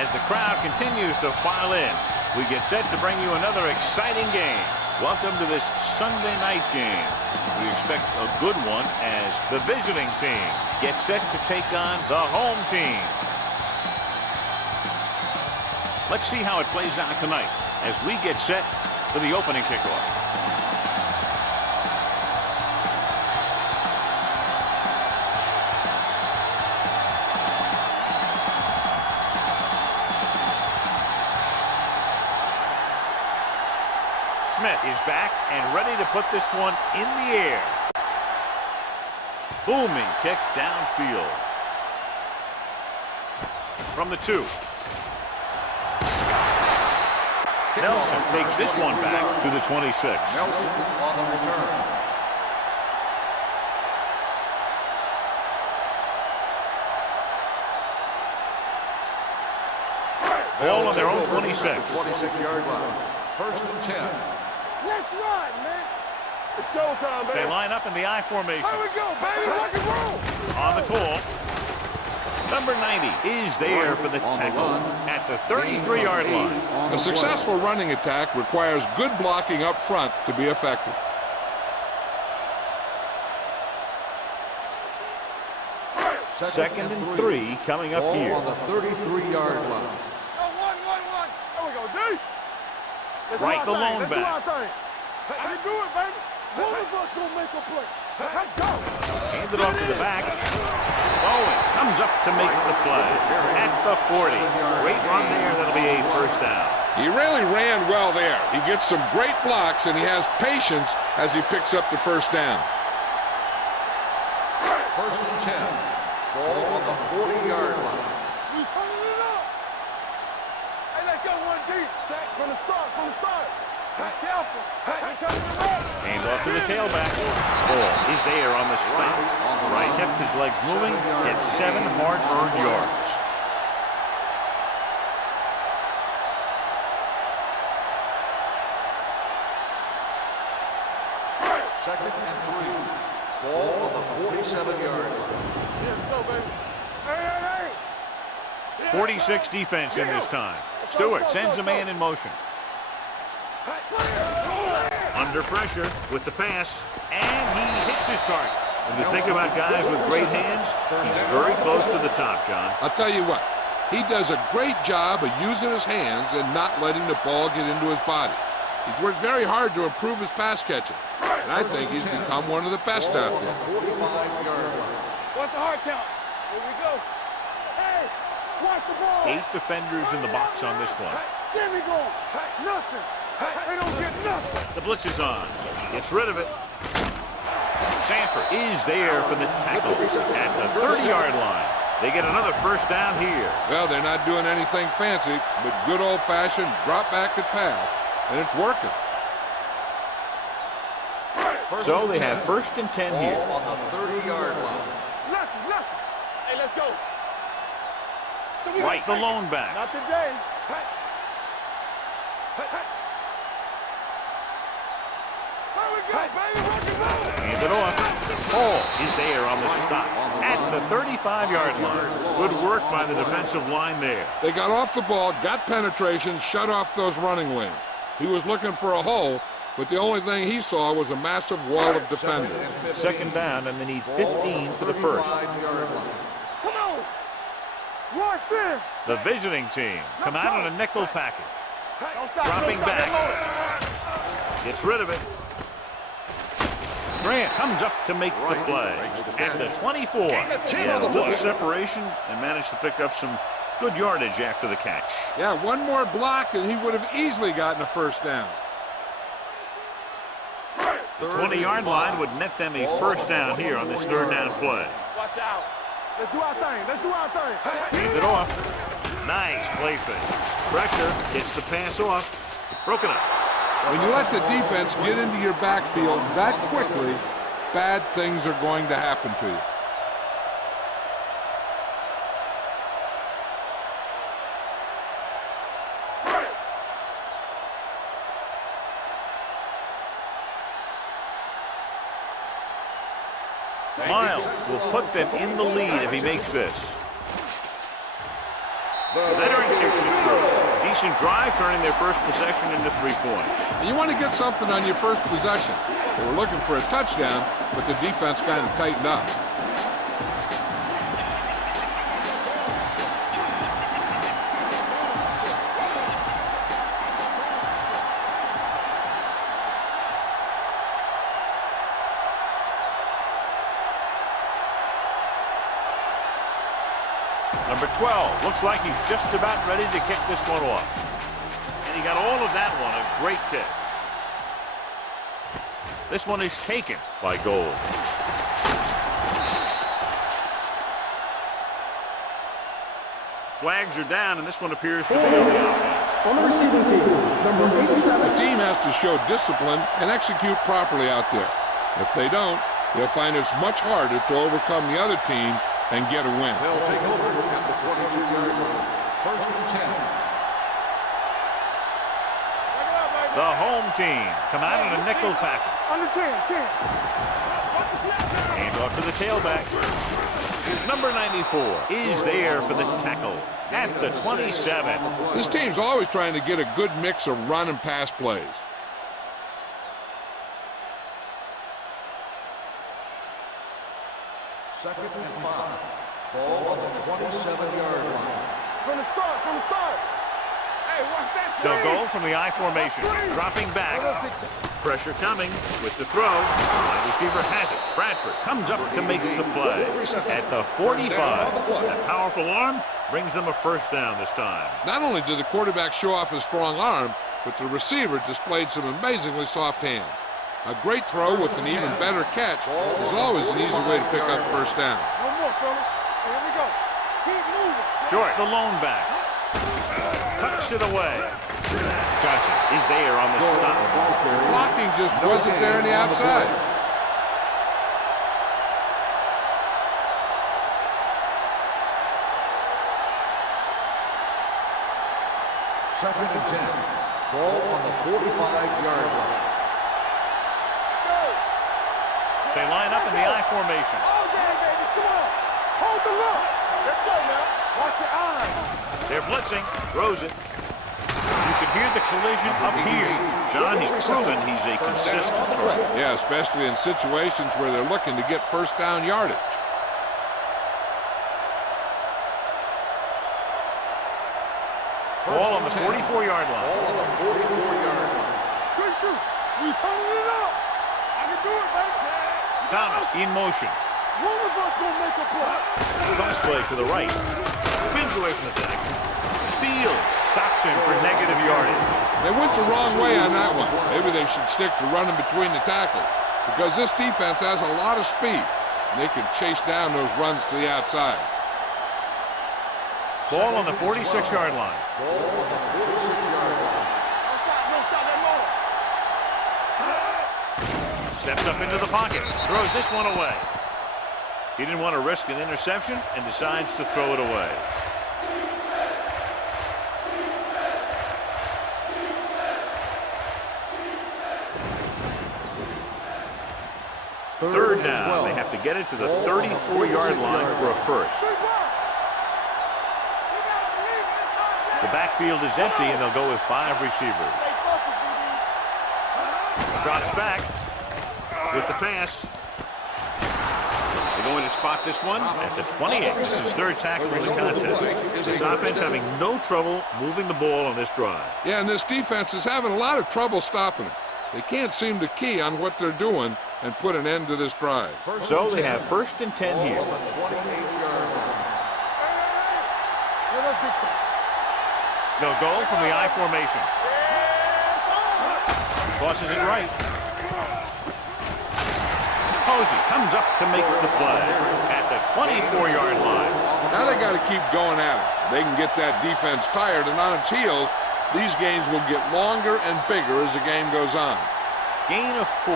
As the crowd continues to file in, we get set to bring you another exciting game. Welcome to this Sunday night game. We expect a good one as the visiting team gets set to take on the home team. Let's see how it plays out tonight as we get set for the opening kickoff. Smith is back and ready to put this one in the air. Booming kick downfield. From the 2. Nelson takes this one back to the 26. Nelson on the return. Ball on their own 26. 26-yard line. First and 10. Let's run, man. It's showtime, baby. They line up in the I formation. There we go, baby. Rock and roll. On the call. Number 90 is there for the tackle at the 33-yard line. A successful running attack requires good blocking up front to be effective. Second and 3 coming up here. On the 33-yard line. One. There we go, D. Right the lone back. Let's do it, baby. One of us gonna make a play. Let's go. Hand it off to the back. Bowen comes up to make the play at the 40. Great run there. That'll be a first down. He really ran well there. He gets some great blocks, and he has patience as he picks up the first down. First and 10. Ball on the 40-yard line. We turning it up. Hey, let's go, 1D. Sack from the start. Hey, careful. Hey, coming to roll. Hand off to the tailback. Ball is there on the stop. Right kept his legs moving. Gets 7 hard-earned yards. Second and 3. Ball on the 47-yard line. Let's go, baby. Hey. 46 defense in this time. Stewart sends a man in motion. Under pressure with the pass, and he hits his target. When you think about guys with great hands, he's very close to the top, John. I'll tell you what, he does a great job of using his hands and not letting the ball get into his body. He's worked very hard to improve his pass catching, and I think he's become one of the best out there. 45-yard line. Watch the hard count. Here we go. Hey, watch the ball. 8 defenders in the box on this one. There we go. Nothing. They don't get nothing. The blitz is on. Gets rid of it. Sanford is there for the tackle at the 30-yard line. They get another first down here. Well, they're not doing anything fancy, but good old-fashioned drop back and pass, and it's working. So they have first and 10 here. Ball on the 30-yard line. Nothing. Hey, let's go. Right the lone back. Not today. Hand it off. Ball is there on the stop at the 35-yard line. Good work by the defensive line there. They got off the ball, got penetration, shut off those running lanes. He was looking for a hole, but the only thing he saw was a massive wall of defenders. Second down, and they need 15 for the first. Come on. Watch this. The visiting team come out on a nickel package. Don't stop. Dropping back. Gets rid of it. Grant comes up to make the play at the 24. Yeah, a little separation and managed to pick up some good yardage after the catch. Yeah, one more block and he would have easily gotten a first down. The 20-yard line would net them a first down here on this third down play. Watch out. Let's do our thing. Hand it off. Nice play fake. Pressure gets the pass off. Broken up. When you let the defense get into your backfield that quickly, bad things are going to happen to you. Miles will put them in the lead if he makes this. Veteran kicks it through. Decent drive, turning their first possession into 3 points. And you want to get something on your first possession. They were looking for a touchdown, but the defense kind of tightened up. Number 12, looks like he's just about ready to kick this one off. And he got all of that one, a great kick. This one is taken by Gold. Flags are down, and this one appears to be on the offense. On the receiving team, number 87. The team has to show discipline and execute properly out there. If they don't, they'll find it's much harder to overcome the other team and get a win. They'll take over at the 22-yard line. First and 10. The home team come out in a nickel package. Under 10. Hand off to the tailback. Number 94 is there for the tackle at the 27. This team's always trying to get a good mix of run and pass plays. Second and 5. Ball on the 27-yard line. From the start. Hey, watch that. They'll go from the I formation, dropping back. Pressure coming with the throw. Wide receiver has it. Bradford comes up to make the play at the 45. That powerful arm brings them a first down this time. Not only did the quarterback show off his strong arm, but the receiver displayed some amazingly soft hands. A great throw with an even better catch is always an easy way to pick up first down. One more, fella. Here we go. Keep moving. Short, the lone back. Tucks it away. Johnson is there on the stop. Blocking just wasn't there on the outside. Second and 10. Ball on the 45-yard line. They line up in the I formation. Oh, yeah, baby. Come on. Hold the look. Let's go now. Watch your eyes. They're blitzing. Throws it. You can hear the collision up here. John, he's proven he's a consistent thrower. Yeah, especially in situations where they're looking to get first down yardage. Ball on the 44-yard line. Ball on the 44-yard line. Good shoot. We turning it up. I can do it, baby. Thomas in motion. One of us will make a play. Cross play to the right. Spins away from the tackle. Fields stops him for negative yardage. They went the wrong way on that one. Maybe they should stick to running between the tackles, because this defense has a lot of speed, and they can chase down those runs to the outside. Ball on the 46-yard line. Ball on the 46-yard line. Don't stop that motor. Steps up into the pocket. Throws this one away. He didn't want to risk an interception and decides to throw it away. Third down. They have to get it to the 34-yard line for a first. The backfield is empty, and they'll go with 5 receivers. Drops back with the pass. They're going to spot this one at the 28. This is his third tackle in the contest. This offense having no trouble moving the ball on this drive. Yeah, and this defense is having a lot of trouble stopping them. They can't seem to key on what they're doing and put an end to this drive. So they have first and 10 here. They'll go from the I formation. Tosses it right. Posey comes up to make the play at the 24-yard line. Now they got to keep going at it. They can get that defense tired and on its heels. These games will get longer and bigger as the game goes on. Gain of 4.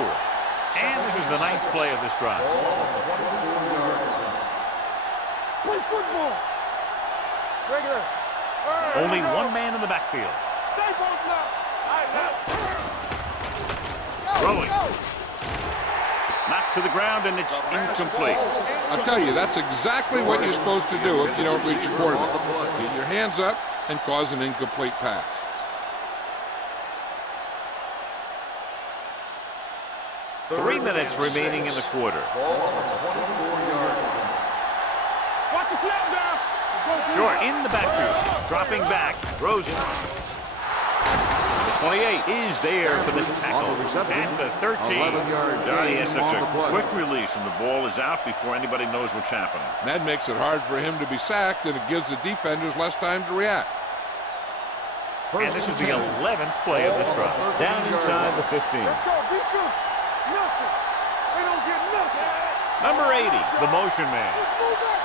And this is the 9th play of this drive. Play football. Regular. Only one man in the backfield. Stay both now. Throwing. Knocked to the ground, and it's incomplete. I'll tell you, that's exactly what you're supposed to do if you don't reach your quarterback. Get your hands up and cause an incomplete pass. Three minutes remaining in the quarter. Ball on the 24-yard line. Watch the snap down. Short in the backfield. Dropping back. Throws it. The 28 is there for the tackle. At the 13. Johnny has such a quick release, and the ball is out before anybody knows what's happening. That makes it hard for him to be sacked, and it gives the defenders less time to react. And this is the 11th play of this drive. Down inside the 15. Let's go, defense. Nothing. They don't get nothing. Number 80, the motion man. Let's move back.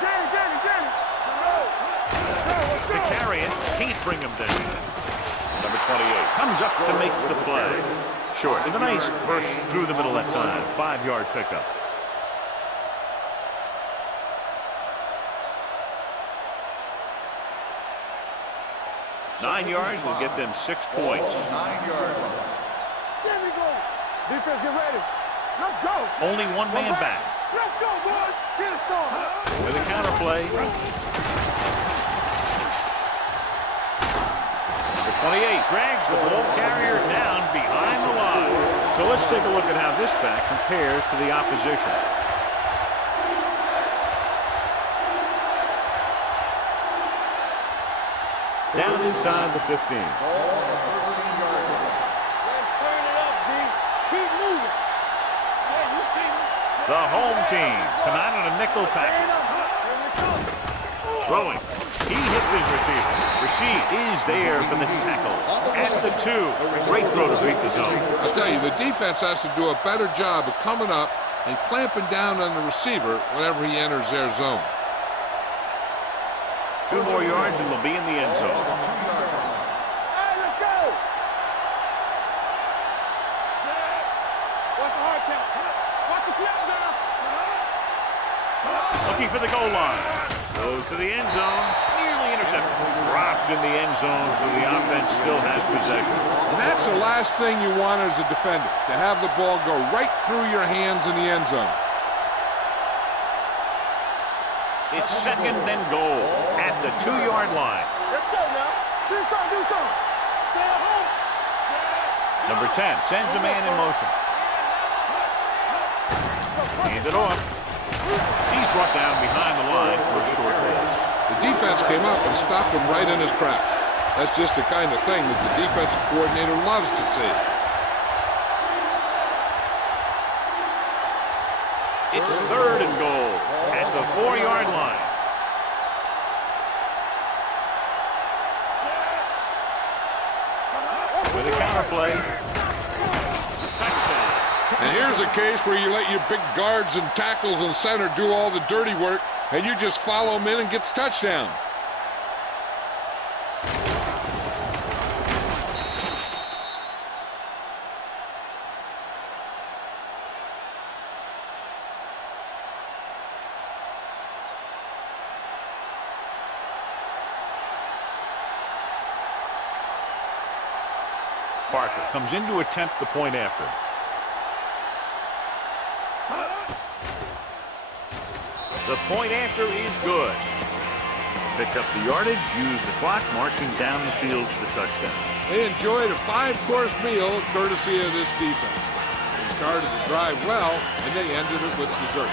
Danny. To carry it, can't bring him down. Number 28 comes up to make the play. Short with a nice burst through the middle that time. 5-yard pickup. Nine yards will get them 6 points. 9-yard line. There we go. Defense, get ready. Let's go. Only one man back. Let's go, boys. Get it started. With a counter play. Number 28 drags the ball carrier down behind the line. So let's take a look at how this back compares to the opposition. Down inside the 15. Let's turn it up, D. Keep moving. Hey, you see me? The home team come out in a nickel package. Throwing. He hits his receiver. Rashid is there for the tackle. At the 2. Great throw to beat the zone. I'll tell you, the defense has to do a better job of coming up and clamping down on the receiver whenever he enters their zone. 2 more yards and they'll be in the end zone. Hey, let's go. Watch the hard count. Watch the snap down. Looking for the goal line. Goes to the end zone. Nearly intercepted. Dropped in the end zone, so the offense still has possession. And that's the last thing you want as a defender, to have the ball go right through your hands in the end zone. It's 2nd and goal at the 2-yard line. Let's go now. Do something. Stay at home. Number 10 sends a man in motion. Hand it off. He's brought down behind the line for a short pass. The defense came up and stopped him right in his tracks. That's just the kind of thing that the defensive coordinator loves to see. It's 3rd and goal at the 4-yard line. With a counter play. Touchdown. And here's a case where you let your big guards and tackles and center do all the dirty work, and you just follow them in and get the touchdown. Parker comes in to attempt the point after. The point after is good. Picked up the yardage, used the clock, marching down the field for the touchdown. They enjoyed a 5-course meal courtesy of this defense. They started the drive well, and they ended it with dessert.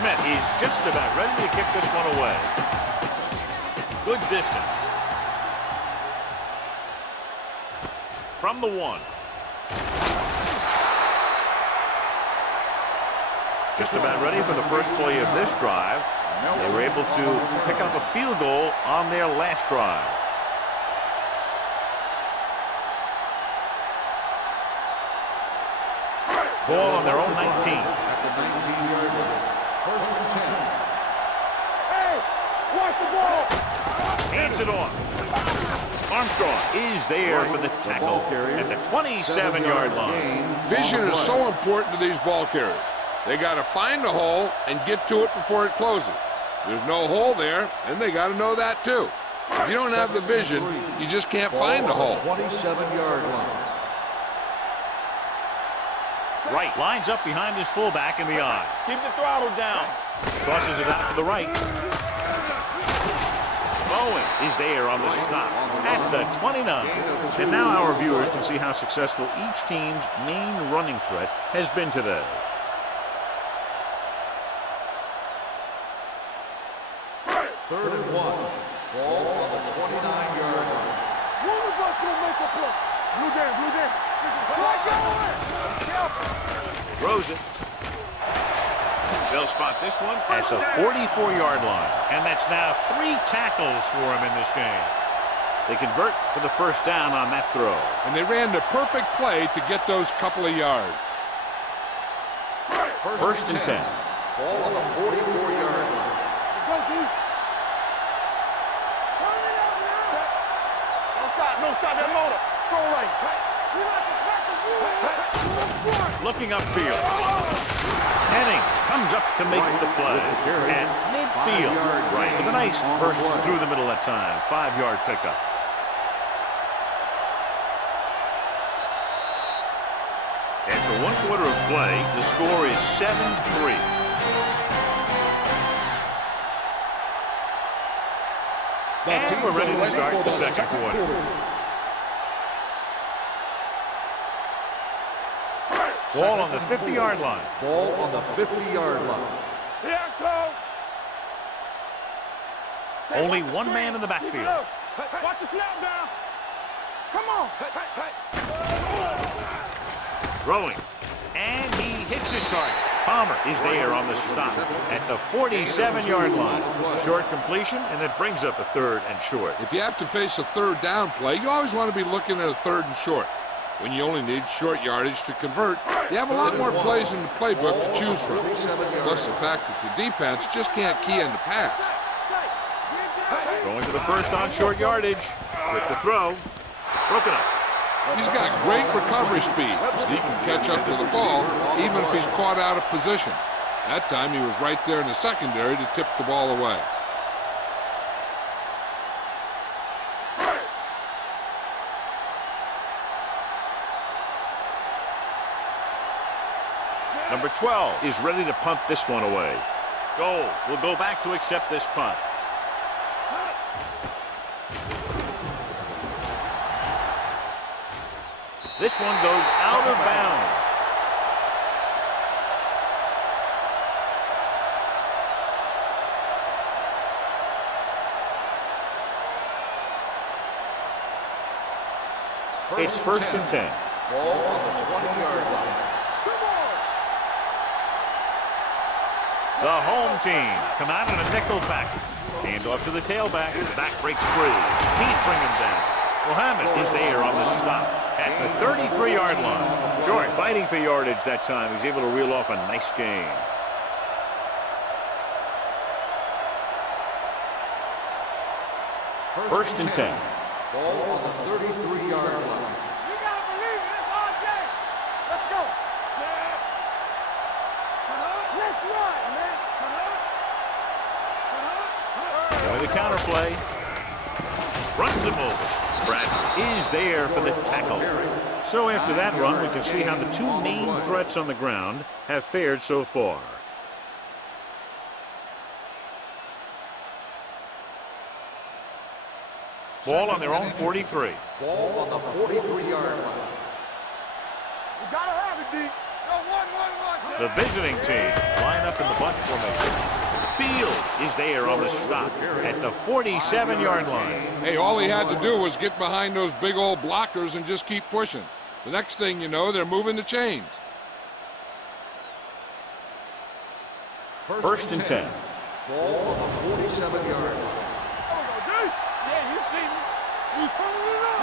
Smith is just about ready to kick this one away. Good distance. From the 1. Just about ready for the first play of this drive. They were able to pick up a field goal on their last drive. Ball on their own 19. At the 19-yard line. 1st and 10. Hey, watch the ball. Hands it off. Armstrong is there for the tackle at the 27-yard line. Vision is so important to these ball carriers. They got to find the hole and get to it before it closes. There's no hole there, and they got to know that too. If you don't have the vision, you just can't find the hole. 27-yard line. Right, lines up behind his fullback in the eye. Keep the throttle down. Tosses it out to the right. Bowen is there on the stop at the 29. And now our viewers can see how successful each team's main running threat has been today. Third and 1. Ball on the 29-yard line. One of us will make a play. Blue jam, blue jam. Throws it. They'll spot this one at the 44-yard line. And that's now 3 tackles for him in this game. They convert for the first down on that throw. And they ran the perfect play to get those couple of yards. First and 10. Ball on the 44-yard line. Go, D. Don't stop that motor. Control right. Looking upfield. Henning comes up to make the play. And midfield, right, with a nice burst through the middle that time. 5-yard pickup. After 1 quarter of play, the score is 7-3. And we're ready to start the second quarter. Ball on the 50-yard line. Ball on the 50-yard line. Here I come. Only one man in the backfield. Watch the snap down. Come on. Throwing. And he hits his target. Palmer is there on the stop at the 47-yard line. Short completion, and that brings up a 3rd and short. If you have to face a third down play, you always want to be looking at a 3rd and short. When you only need short yardage to convert, you have a lot more plays in the playbook to choose from. Plus the fact that the defense just can't key in the pass. Going to the first on short yardage with the throw. Broken up. He's got great recovery speed, so he can catch up to the ball even if he's caught out of position. That time he was right there in the secondary to tip the ball away. Number 12 is ready to punt this one away. Goal will go back to accept this punt. This one goes out of bounds. It's first and 10. Ball on the 20-yard line. The home team come out in a nickel package. Hand off to the tailback. The back breaks free. Can't bring him down. Mohammed is there on the stop at the 33-yard line. Short, fighting for yardage that time. He's able to reel off a nice gain. First and 10. Ball on the 33-yard line. You gotta believe it. It's our game. Let's go. Let's run, man. Going the counter play. Runs him over. Bradford is there for the tackle. So after that run, we can see how the 2 main threats on the ground have fared so far. Ball on their own 43. Ball on the 43-yard line. You gotta have it, D. Go 1-1-1. The visiting team line up in the bunch formation. Fields is there on the stop at the 47-yard line. Hey, all he had to do was get behind those big old blockers and just keep pushing. The next thing you know, they're moving the chains. First and 10. Ball on the 47-yard line.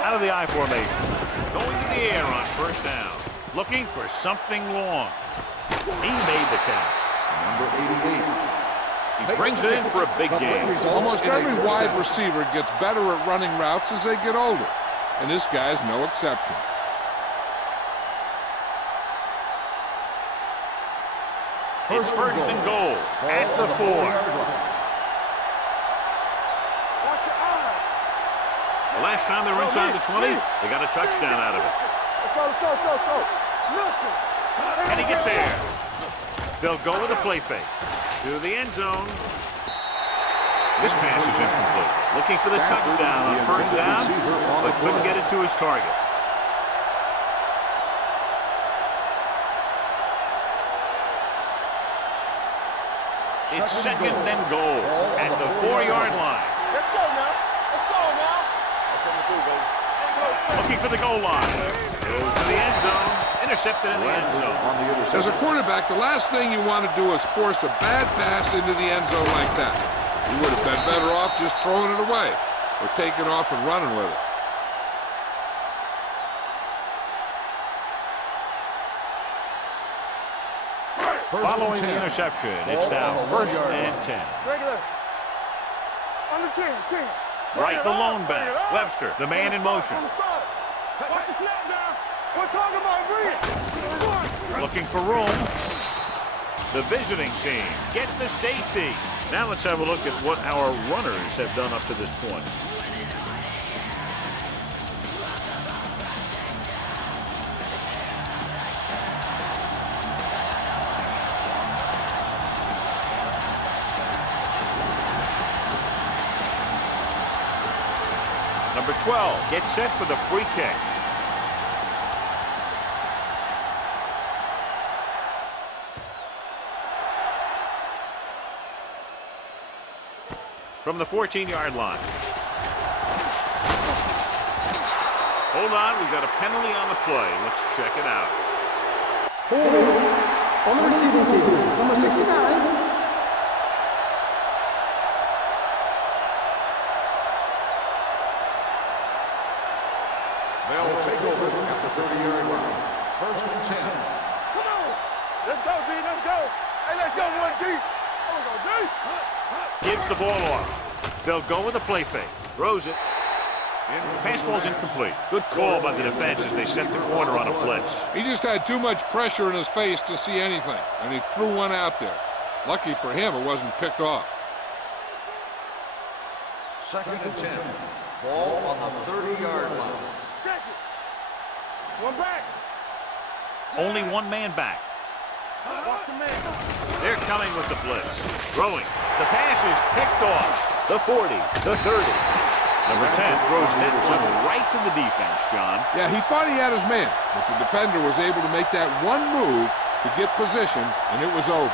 Out of the I formation. Going to the air on first down. Looking for something long. He made the catch. Number 88. He brings it in for a big gain. Almost every wide receiver gets better at running routes as they get older, and this guy's no exception. It's first and goal at the 4. Watch your eyes. The last time they were inside the 20, they got a touchdown out of it. Let's go, let's go, let's go, let's go. Nothing. Can he get there? They'll go with a play fake to the end zone. This pass is incomplete. Looking for the touchdown on first down, but couldn't get it to his target. It's second and goal at the 4-yard line. Let's go now. Let's go now. That's what I'm going to do, baby. Looking for the goal line. Goes to the end zone. Intercepted in the end zone. As a quarterback, the last thing you want to do is force a bad pass into the end zone like that. You would have been better off just throwing it away or taking off and running with it. Following the interception, it's now first and 10. Regular. On the 10. Right, the lone back. Webster, the man in motion. On the start. Watch the snap down. We're talking about read. Looking for room. The visiting team get the safety. Now let's have a look at what our runners have done up to this point. Number 12 gets set for the free kick. From the 14-yard line. Hold on, we've got a penalty on the play. Let's check it out. Holding on the receiving team, number 69. They'll take over at the 30-yard line. First and 10. Come on. Let's go, D. Let's go. Hey, let's go, 1D. Let's go, D. Gives the ball off. They'll go with a play fake. Throws it. And the pass ball's incomplete. Good call by the defense as they sent the corner on a blitz. He just had too much pressure in his face to see anything, and he threw one out there. Lucky for him, it wasn't picked off. Second and 10. Ball on the 30-yard line. Check it. One back. Only one man back. Watch the man. They're coming with the blitz. Throwing. The pass is picked off. The 40, the 30. Number 10 throws that one right to the defense, John. Yeah, he thought he had his man, but the defender was able to make that one move to get position, and it was over.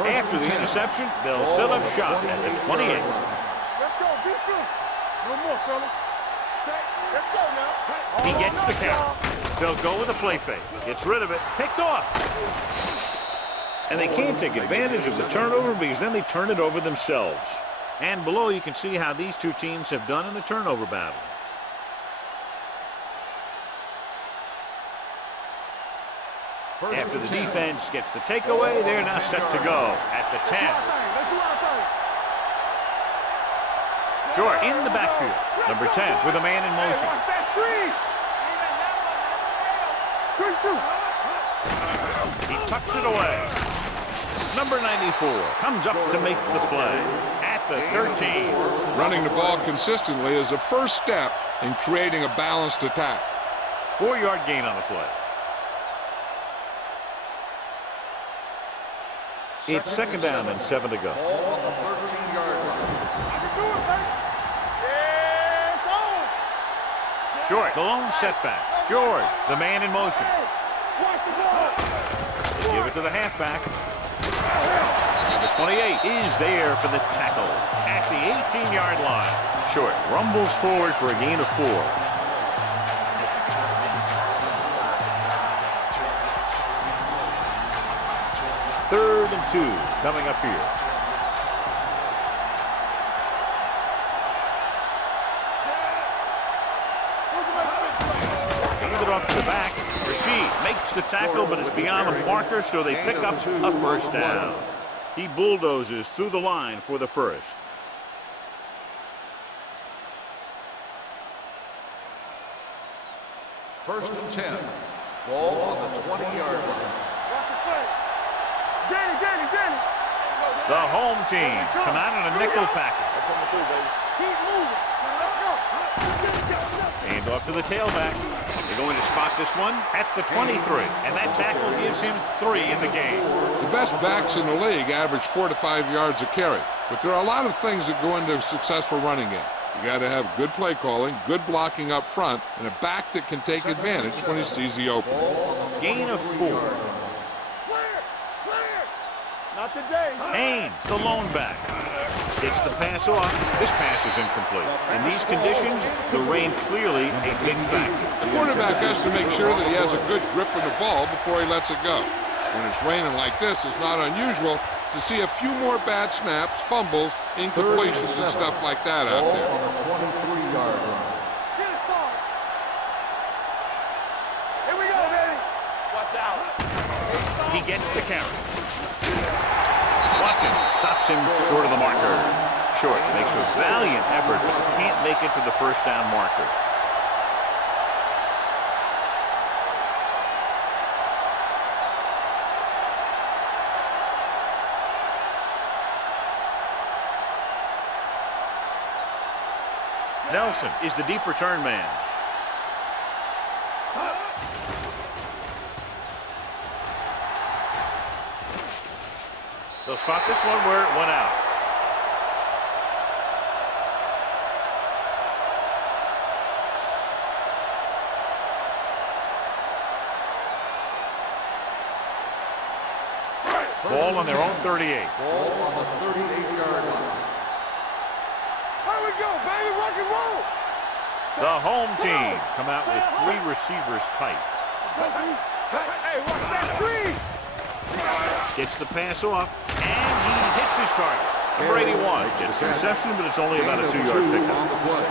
After the interception, they'll set up shop at the 28. Let's go, defense. No more, fellas. Let's go now. He gets the count. They'll go with a play fake. Gets rid of it. Picked off. And they can't take advantage of the turnover because then they turn it over themselves. And below you can see how these two teams have done in the turnover battle. After the defense gets the takeaway, they're now set to go at the 10. Short in the backfield. Number 10 with a man in motion. Watch that screen. Good shoot. He tucks it away. Number 94 comes up to make the play at the 13. Running the ball consistently is the first step in creating a balanced attack. 4-yard gain on the play. It's second down and 7 to go. Ball on the 13-yard line. Do it, baby. Yeah, it's on. Short, the lone setback. George, the man in motion. Watch the ball. They give it to the halfback. Number 28 is there for the tackle at the 18-yard line. Short rumbles forward for a gain of 4. Third and 2 coming up here. makes the tackle, but it's beyond the marker, so they pick up a first down. He bulldozes through the line for the first. First and 10. Ball on the 20-yard line. Danny. The home team come out in a nickel package. Keep moving. Let's go. Hand off to the tailback. They're going to spot this one at the 23, and that tackle gives him 3 in the game. The best backs in the league average 4 to 5 yards a carry, but there are a lot of things that go into a successful running game. You got to have good play calling, good blocking up front, and a back that can take advantage when he sees the opening. Gain of 4. Not today. Haynes, the lone back. Gets the pass off. This pass is incomplete. In these conditions, the rain clearly a big factor. The quarterback has to make sure that he has a good grip of the ball before he lets it go. When it's raining like this, it's not unusual to see a few more bad snaps, fumbles, incompletions, and stuff like that out there. On the 23-yard line. Get it started. Here we go, baby. Watch out. He gets the carry. Watkins stops him short of the marker. Short makes a valiant effort, but can't make it to the first down marker. Nelson is the deep return man. They'll spot this one where it went out. Ball on their own 38. Ball on the 38-yard line. Here we go, baby. Rock and roll. The home team come out with 3 receivers tight. Hey, watch that screen. Gets the pass off, and he hits his target. Number 81 gets the reception, but it's only about a 2-yard pickup. On the play.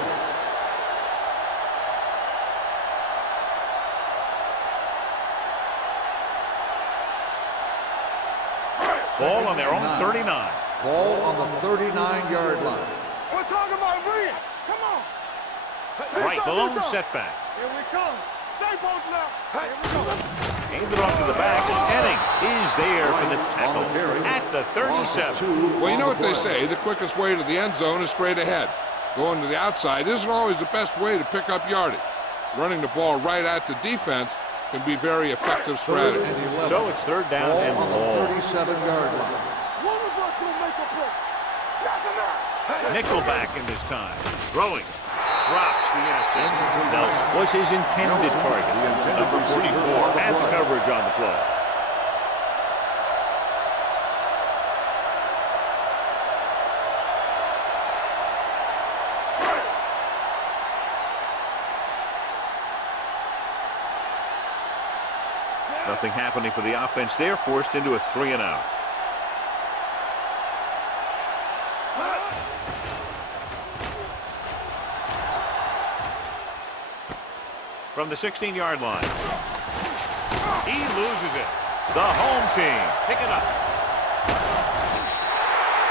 Ball on their own 39. Ball on the 39-yard line. We're talking about Rhea. Come on. Right, the lone setback. Here we come. Stay close now. Here we go. Handed off to the back, and Henning is there for the tackle at the 37. Well, you know what they say, the quickest way to the end zone is straight ahead. Going to the outside isn't always the best way to pick up yardage. Running the ball right at the defense can be very effective strategy. So it's 3rd down and Ball on long. the 37-yard line. One of us will make a play. Knock him out. Nickelback in this time. Throwing. Drops the interception. Nelson was his intended target. Number 44 had the coverage on the play. Nothing happening for the offense there, forced into a 3-and-out. From the 16-yard line. He loses it. The home team pick it up.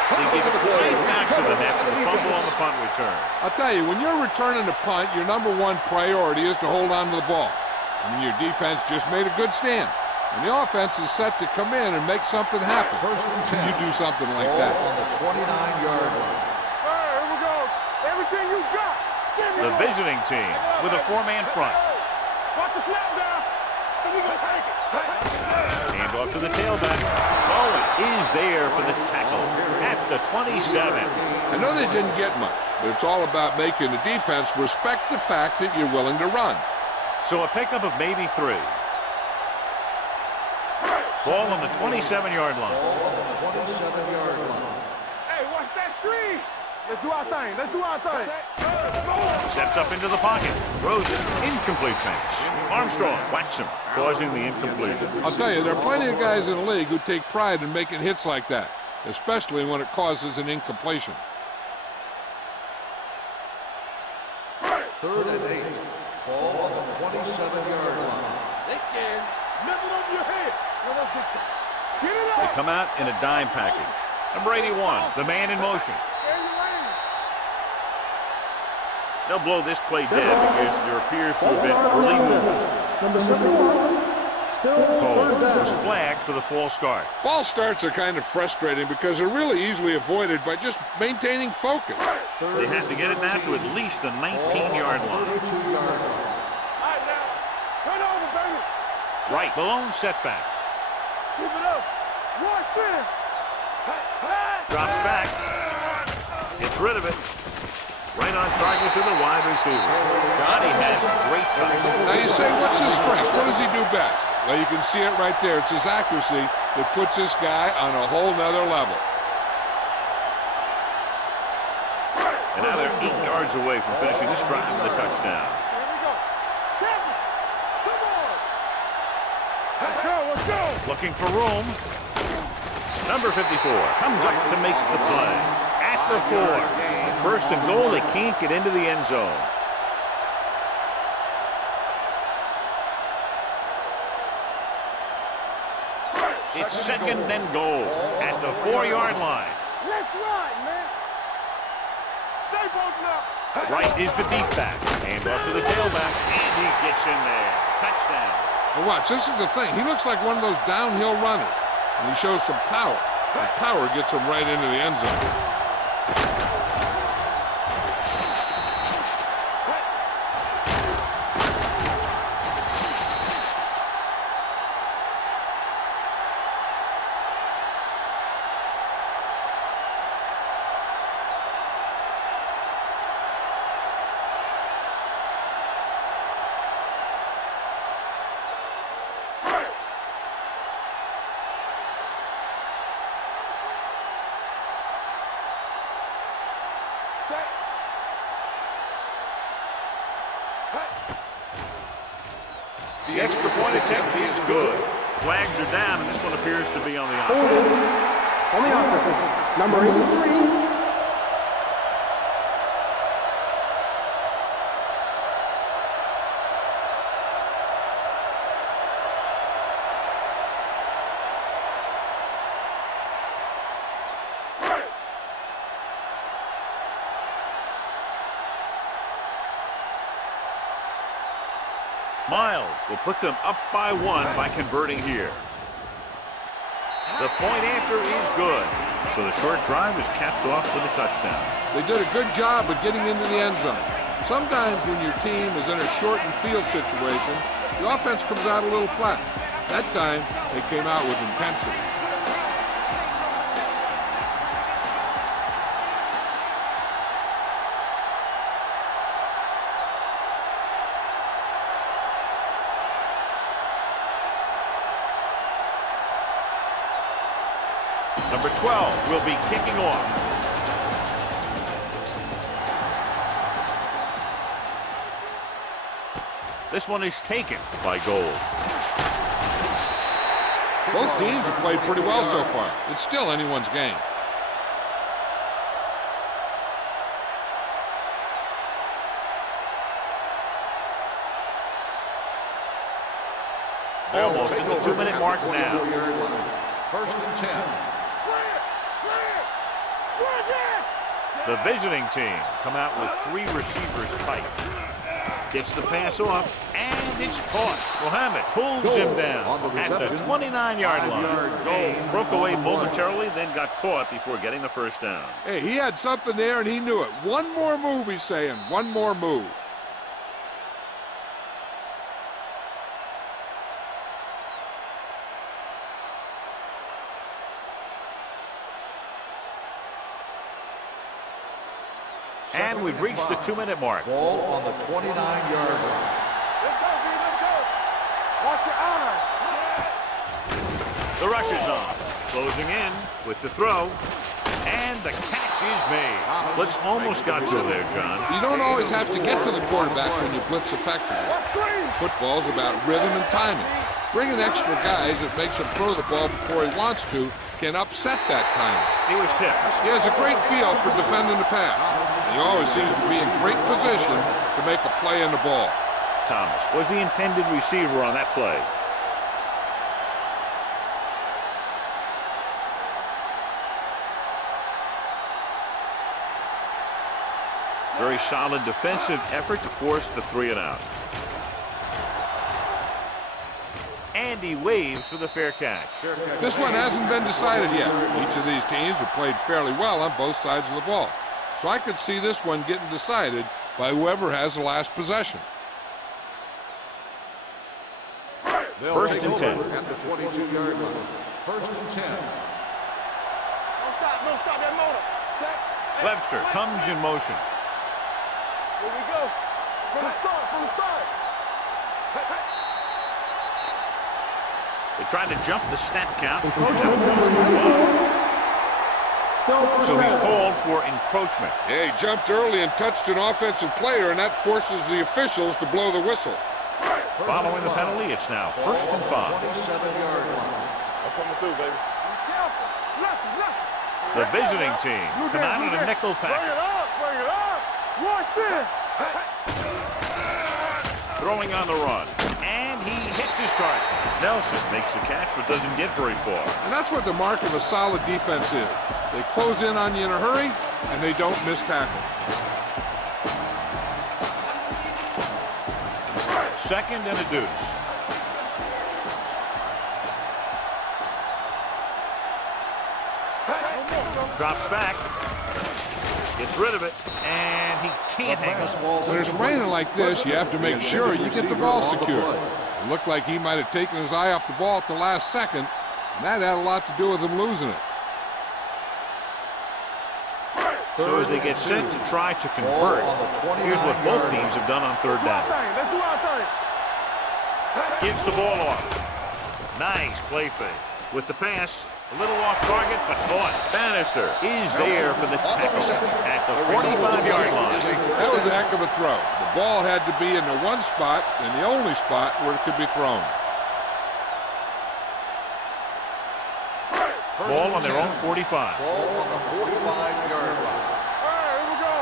They give it right back to the net for the fumble on the punt return. I'll tell you, when you're returning a punt, your number 1 priority is to hold on to the ball. I mean, your defense just made a good stand. And the offense is set to come in and make something happen. First and 10. You do something like Ball that. on the 29-yard line. Here we go. Everything you got. The visiting team with a 4-man front. Watch the snap down. And we gonna take it. Hand off to the tailback. Bowen is there for the tackle at the 27. I know they didn't get much, but it's all about making the defense respect the fact that you're willing to run. So a pickup of maybe 3. Ball on the 27-yard line. Ball on the 27-yard line. Hey, watch that screen. Let's do our thing. Let's do our thing. Steps up into the pocket. Throws it. Incomplete pass. Armstrong whacks him, causing the incompletion. I'll tell you, there are plenty of guys in the league who take pride in making hits like that, especially when it causes an incompletion. 3rd and 8. Ball on the 27-yard line. again. Nothing over your head. Now let's get to it. Get it They up. come out in a dime package. Number 81, the man in motion. They'll blow this play dead because there appears to have been early movement. Number 71, still Cole third was down. flagged for the false start. False starts are kind of frustrating because they're really easily avoided by just maintaining focus. They have to get it now to at least the 19-yard line. 32-yard line. All right, now. Turn over, baby. Right, the lone setback. Keep it up. Watch it. Pass. Drops back. Gets rid of it. Right on target to the wide receiver. Johnny has great touch. Now you say, what's his strength? What does he do best? Well, you can see it right there. It's his accuracy that puts this guy on a whole nother level. And now they're 8 yards away from finishing this drive with a touchdown. Here we go. Captain. Come on. Let's go. Let's go. Looking for room. Number 54 comes up to make the play. At the 4. First and goal, they can't get into the end zone. It's second and goal at the 4-yard line. Let's ride, man. Stay both now. Right is the deep back. Hand off to the tailback, and he gets in there. Touchdown. Now watch, this is the thing. He looks like one of those downhill runners, and he shows some power. And power gets him right into the end zone. The extra point attempt is good. Flags are down, and this one appears to be on the offense. On the offense, number 83. Miles will put them up by 1 by converting here. The point after is good. So the short drive is capped off with a touchdown. They did a good job of getting into the end zone. Sometimes when your team is in a shortened field situation, the offense comes out a little flat. That time, they came out with intensity. Number 12 will be kicking off. This one is taken by Gold. Both teams have played pretty well so far. It's still anyone's game. Almost at the 2-minute mark now. 24-yard line. First and 10. The visiting team come out with 3 receivers tight. Gets the pass off, and it's caught. Mohammed pulls him down at the 29-yard line. Gold broke away momentarily, then got caught before getting the first down. Hey, he had something there, and he knew it. One more move, he's saying. One more move. And we've reached the 2-minute mark. Ball on the 29-yard line. Let's go, B. Let's go. Watch your eyes. The rush is on. Closing in with the throw. And the catch is made. Blitz almost got to him there, John. You don't always have to get to the quarterback when you blitz effectively. Football's about rhythm and timing. Bringing extra guys that makes him throw the ball before he wants to can upset that timing. He was tipped. He has a great feel for defending the pass. He always seems to be in great position to make a play in the ball. Thomas was the intended receiver on that play. Very solid defensive effort to force the 3-and-out. And he waves for the fair catch. This one hasn't been decided yet. Each of these teams have played fairly well on both sides of the ball. So I could see this one getting decided by whoever has the last possession. First and 10. At the 22-yard line. First and 10. Don't stop that motor. Set. Webster comes in motion. Here we go. From the start. They're trying to jump the snap count. Still first So he's down. called for encroachment. Yeah, he jumped early and touched an offensive player, and that forces the officials to blow the whistle. Following the penalty, it's now first and 5. 27-yard line. I'm coming through, baby. Be careful. Left. The visiting team come out in a nickel Bring it package. up. Rush in. Throwing on the run. And he hits his target. Nelson makes the catch but doesn't get very far. And that's what the mark of a solid defense is. They close in on you in a hurry, and they don't miss tackle. Second and a deuce. Drops back. Gets rid of it. And he can't hang on. When it's raining like this, you have to make sure you get the ball secure. It looked like he might have taken his eye off the ball at the last second, and that had a lot to do with him losing it. So as they get set to try to convert, here's what both teams have done on third down. Let's do our thing. Gives the ball off. Nice play fake. With the pass, a little off target, but caught. Bannister is there for the tackle at the 45-yard line. That was a heck of a throw. The ball had to be in the one spot and the only spot where it could be thrown. Ball on their own 45. Ball on the 45-yard line. All right, here we go.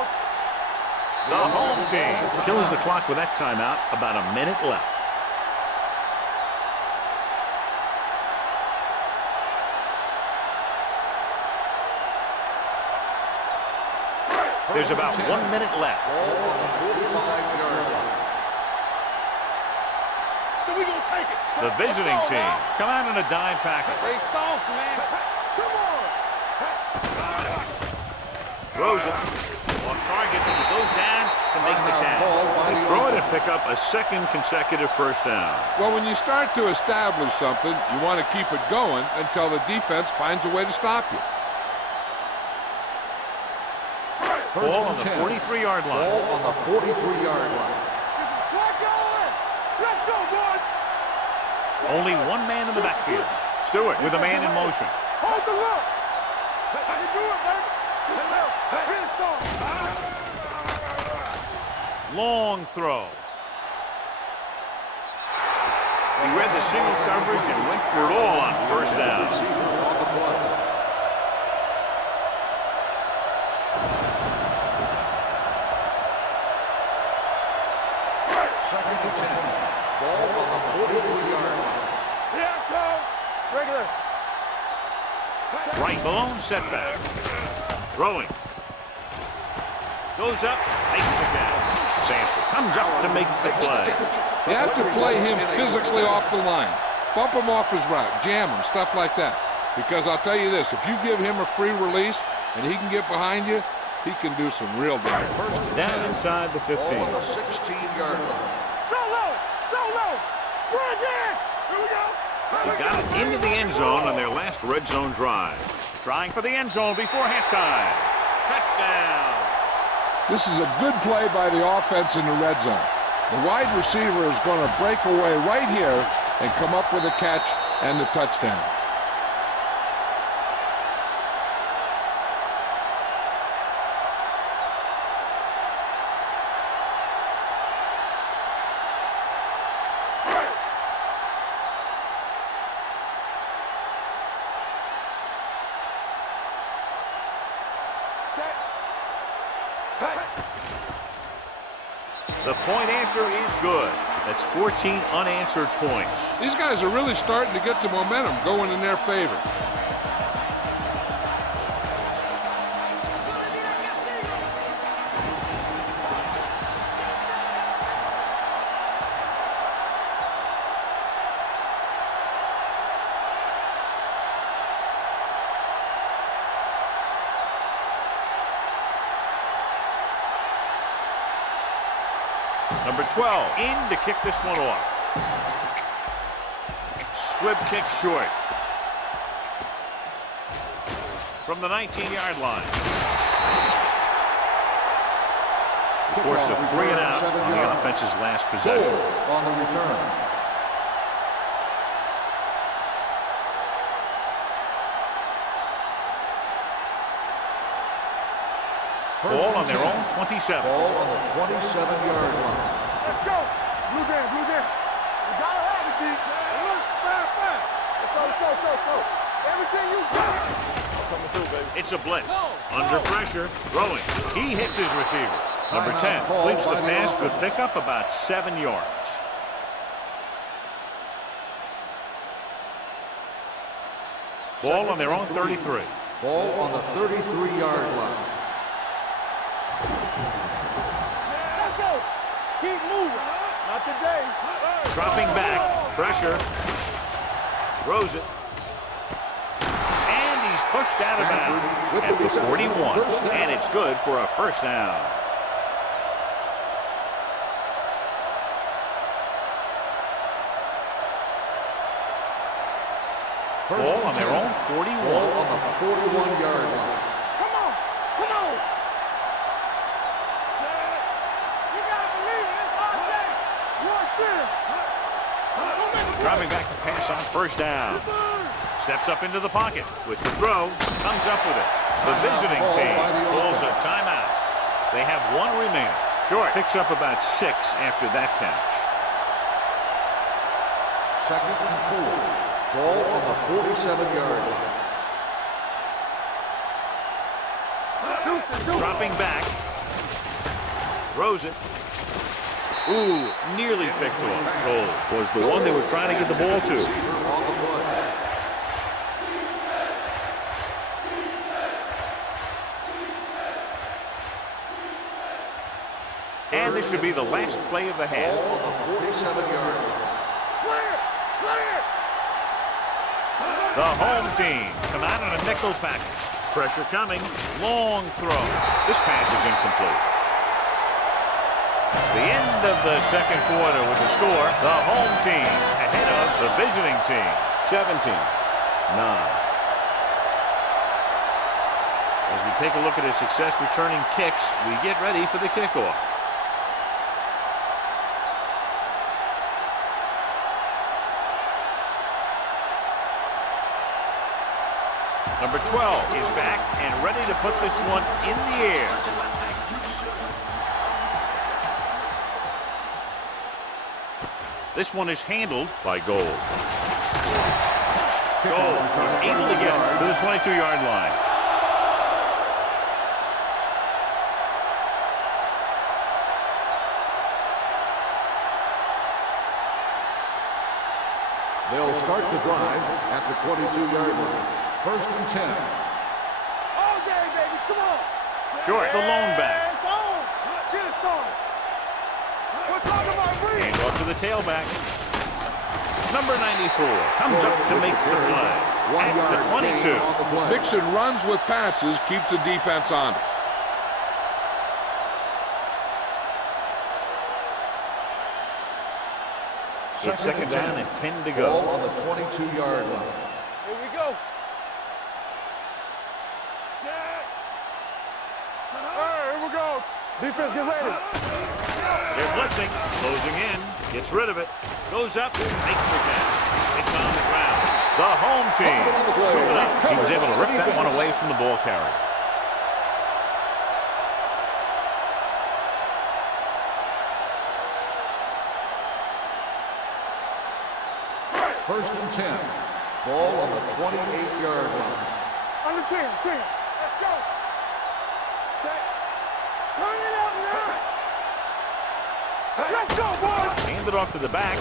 The home team kills the clock with that timeout. About a minute left. There's about 1 minute left. Ball on the 45-yard line. So we gonna take it. The visiting team come out in a dime package. They soft, man. Come on. Throws it. Off target. He goes down to make the catch. They throw it and pick up a second consecutive first down. Well, when you start to establish something, you want to keep it going until the defense finds a way to stop you. Ball on the 43-yard line. Ball on the 43-yard line. Slide going. Let's go, boys. Only one man in the backfield. Stewart with a man in motion. Hold the look. How you do it, baby? Hit it, son. Long throw. He read the single coverage and went for it all on first down. Second and 10. Ball on the 43-yard line. Here I come. Regular. Right blown setback. Throwing. Goes up, makes the catch. Sanford comes up to make the play. You have to play him physically off the line. Bump him off his route, jam him, stuff like that. Because I'll tell you this, if you give him a free release and he can get behind you, he can do some real damage. First and Down 10. inside the 15. Ball on the 16-yard line. So low. Bring it. Here we go. He got it into the end zone on their last red zone drive. Trying for the end zone before halftime. Touchdown. This is a good play by the offense in the red zone. The wide receiver is going to break away right here and come up with a catch and the touchdown. The point after is good. That's 14 unanswered points. These guys are really starting to get the momentum going in their favor. Number 12 in to kick this one off. Squib kick short. From the 19-yard line. He forced a 3 and out on the offense's last possession. On the return. Ball on their own 27. Ball on the 27-yard line. Let's go. Blue down, blue down. You gotta have it, D. Look, fast. Let's go. Everything you got. Coming through, baby. It's a blitz. Under pressure, throwing. He hits his receiver. Number 10 completes the pass. Good pickup, about 7 yards. Ball on their own 33. Ball on the 33-yard line. Let's go. Keep moving. Not today. Dropping back. Pressure. Throws it. And he's pushed out of bounds at the 41. And it's good for a first down. Ball on their own 41. Ball on the 41-yard line. Come on. You gotta believe it. It's our day. Dropping back to pass on first down. Steps up into the pocket with the throw. Comes up with it. The visiting team pulls a timeout. They have 1 remaining. Short. Picks up about 6 after that catch. 2nd and 4. Ball on the 47-yard line. Dropping back. Throws it. Ooh, nearly picked off. Goal was the one they were trying to get the ball to. On the play. And this should be the last play of the half. Ball on the 47-yard line. Clear. The home team come out in a nickel package. Pressure coming. Long throw. This pass is incomplete. It's the end of the second quarter with the score. The home team ahead of the visiting team. 17-9. As we take a look at his success returning kicks, we get ready for the kickoff. Number 12 is back and ready to put this one in the air. This one is handled by Gold. Gold is able to get it to the 22-yard line. They'll start the drive at the 22-yard line. 1st and 10. All day, baby. Come on. Short, the lone back. It's on. Get it on. We're talking about breathe. And off to the tailback. Number 94 comes up to make the play. At the 22. Mixon runs with passes, keeps the defense honest. It's 2nd down and 10 to go. Ball on the 22-yard line. Here we go. Here we go. Defense, get ready. They're blitzing, closing in, gets rid of it, goes up, makes the catch. It's on the ground. The home team scoop it up. He was able to rip that one away from the ball carrier. First and 10. Ball on the 28-yard line. Under 10. Let's go. Set. Turn it up now. Let's go, boys. Hand it off to the back.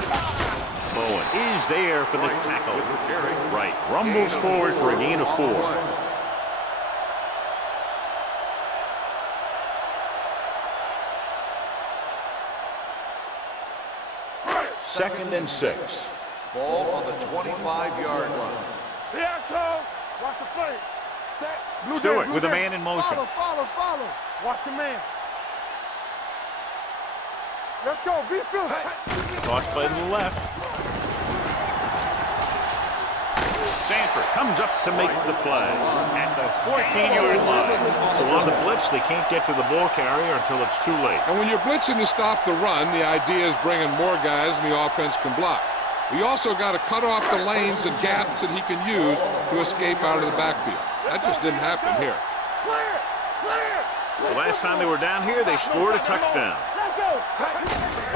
Bowen is there for the tackle. Right. Rumbles forward for a gain of 4. Second and 6. Ball on the 25-yard line. Here I come. Watch the play. Set. Blue Stewart blue with a down. man in motion. Follow. Watch your man. Let's go. Be fierce. Toss play to the left. Sanford comes up to make the play at the 14-yard line. So on the blitz, they can't get to the ball carrier until it's too late. And when you're blitzing to stop the run, the idea is bringing more guys and the offense can block. We also got to cut off the lanes and gaps that he can use to escape out of the backfield. That just didn't happen here. Clear. Clear. The last time they were down here, they scored a touchdown. Let's go.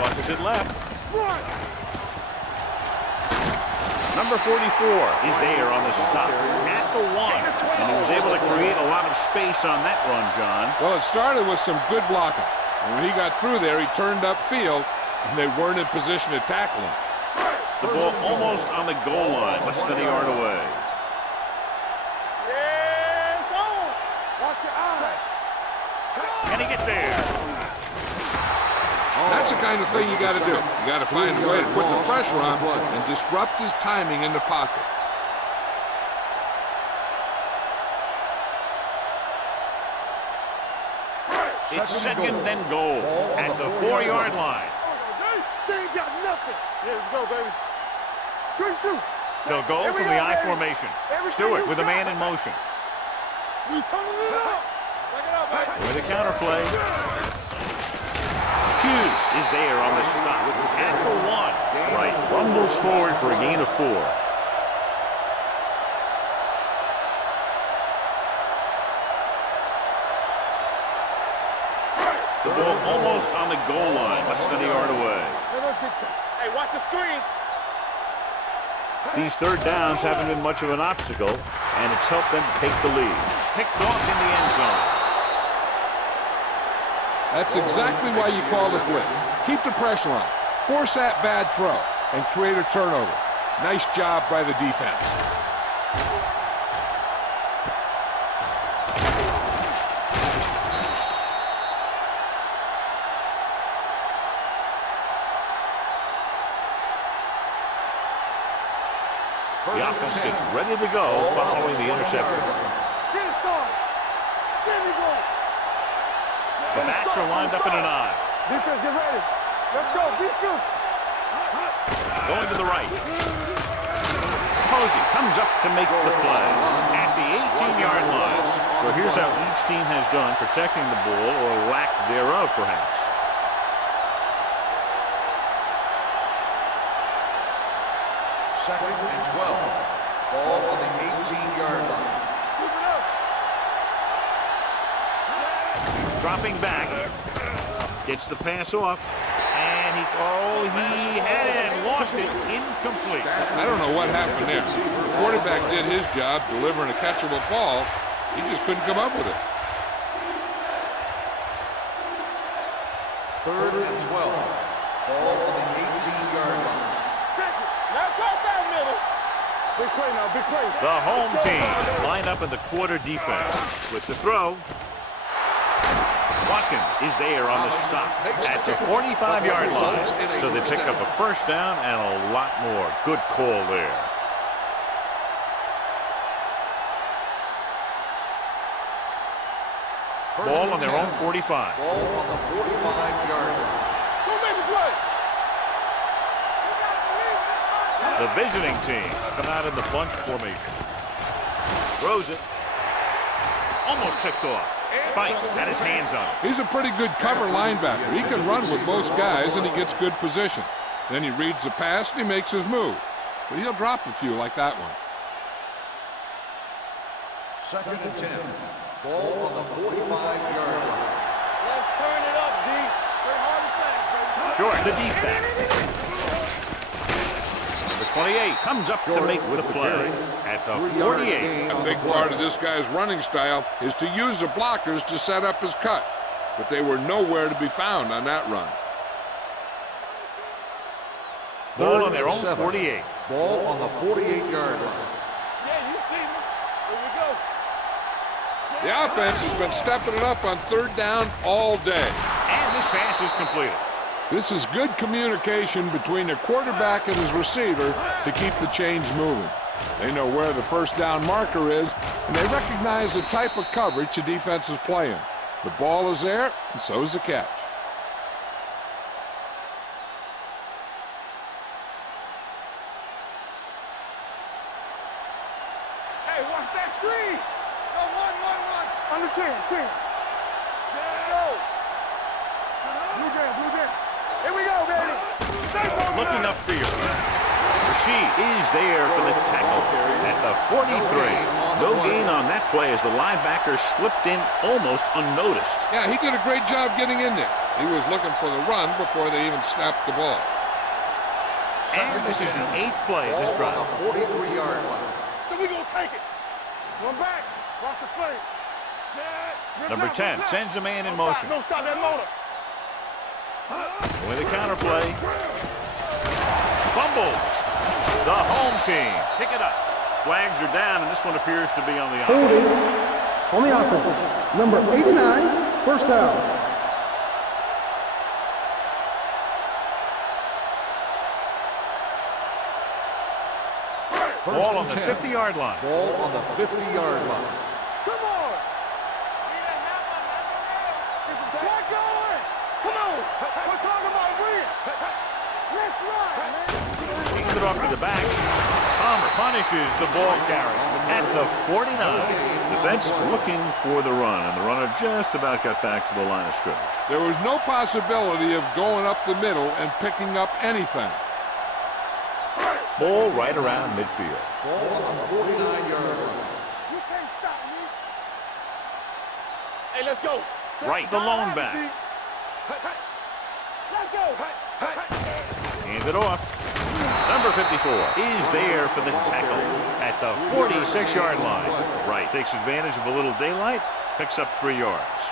Tosses it left. Run. Number 44 is there on the stop at the 1. And he was able to create a lot of space on that run, John. Well, it started with some good blocking. And when he got through there, he turned upfield, and they weren't in position to tackle him. The ball almost on the goal line, less than a yard away. Yeah, it's on. Watch your eyes. Can he get there? That's the kind of thing you got to do. You got to find a way to put the pressure on and disrupt his timing in the pocket. It's second and goal at the 4-yard line. They ain't got nothing. Yeah, let's go, baby. Good shoot. They'll go from the I formation. Stewart with a man in motion. We turning it up. Back it up, baby. With a counterplay. Hughes is there on the stop at the 1. Right, rumbles forward for a gain of 4. The ball almost on the goal line, less than a yard away. Hey, watch the screen. These third downs haven't been much of an obstacle, and it's helped them take the lead. Picked off in the end zone. That's exactly why you call the blitz. Keep the pressure on, force that bad throw, and create a turnover. Nice job by the defense. The offense gets ready to go following the interception. Get it, son. There we go. The backs are lined up in an I. Defense, get ready. Let's go. Be fierce. Going to the right. Posey comes up to make the play at the 18-yard line. So here's how each team has done protecting the ball, or lack thereof, perhaps. Second and 12. Ball on the 18-yard line. Dropping back. Gets the pass off. And he had it and lost it. Incomplete. I don't know what happened there. The quarterback did his job delivering a catchable ball. He just couldn't come up with it. Third and 12. Ball on the 18-yard line. Check it. Now cross out middle. Big play now. Big play. The home team line up in the quarter defense. With the throw. Watkins is there on the stop at the 45-yard line. So they pick up a first down and a lot more. Good call there. Ball on their own 45. Ball on the 45-yard line. Go make the play. The visiting team come out in the bunch formation. Throws it. Almost picked off. Spike had his hands on it. He's a pretty good cover linebacker. He can run with most guys, and he gets good position. Then he reads the pass, and he makes his move. But he'll drop a few like that one. Second and 10. Ball on the 45-yard line. Let's turn it up, D. Work hard and fast, baby. Sure, the deep back. Number 28 comes up to make the play at the 48. A big part of this guy's running style is to use the blockers to set up his cut. But they were nowhere to be found on that run. Ball on their own 48. Ball on the 48-yard line. Yeah, you see me. Here we go. The offense has been stepping it up on third down all day. And this pass is completed. This is good communication between the quarterback and his receiver to keep the chains moving. They know where the first down marker is, and they recognize the type of coverage the defense is playing. The ball is there, and so is the catch. Down to 10. Go. Blue jam. Here we go, baby. Looking upfield. Rashid is there for the tackle at the 43. No gain on that play as the linebacker slipped in almost unnoticed. Yeah, he did a great job getting in there. He was looking for the run before they even snapped the ball. And this is the 8th play of this drive. On the 43-yard line. So we gonna take it. One back. Watch the play. Number 10 sends a man in motion. No, stop that motor. With a counter play. Fumble. The home team pick it up. Flags are down, and this one appears to be on the Holding offense. on the offense. Number 89, first down. Ball on the 50-yard line. Ball on the 50-yard line. Come on. Get going. Come on. We're talking about win. Let's run, man. Hands it off to the back. Palmer punishes the ball carrier at the 49. Defense looking for the run, and the runner just about got back to the line of scrimmage. There was no possibility of going up the middle and picking up anything. Ball right around midfield. Ball on the 49-yard line. You can't stop me. Hey, let's go. Right, the lone back. Let's go. Hands it off. Number 54 is there for the tackle at the 46-yard line. Right, takes advantage of a little daylight, picks up 3 yards.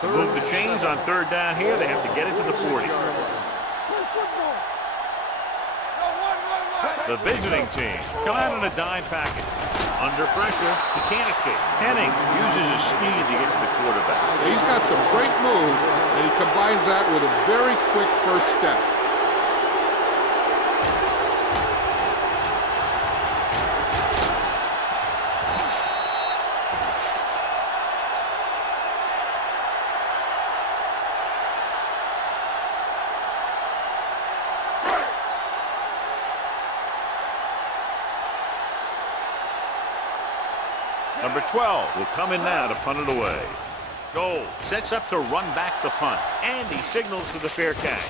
To move the chains on 3rd down here, they have to get it to the 40. The visiting team come out in a dime package. Under pressure, he can't escape. Henning uses his speed to get to the quarterback. He's got some great move, and he combines that with a very quick first step. Number 12 will come in now to punt it away. Gold sets up to run back the punt, and he signals for the fair catch.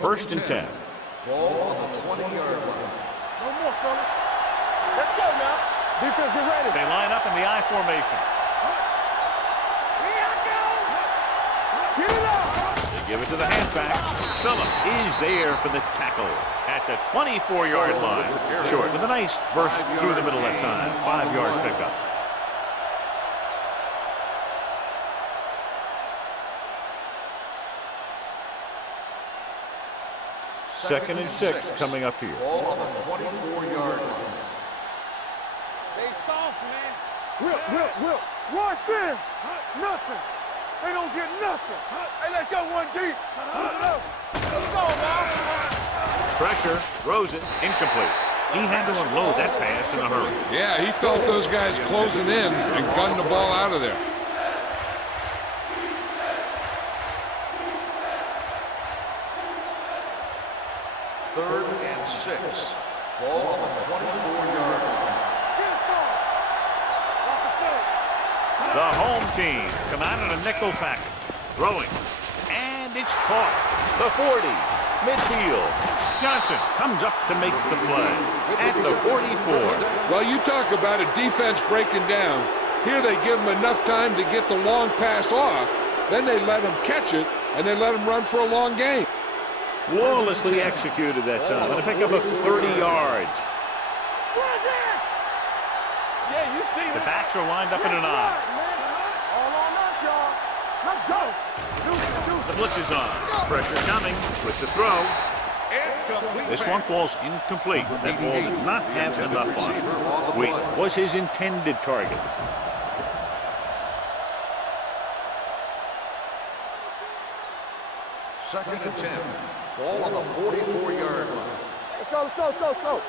First and 10. Ball on the 20-yard line. No more, fella. Let's go now. Defense, get ready. They line up in the I formation. Here I go. Get it up. They give it to the halfback. Phillip is there for the tackle at the 24-yard line. Short with a nice burst through the middle that time. 5-yard pickup. Second and 6 coming up here. Ball on the 24-yard line. They soft, man. Will. One sin. Nothing. They don't get nothing. Hey, let's go one deep. Let's go, man. Pressure, throws it, incomplete. He had to unload that pass in a hurry. Yeah, he felt those guys closing in and gunned the ball out of there. Third and 6. Ball on the 24-yard line. The home team come out in a nickel package. Throwing. And it's caught. The 40. Midfield. Johnson comes up to make the play. At the 44. Well, you talk about a defense breaking down. Here they give them enough time to get the long pass off. Then they let him catch it, and they let him run for a long gain. Flawlessly executed that time. And a pickup of 30 yards. Yeah, you see The that. backs are lined up in an I. All on us, y'all. Let's go. The blitz is on. Pressure coming with the throw. This one falls incomplete. That ball did not have enough on it. Wait, was his intended target. Second and 10. Ball on the 44-yard line. Let's go.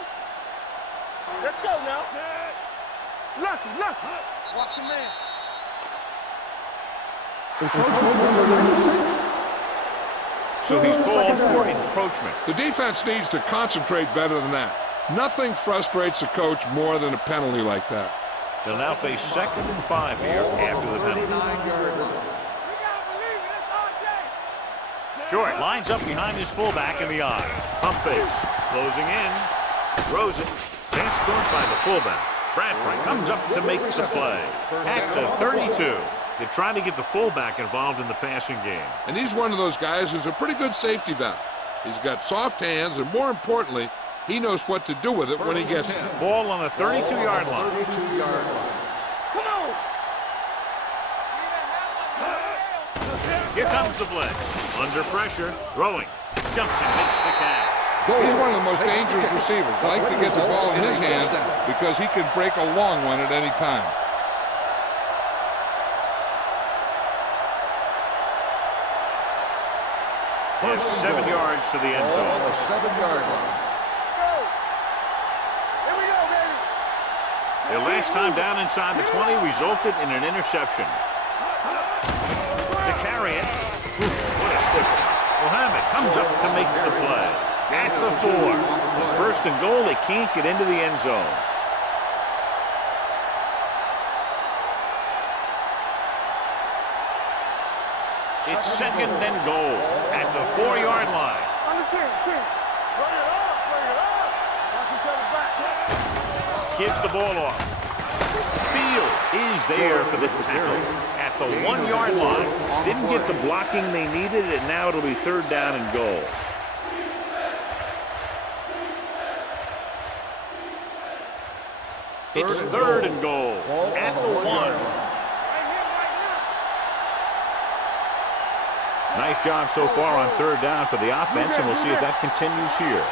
Let's go now. Lucky. Watch your man. Encroachment number 96. So he's called for encroachment. The defense needs to concentrate better than that. Nothing frustrates a coach more than a penalty like that. They'll now face 2nd and 5 here after the penalty. 39-yard line. Short lines up behind his fullback in the eye. Pump fakes. Closing in. Throws it. Pass caught by the fullback. Bradford comes up to make the play. At the 32. They're trying to get the fullback involved in the passing game. And he's one of those guys who's a pretty good safety valve. He's got soft hands, and more importantly, he knows what to do with it when he gets it. Ball on the 32-yard line. 32-yard line. Come on. Here comes the blitz. Under pressure. Throwing. Jumps and makes the catch. He's one of the most dangerous receivers. I like to get the ball in his hands because he can break a long one at any time. First 7 yards to the end Ball on zone. the 7-yard line. Here we go, baby. Their last time down inside the 20 resulted in an interception. To carry it. What a stiffer. Mohammed comes up to make the play. At the 4. The 1st and goal, they can't get into the end zone. It's 2nd and goal at the 4-yard line. On the 10. Bring it up. Watch each other back. Gives the ball off. Fields is there for the tackle at the 1-yard line. Didn't get the blocking they needed, and now it'll be 3rd down and goal. It's 3rd and goal at the 1. Nice job so far on 3rd down for the offense, and we'll see if that continues here.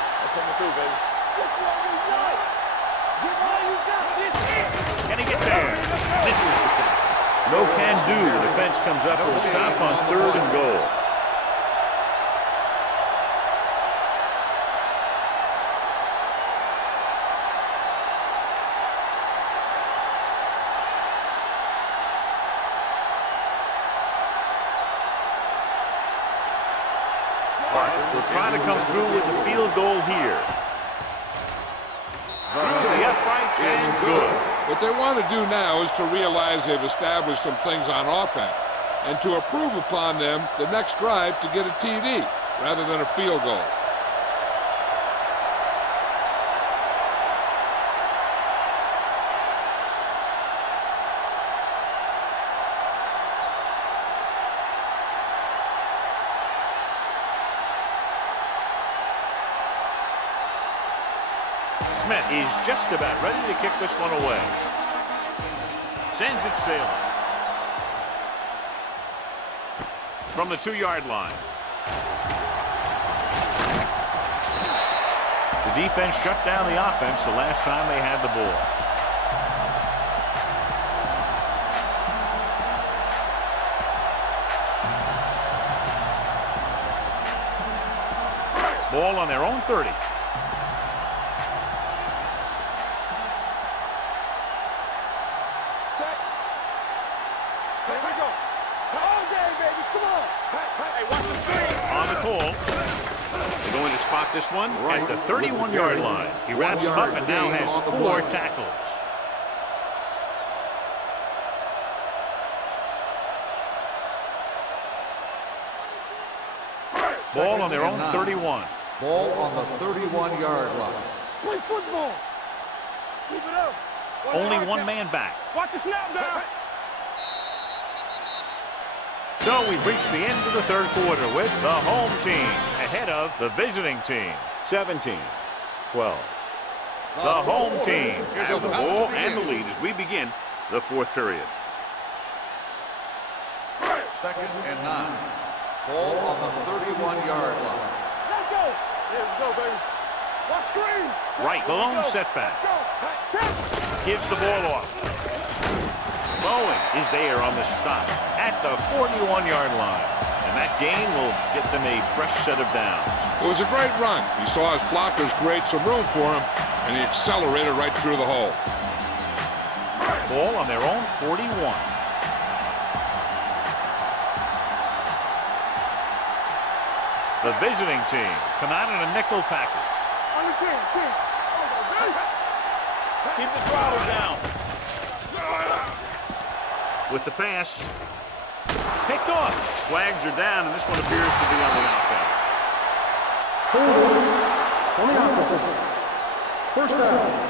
Can he get there? Misses the tackle. No can do. The defense comes up with a stop on 3rd and goal. Will try to come through with a field goal here. Through the uprights and good. What they want to do now is to realize they've established some things on offense and to improve upon them the next drive to get a TD rather than a field goal. Smith is just about ready to kick this one away. Sends it sailing. From the 2-yard line. The defense shut down the offense the last time they had the ball. Ball on their own 30. On the call. They're going to spot this one at the 31-yard line. He wraps him up and now has 4 tackles. Ball on their own 31. Ball on the 31-yard line. Play football. Keep it up. Only 1 man back. Watch the snap down. So we've reached the end of the 3rd quarter with the home team ahead of the visiting team. 17-12. The home team have the ball and the lead as we begin the 4th period. 2nd and 9. Ball on the 31-yard line. Let's go. Here we go, baby. Watch screen. Right, the lone setback. Gives the ball off. Bowen is there on the stop at the 41-yard line. And that gain will get them a fresh set of downs. It was a great run. He saw his blockers create some room for him, and he accelerated right through the hole. Ball on their own 41. The visiting team come out in a nickel package. On the 10. Keep the throttle down. With the pass. Picked off. Flags are down, and this one appears to be on the offense. On the offense. First down.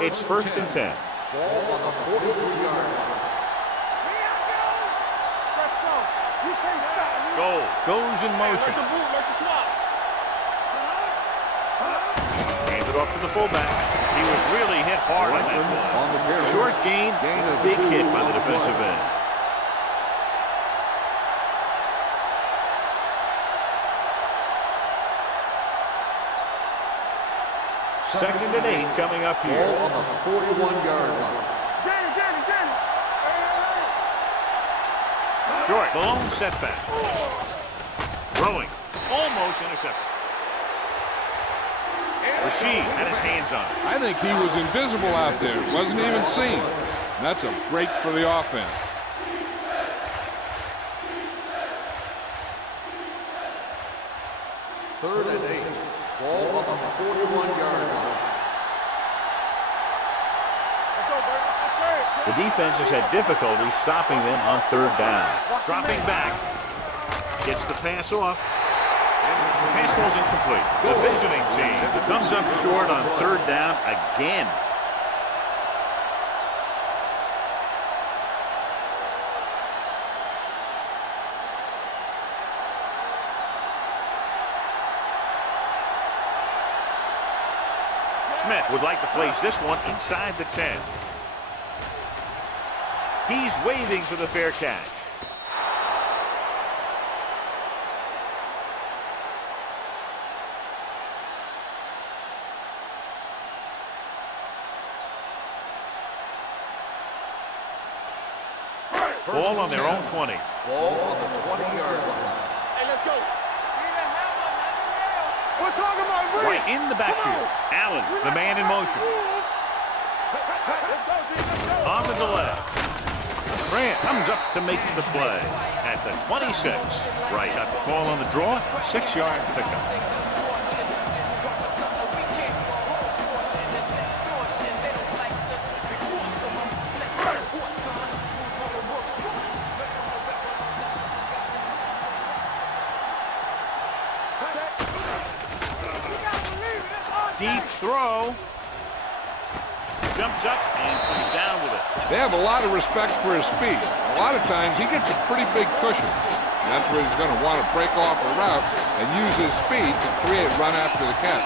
It's first and 10. Ball on the 43-yard line. Let's go. You can't stop me. Goal goes in motion. Handed off to the fullback. He was really hit hard on that On the play. carry. Short gain, big hit by the defensive end. Second and 8 coming up here. Ball on the 41-yard line. Danny. Short, the lone setback. Throwing, almost intercepted. Rashid had his hands on it. I think he was invisible out there. Wasn't even seen. And that's a break for the offense. Third and 8. Ball on the 41-yard line. The defense has had difficulty stopping them on third down. Dropping back. Gets the pass off. Pass ball's incomplete. The visiting team comes up short on third down again. Smith would like to place this one inside the 10. He's waving for the fair catch. Ball on their own 20. Ball on the 20-yard line. Hey, let's go. We're talking about Right in the backfield. Allen, the man in motion. On the delay. Grant comes up to make the play at the 26. Right, got the call on the draw. 6-yard pickup. Deep throw. Jumps up and comes down with it. They have a lot of respect for his speed. A lot of times he gets a pretty big cushion. And that's where he's going to want to break off a route and use his speed to create run after the catch.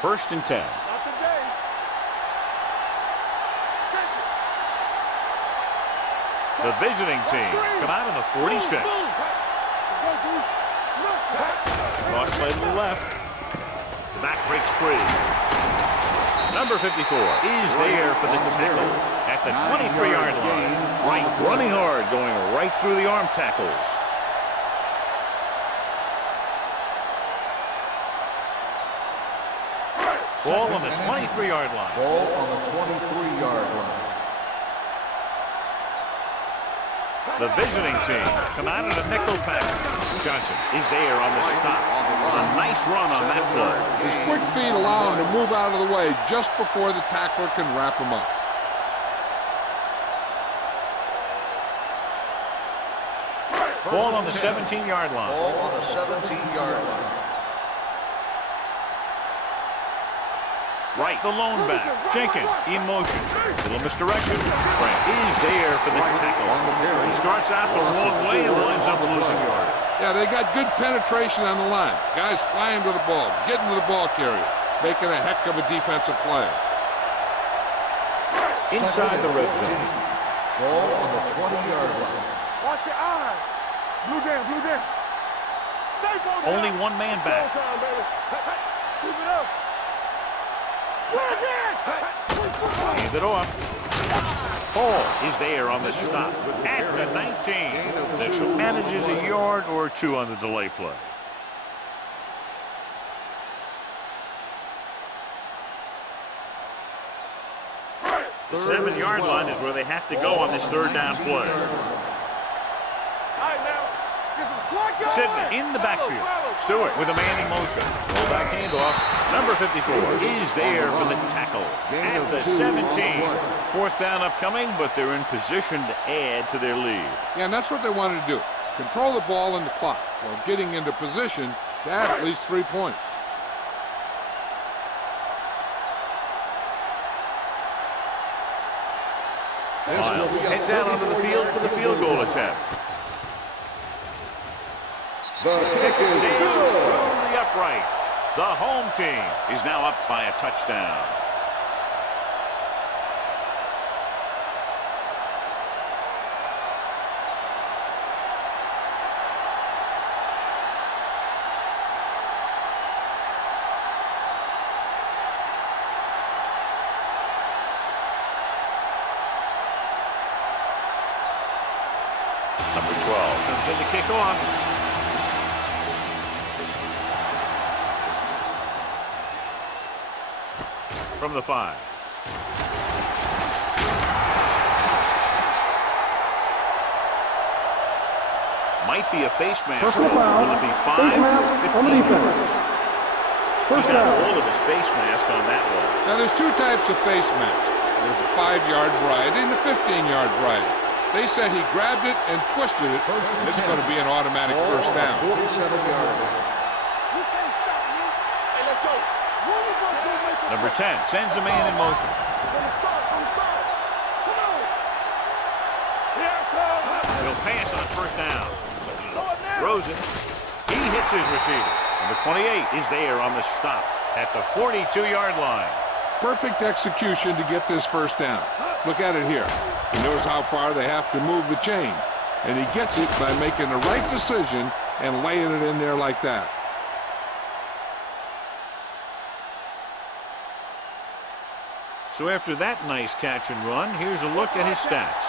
First and 10. The visiting team come out of the 46. Cross play to the left. The back breaks free. Number 54 is there for the tackle at the 23-yard line. Right, running hard, going right through the arm tackles. Ball on the 23-yard line. Ball on the 23-yard line. The visiting team come out of the nickel pack. Johnson is there on the stop. A nice run on that play. His quick feet allow him to move out of the way just before the tackler can wrap him up. Ball on the 17-yard line. Ball on the 17-yard line. Right, the lone back. Jenkins in motion. Little misdirection. Grant is there for the tackle. He starts out the wrong way and winds up losing yardage. Yeah, they got good penetration on the line. Guys flying to the ball, getting to the ball carrier, making a heck of a defensive play. Inside the red zone. Ball on the 20-yard line. Watch your eyes. Blue down, blue down. Stay ball down. Only one man back. Ball time, baby. Hey, keep it up. Hand it off. Hall is there on the stop at the 19. That manages a yard or two on the delay play. The 7-yard line is where they have to go on this third down play. All right, now. Get some slack going. Sydney in the backfield. Stewart with a man in motion. Roll back handoff. Number 54 is there for the tackle at the 17. Fourth down upcoming, but they're in position to add to their lead. Yeah, and that's what they wanted to do. Control the ball and the clock while getting into position to add at least 3 points. Miles heads out onto the field for the field goal attempt. Kick sails through the uprights. The home team is now up by a touchdown. Number 12 comes in to kick off. From the 5. Might be a face mask. Personal foul. Will it be 5 Face mask or 15 on the defense. yards? First He's got down. hold of his face mask on that one. Now, there's 2 types of face masks. There's a 5-yard variety and a 15-yard variety. They said he grabbed it and twisted it, and it's going to be an automatic first down. 47-yard line. You can't stop me. Hey, let's go. Number 10 sends a man in motion. From the start. Come on. Here it comes. He'll pass on first down. Throw it now. Rosen, he hits his receiver. Number 28 is there on the stop at the 42-yard line. Perfect execution to get this first down. Look at it here. He knows how far they have to move the chain, and he gets it by making the right decision and laying it in there like that. So after that nice catch and run, here's a look at his stats.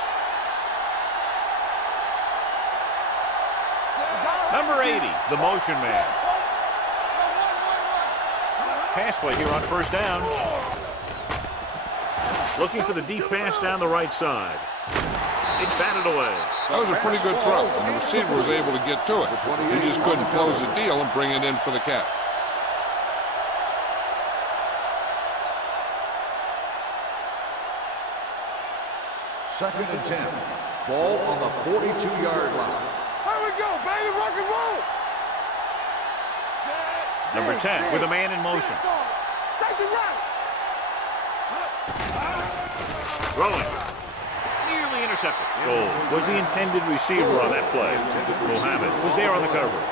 Number 80, the motion man. Pass play here on first down. Looking for the deep pass down the right side. It's batted away. That was a pretty good throw, and the receiver was able to get to it. He just couldn't close the deal and bring it in for the catch. Second and 10. Ball on the 42-yard line. Here we go, baby. Rock and roll. Number 10 with a man in motion. Take it right. Throwing. Nearly intercepted. Goal was the intended receiver on that play. Mohammed was there on the coverage.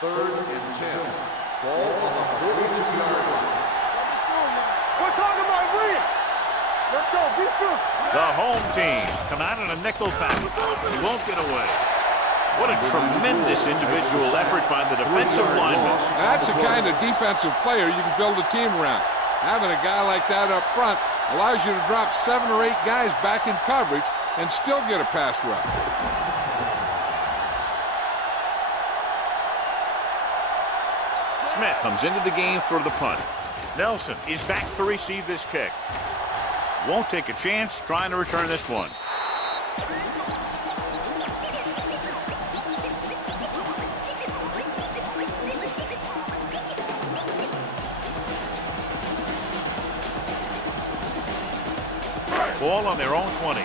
Third and 10. Ball on the 42-yard line. We're talking about win. Let's go. Be good. The home team come out in a nickel package. He won't get away. What a tremendous individual effort by the defensive lineman. That's the kind of defensive player you can build a team around. Having a guy like that up front allows you to drop 7 or 8 guys back in coverage and still get a pass rush. Smith comes into the game for the punt. Nelson is back to receive this kick. Won't take a chance trying to return this one. Ball on their own 20.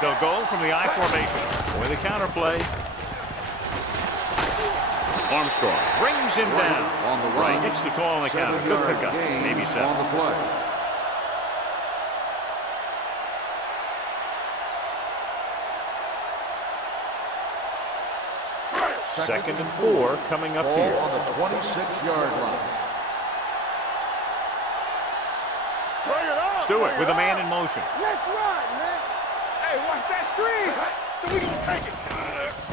They'll go from the I formation with a counter play. Armstrong brings him down. On the Right, run. gets the call on the counter. Good pickup. Maybe 7. On the play. Second and 4 coming up Ball here. on the 26-yard line. Stewart with a man in motion. Let's run, man. Hey, watch that screen. So we gonna take it.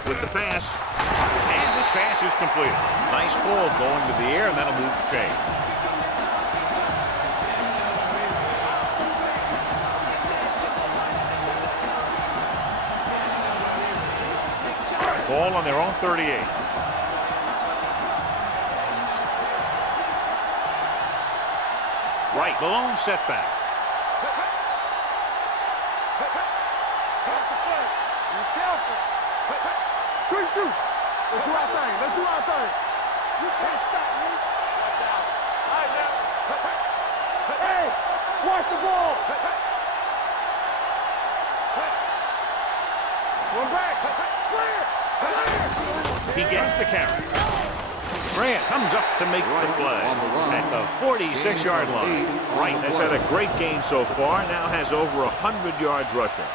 With the pass. And this pass is completed. Nice ball going to the air, and that'll move the chain. Ball on their own 38. Right, the lone setback. Be careful. Quick shoot. Let's do our thing. Let's do our thing. You can't stop me. Watch out. All right, now. Hey, watch the ball. One back. He gets the carry. Grant comes up to make the play at the 46-yard line. Wright has had a great game so far, now has over 100 yards rushing.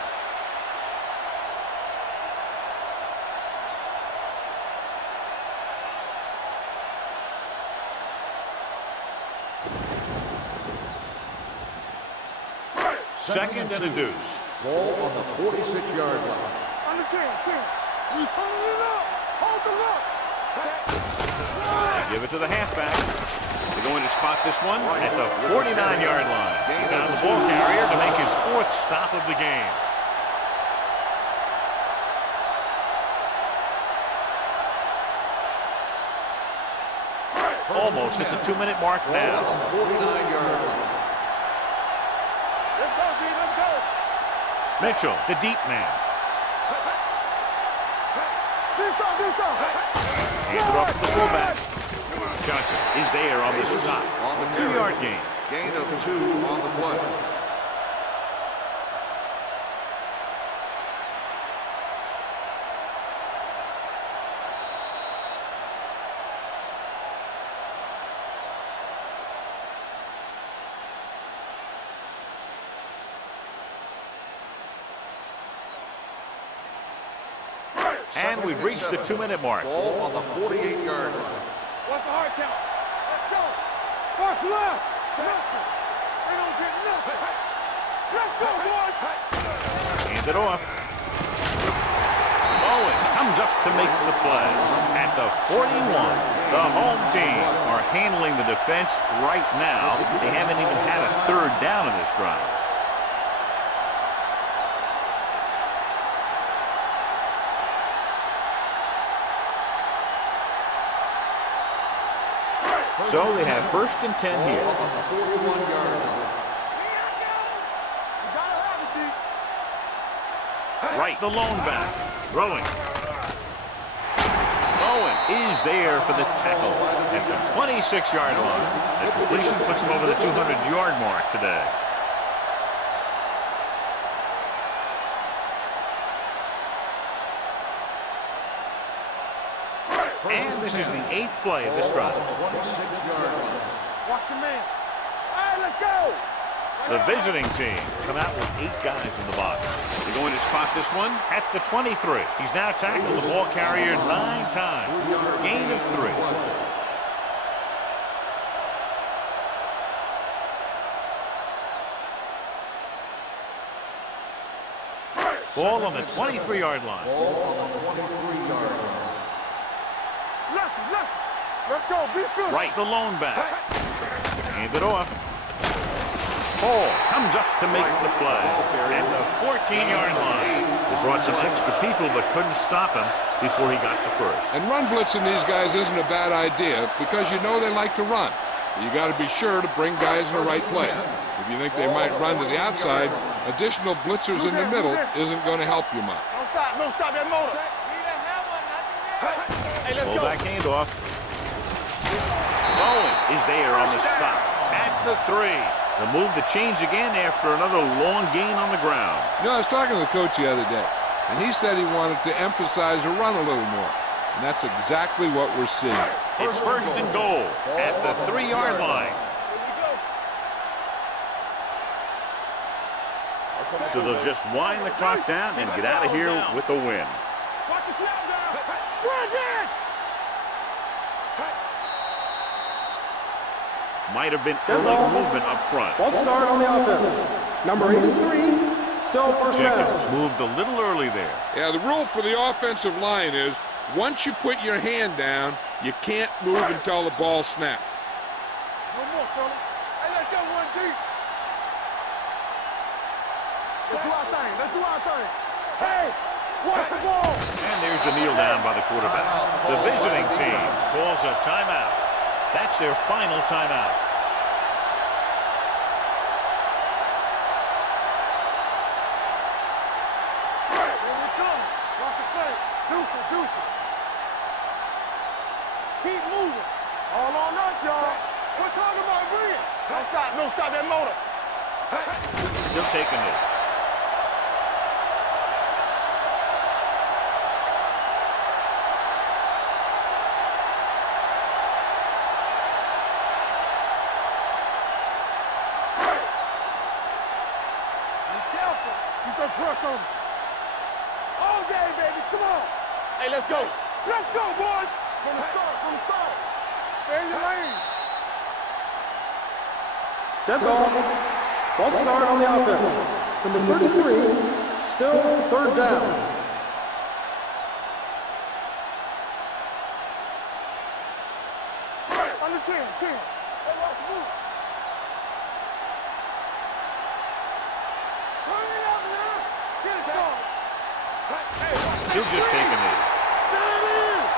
Second and a deuce. Ball on the 46-yard line. On the 10. We turning it up. Hold the look. They give it to the halfback. They're going to spot this one at the 49-yard line. He found the ball carrier to make his 4th stop of the game. Almost at the 2-minute mark now. 49-yard line. Let's go, D. Let's go. Mitchell, the deep man. This up. Hands it off to the fullback. Johnson is there on the stop. On the 2-yard gain. Gain of 2 on the play. And we've reached the 2-minute mark. Ball on the 48-yard line. What's the hard count? Let's go. First left. Nothing. They don't get nothing. Let's go, boys. Hand it off. Bowen comes up to make the play. At the 41, the home team are handling the defense right now. They haven't even had a 3rd down in this drive. So they have 1st and 10 here. On the 41-yard line. Right, the lone back. Throwing. Bowen is there for the tackle at the 26-yard line. The completion puts him over the 200-yard mark today. And this is the 8th play of this drive. 26-yard line. Watch your man. All right, let's go. The visiting team come out with 8 guys in the box. They're going to spot this one at the 23. He's now tackled the ball carrier 9 times. Gain of 3. Ball on the 23-yard line. Ball on the 23-yard line. Left. Let's go. Be good. Right, the lone back. Hand it off. Hall comes up to make the play at the 14-yard line. They brought some extra people but couldn't stop him before he got the first. And run blitzing these guys isn't a bad idea because you know they like to run. You got to be sure to bring guys in the right place. If you think they might run to the outside, additional blitzers in the middle isn't going to help you much. Don't stop that motor. Hey, let's go. Fullback handoff. Bowen is there on the stop at the 3. They'll move the chains again after another long gain on the ground. You know, I was talking to the coach the other day, and he said he wanted to emphasize the run a little more. And that's exactly what we're seeing. It's first and goal at the 3-yard line. So they'll just wind the clock down and get out of here with a win. Might have been early movement up front. False start on the offense. Number 83, still first down. Jenkins moved a little early there. Yeah, the rule for the offensive line is once you put your hand down, you can't move until the ball snaps. No more, fella. Hey, let's go one deep. Let's do our thing. Let's do our thing. Hey, watch the ball. And there's the kneel down by the quarterback. The visiting team calls a timeout. That's their final timeout. Here we come. Watch the play. Deuce it. Keep moving. All on us, y'all. We're talking about bringing. Don't stop that motor. He'll take a knee. Keep that press on him. All day, baby. Come on. Hey, let's go. Let's go, boys. From the start. Stay in your lane. Dead ball. False start on the offense. Number 33, still third down. Under 10. Hey, watch the move. Hurry up now. Get it going. Hey, He'll just take a knee. there it is.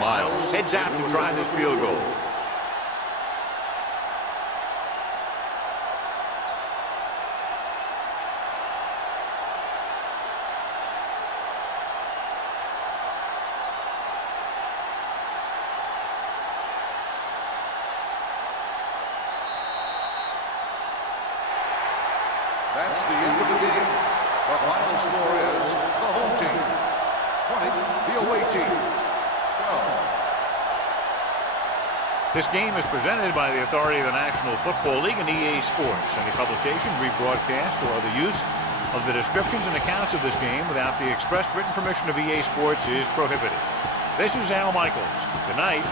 Miles heads out to try this field goal. That's the end of the game. The final score is the home team 20, the away team 12. This game is presented by the authority of the National Football League and EA Sports. Any publication, rebroadcast, or other use of the descriptions and accounts of this game without the express written permission of EA Sports is prohibited. This is Al Michaels. Good night.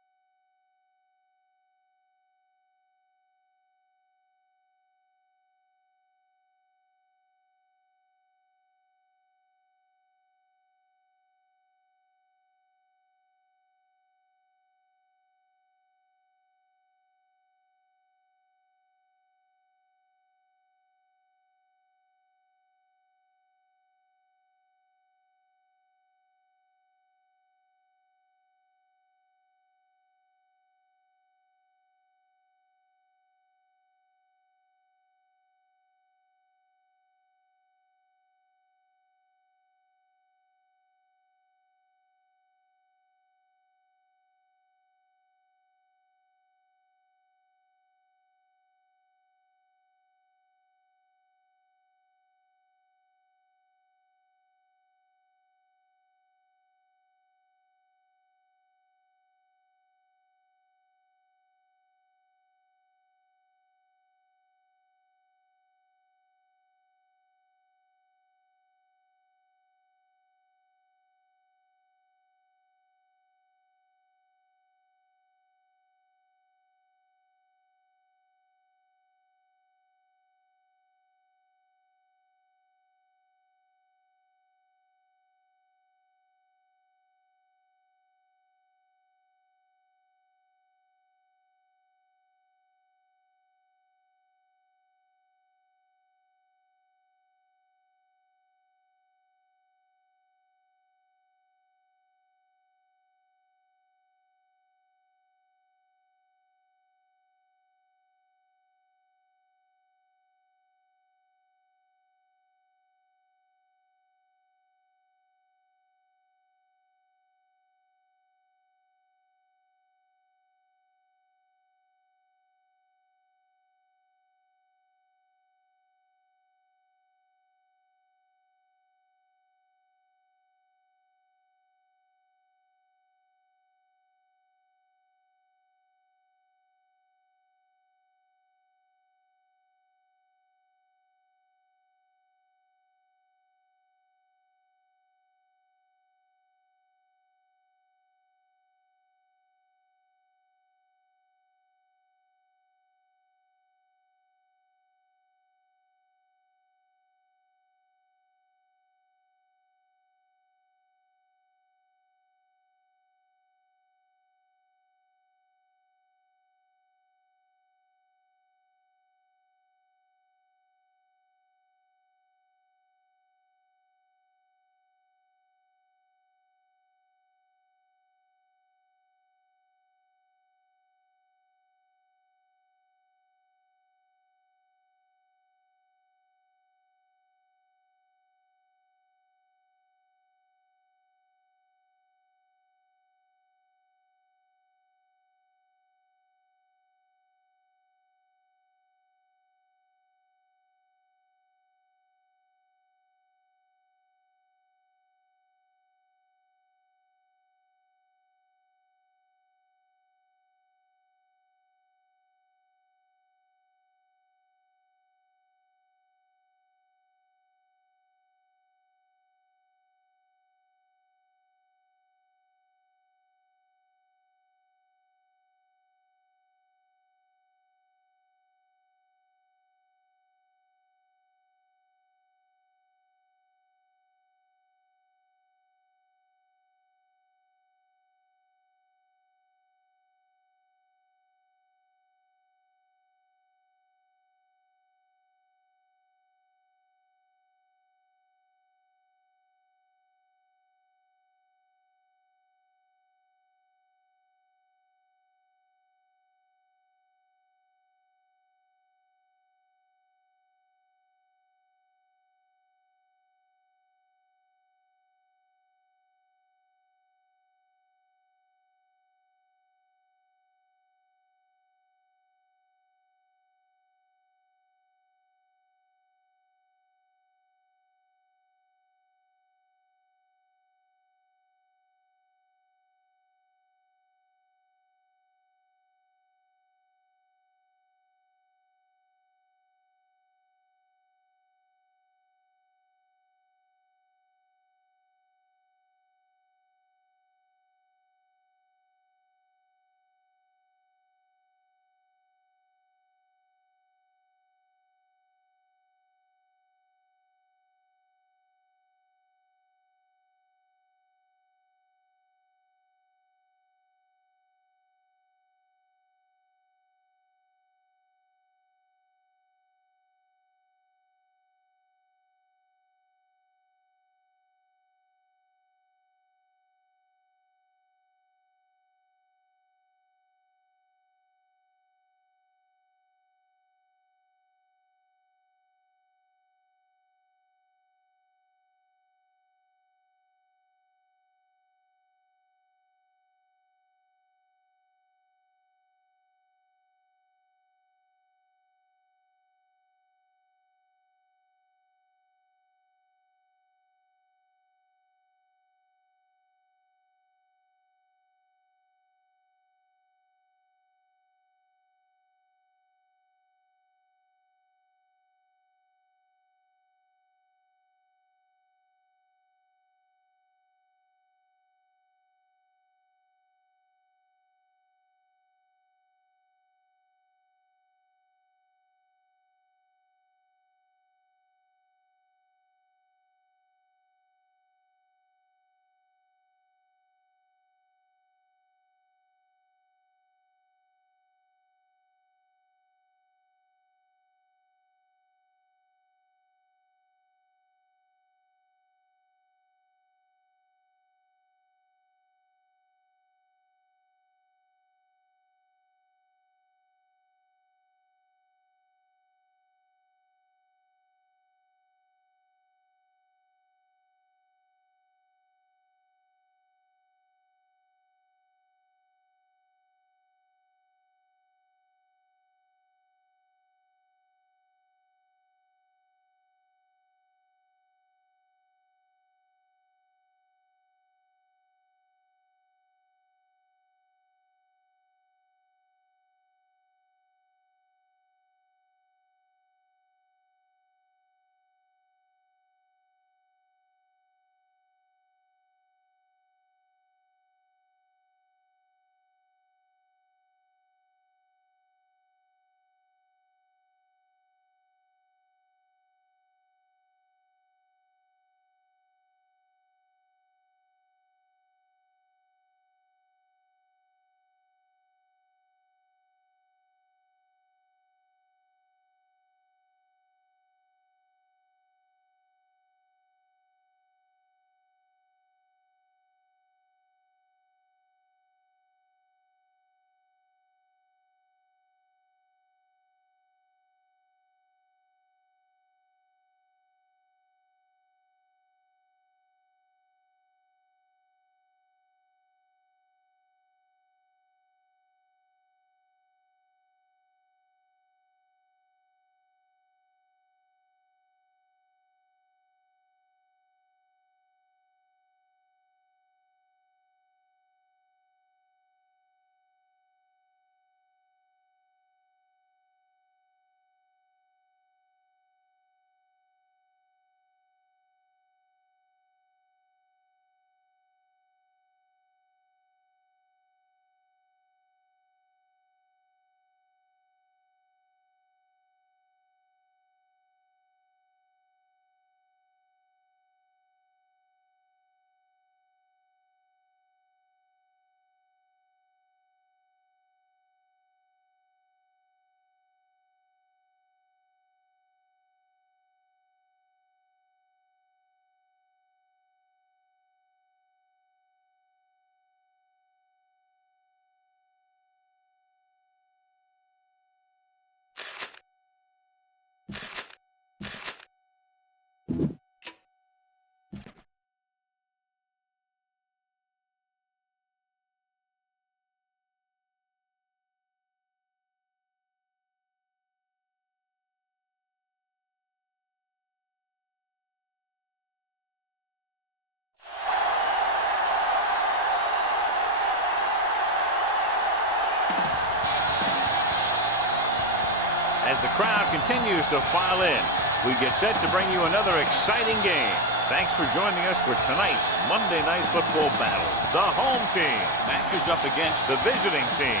As the crowd continues to file in, we get set to bring you another exciting game. Thanks for joining us for tonight's Monday Night Football battle. The home team matches up against the visiting team.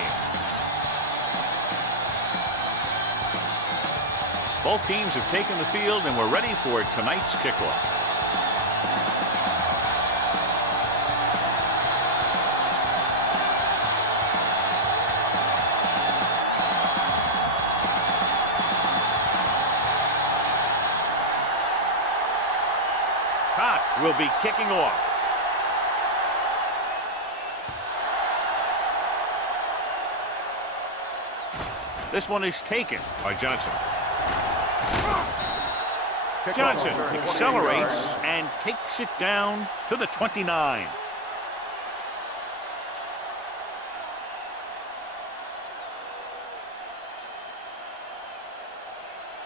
Both teams have taken the field and we're ready for tonight's kickoff. Will be kicking off. This one is taken by Johnson. Johnson accelerates and takes it down to the 29.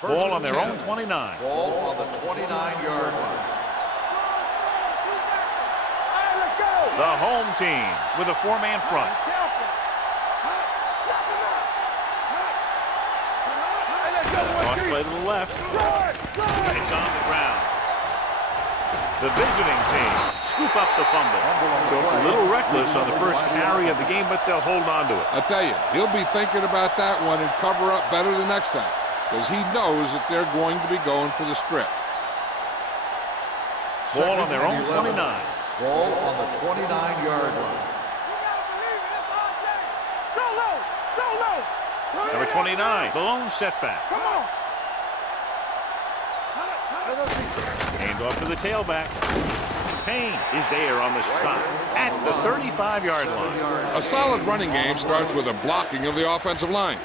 Ball on their own 29. Ball on the 29-yard line. The home team with a four-man front. Cross play to the left. It's on the ground. The visiting team scoop up the fumble. So a little reckless on the first carry of the game, but they'll hold on to it. I'll tell you, he'll be thinking about that one and cover up better the next time, because he knows that they're going to be going for the strip. Ball on their own 29. Ball on the 29-yard line. Number 29, the lone setback. Come on. Hand off to the tailback. Payne is there on the stop at the 35-yard line. A solid running game starts with a blocking of the offensive line.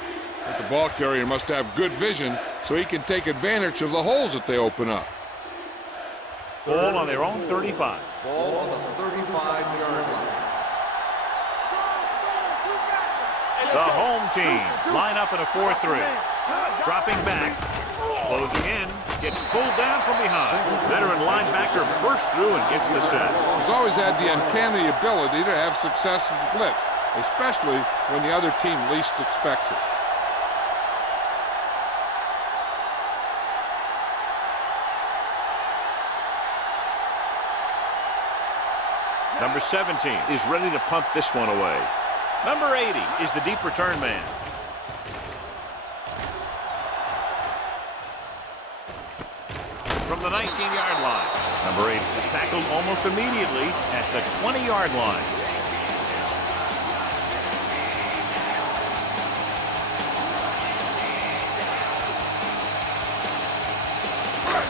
But the ball carrier must have good vision so he can take advantage of the holes that they open up. Ball on their own 35. Ball on the 35-yard line. The home team line up in a 4-3. Dropping back, closing in, gets pulled down from behind. Veteran linebacker bursts through and gets the sack. He's always had the uncanny ability to have success in the blitz, especially when the other team least expects it. Number 17 is ready to punt this one away. Number 80 is the deep return man. From the 19-yard line, number 80 is tackled almost immediately at the 20-yard line.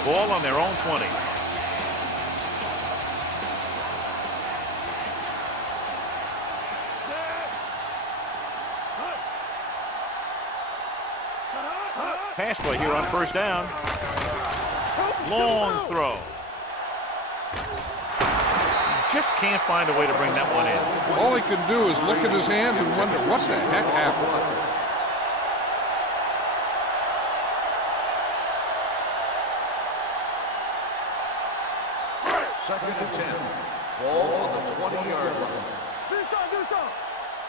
Ball on their own 20. Pass play here on first down. Long throw. Just can't find a way to bring that one in. All he can do is look at his hands and wonder what the heck happened. Second and 10. Ball on the 20-yard line. Do something.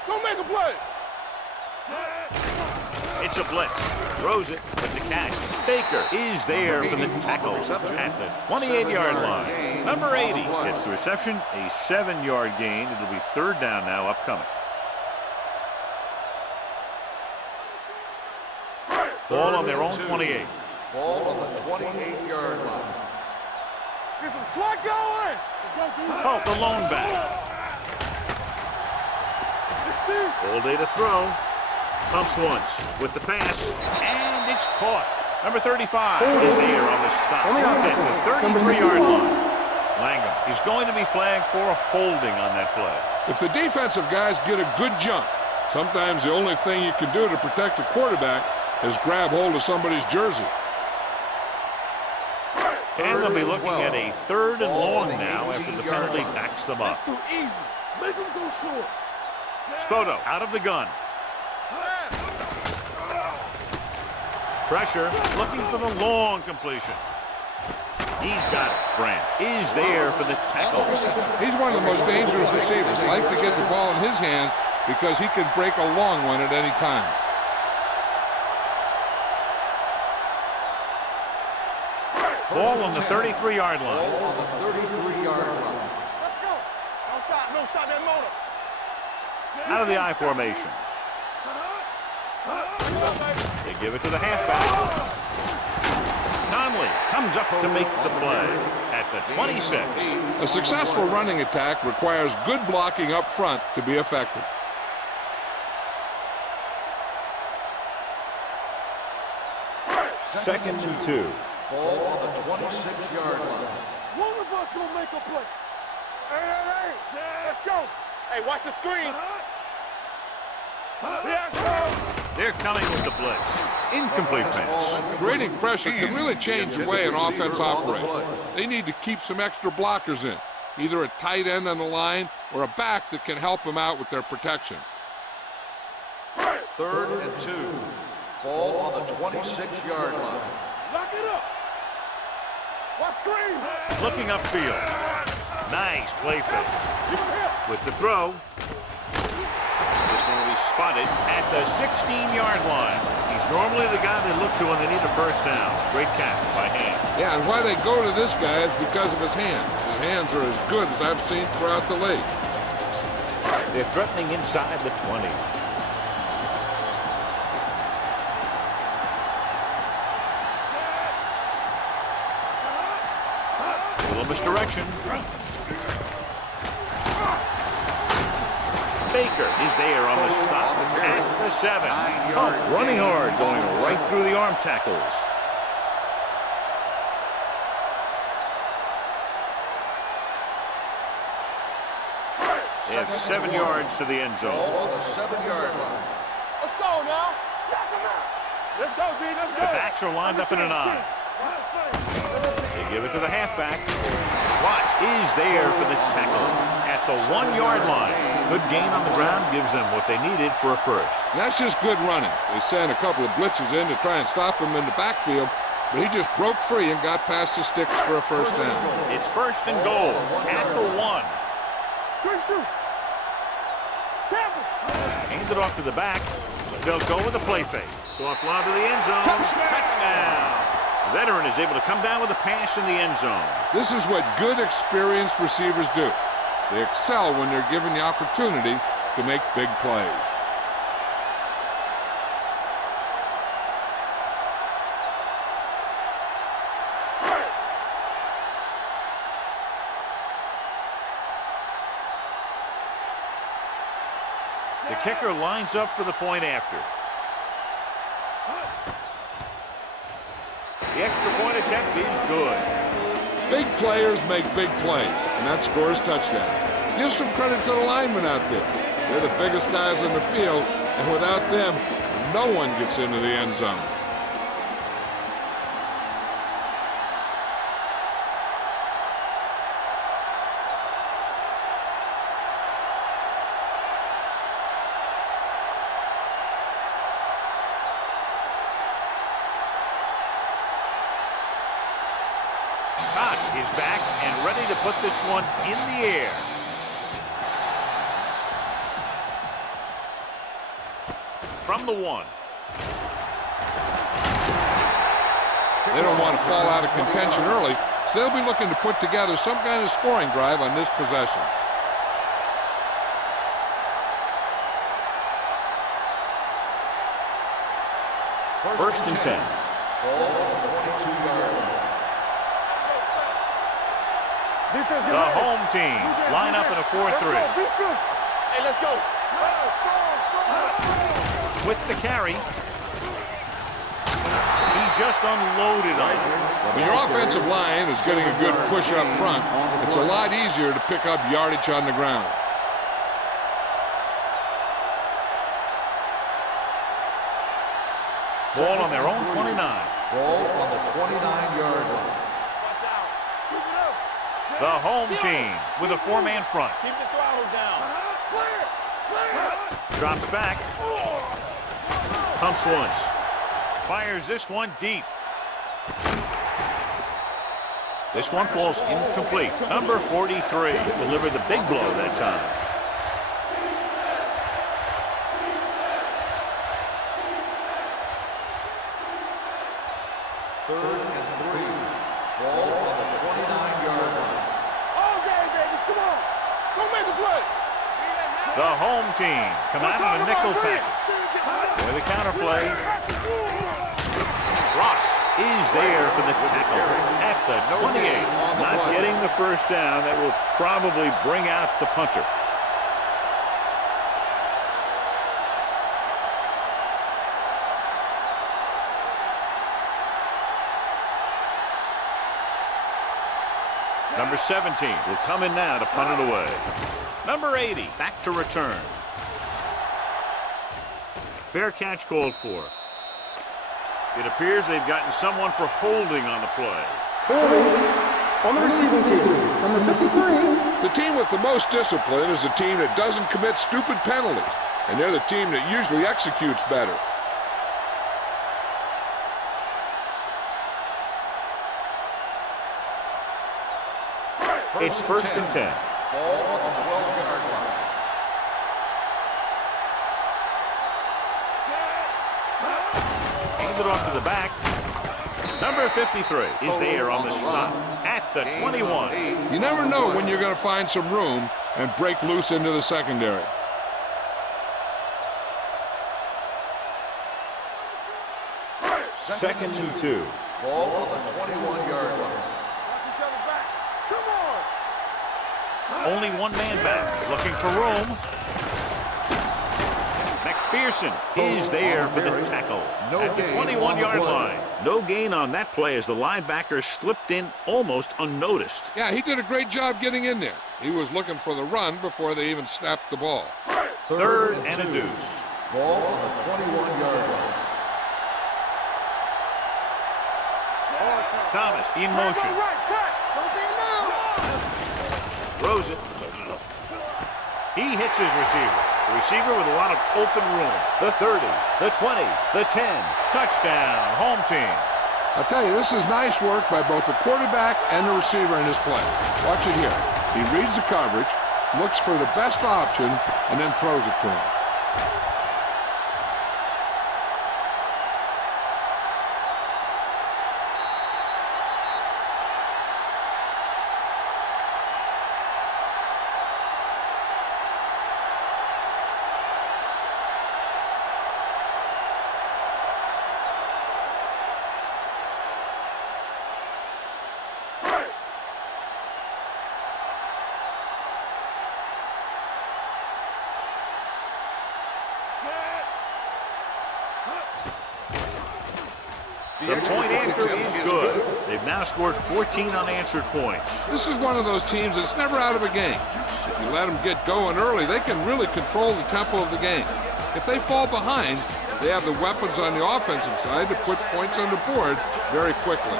Go make a play. It's a blitz. Throws it with the catch. Baker is there for the tackle at the 28-yard line. Number 80 gets the reception, a 7-yard gain. It'll be third down now upcoming. Ball on their own 28. Ball on the 28-yard line. Get some slot going. Oh, the lone back. All day to throw. Pumps once with the pass, and it's caught. Number 35 is there on the stop at the 33-yard line. Langham is going to be flagged for holding on that play. If the defensive guys get a good jump, sometimes the only thing you can do to protect the quarterback is grab hold of somebody's jersey. And they'll be looking at a third and long now after the penalty backs them up. That's too easy. Make them go short. Spoto out of the gun. Pressure, looking for the long completion. He's got it. Branch is there for the tackle. He's one of the most dangerous receivers. Like to get the ball in his hands because he can break a long one at any time. Ball on the 33-yard line. Ball on the 33-yard line. Let's go. Don't stop. Don't stop that motor. Out of the I formation. They give it to the halfback. Conley comes up to make the play at the 26. A successful running attack requires good blocking up front to be effective. Second and 2. Ball on the 26-yard line. One of us gonna make a play. Hey. Let's go. Hey, watch the screen. They're coming with the blitz. Incomplete pass. Grading pressure can really change the way an offense operates. They need to keep some extra blockers in, either a tight end on the line or a back that can help them out with their protection. 3rd and 2. Ball on the 26-yard line. Lock it up. Watch screen. Looking upfield. Nice play fake. With the throw. This one will be spotted at the 16-yard line. He's normally the guy they look to when they need a first down. Great catch by hand. Yeah, and why they go to this guy is because of his hands. His hands are as good as I've seen throughout the league. They're threatening inside the 20. Little misdirection. Baker is there on the stop at the 7. Running hard, going right through the arm tackles. They have 7 yards to the end zone. Ball on the 7-yard line. Let's go now. Let's go, D. Let's go. The backs are lined up in an I. They give it to the halfback. Watt is there for the tackle at the 1-yard line. Good gain on the ground gives them what they needed for a first. And that's just good running. They sent a couple of blitzes in to try and stop him in the backfield, but he just broke free and got past the sticks for a first down. It's 1st and goal at the 1. Good shoot. Tackle. Hand it off to the back. They'll go with a play fake. So a fly to the end zone. Touchdown. The veteran is able to come down with a pass in the end zone. This is what good, experienced receivers do. They excel when they're given the opportunity to make big plays. The kicker lines up for the point after. The extra point attempt is good. Big players make big plays, and that scores touchdowns. Give some credit to the linemen out there. They're the biggest guys on the field, and without them, no one gets into the end zone. Is back and ready to put this one in the air. From the 1. They don't want to fall out of contention early, so they'll be looking to put together some kind of scoring drive on this possession. First and 10. Ball on the 22-yard line. The home team line up in a 4-3. Hey, let's go. With the carry. He just unloaded on him. When your offensive line is getting a good push up front, it's a lot easier to pick up yardage on the ground. Ball on their own 29. Ball on the 29-yard line. The home team with a 4-man front. Keep the throttle down. Drops back. Pumps once. Fires this one deep. This one falls incomplete. Number 43 delivered the big blow that time. The home team come out in a nickel package. With the counterplay. Ross is there for the tackle at the 28. Not getting the first down. That will probably bring out the punter. Number 17 will come in now to punt it away. Number 80 back to return. Fair catch called for. It appears they've gotten someone for holding on the play. Holding on the receiving team. Number 53. The team with the most discipline is the team that doesn't commit stupid penalties, and they're the team that usually executes better. It's first and 10. Ball on the 12-yard line. Hand it off to the back. Number 53 is there on the stop at the 21. You never know when you're going to find some room and break loose into the secondary. Second and 2. Ball on the 21-yard line. Only one man back, looking for room. McPherson is there for the tackle at the 21-yard line. No gain on that play as the linebacker slipped in almost unnoticed. Yeah, he did a great job getting in there. He was looking for the run before they even snapped the ball. Third and a deuce. Ball on the 21-yard line. Thomas in motion. Throws it. He hits his receiver. The receiver with a lot of open room. The 30, the 20, the 10. Touchdown, home team. I'll tell you, this is nice work by both the quarterback and the receiver in his play. Watch it here. He reads the coverage, looks for the best option, and then throws it to him. The point after is good. They've now scored 14 unanswered points. This is one of those teams that's never out of a game. If you let them get going early, they can really control the tempo of the game. If they fall behind, they have the weapons on the offensive side to put points on the board very quickly.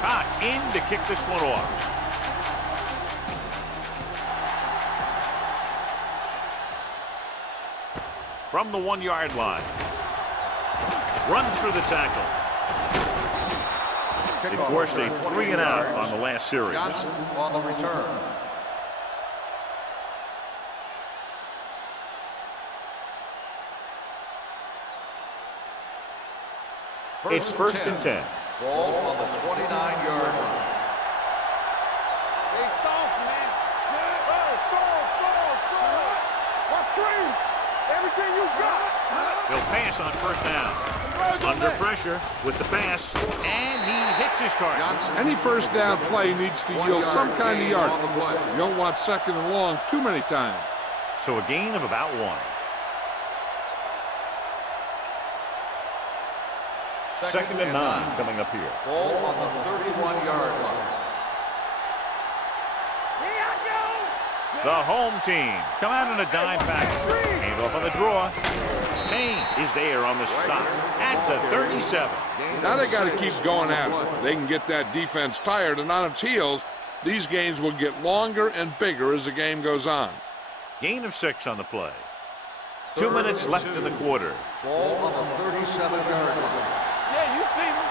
Cock in to kick this one off. From the 1-yard line. Runs through the tackle. They forced a 3-and-out on the last series. Johnson on the return. It's first and 10. Ball on the 29-yard line. They soft, man. Watch screen. Everything you got. He'll pass on first down. Under pressure with the pass, and he hits his target. Any first down play needs to yield some kind of yard. You don't want second and long too many times. So a gain of about 1. Second and 9 coming up here. Ball on the 31-yard line. The home team come out in a dime package. Hand off on the draw. Payne is there on the stop at the 37. Now they got to keep going at it. They can get that defense tired and on its heels. These gains will get longer and bigger as the game goes on. Gain of 6 on the play. 2 minutes left in the quarter. Ball on the 37-yard line. Yeah, you see me.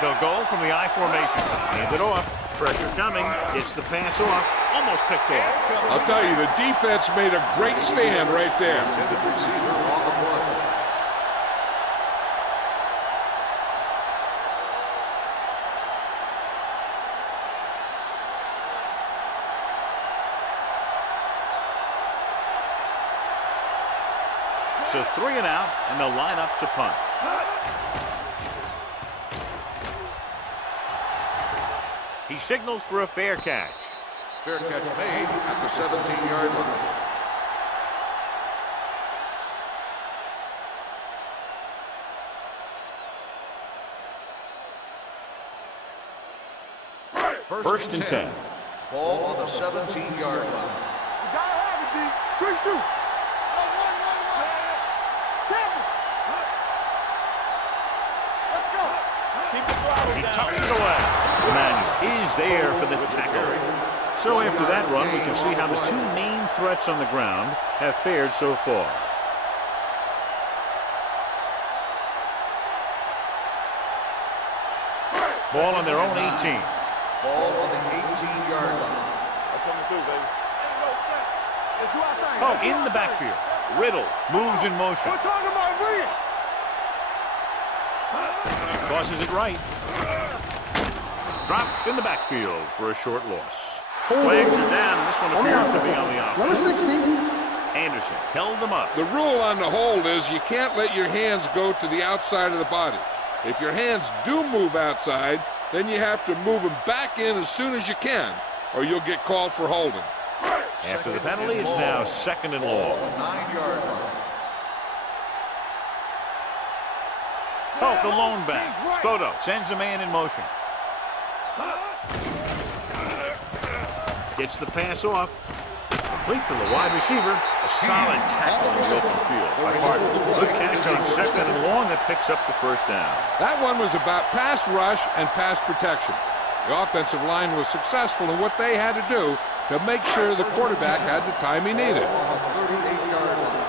They'll go from the I formation. Hand it off. Pressure coming. Gets the pass off. Almost picked off. I'll tell you, the defense made a great stand right there. Intended receiver on the play. So 3 and out, and they'll line up to punt. He signals for a fair catch. Fair catch made at the 17-yard line. First and 10. Ball on the 17-yard line. You gotta have it, D. Good shoot. Let's go. Keep the throttle He down. tucks it away. Emmanuel is there for the tackle. So after that run, we can see how the 2 main threats on the ground have fared so far. Ball on their own 18. Ball on the 18-yard line. That's coming through, baby. Let's do our thing. Oh, in the backfield. Riddle moves in motion. We're talking about brilliant. Tosses it right. Dropped in the backfield for a short loss. Hold Flags on. are down, and this one On the appears to be offense. on the Number offense. 60. Anderson held them up. The rule on the hold is you can't let your hands go to the outside of the body. If your hands do move outside, then you have to move them back in as soon as you can, or you'll get called for holding. After the penalty, it's now 2nd and long. 9-yard line. Oh, the lone back. Spoto sends a man in motion. Gets the pass off. Complete to the wide receiver. A solid tackle in the open field by Parker. Good catch on 2nd and long that picks up the first down. That one was about pass rush and pass protection. The offensive line was successful in what they had to do to make sure the quarterback had the time he needed. On the 38-yard line.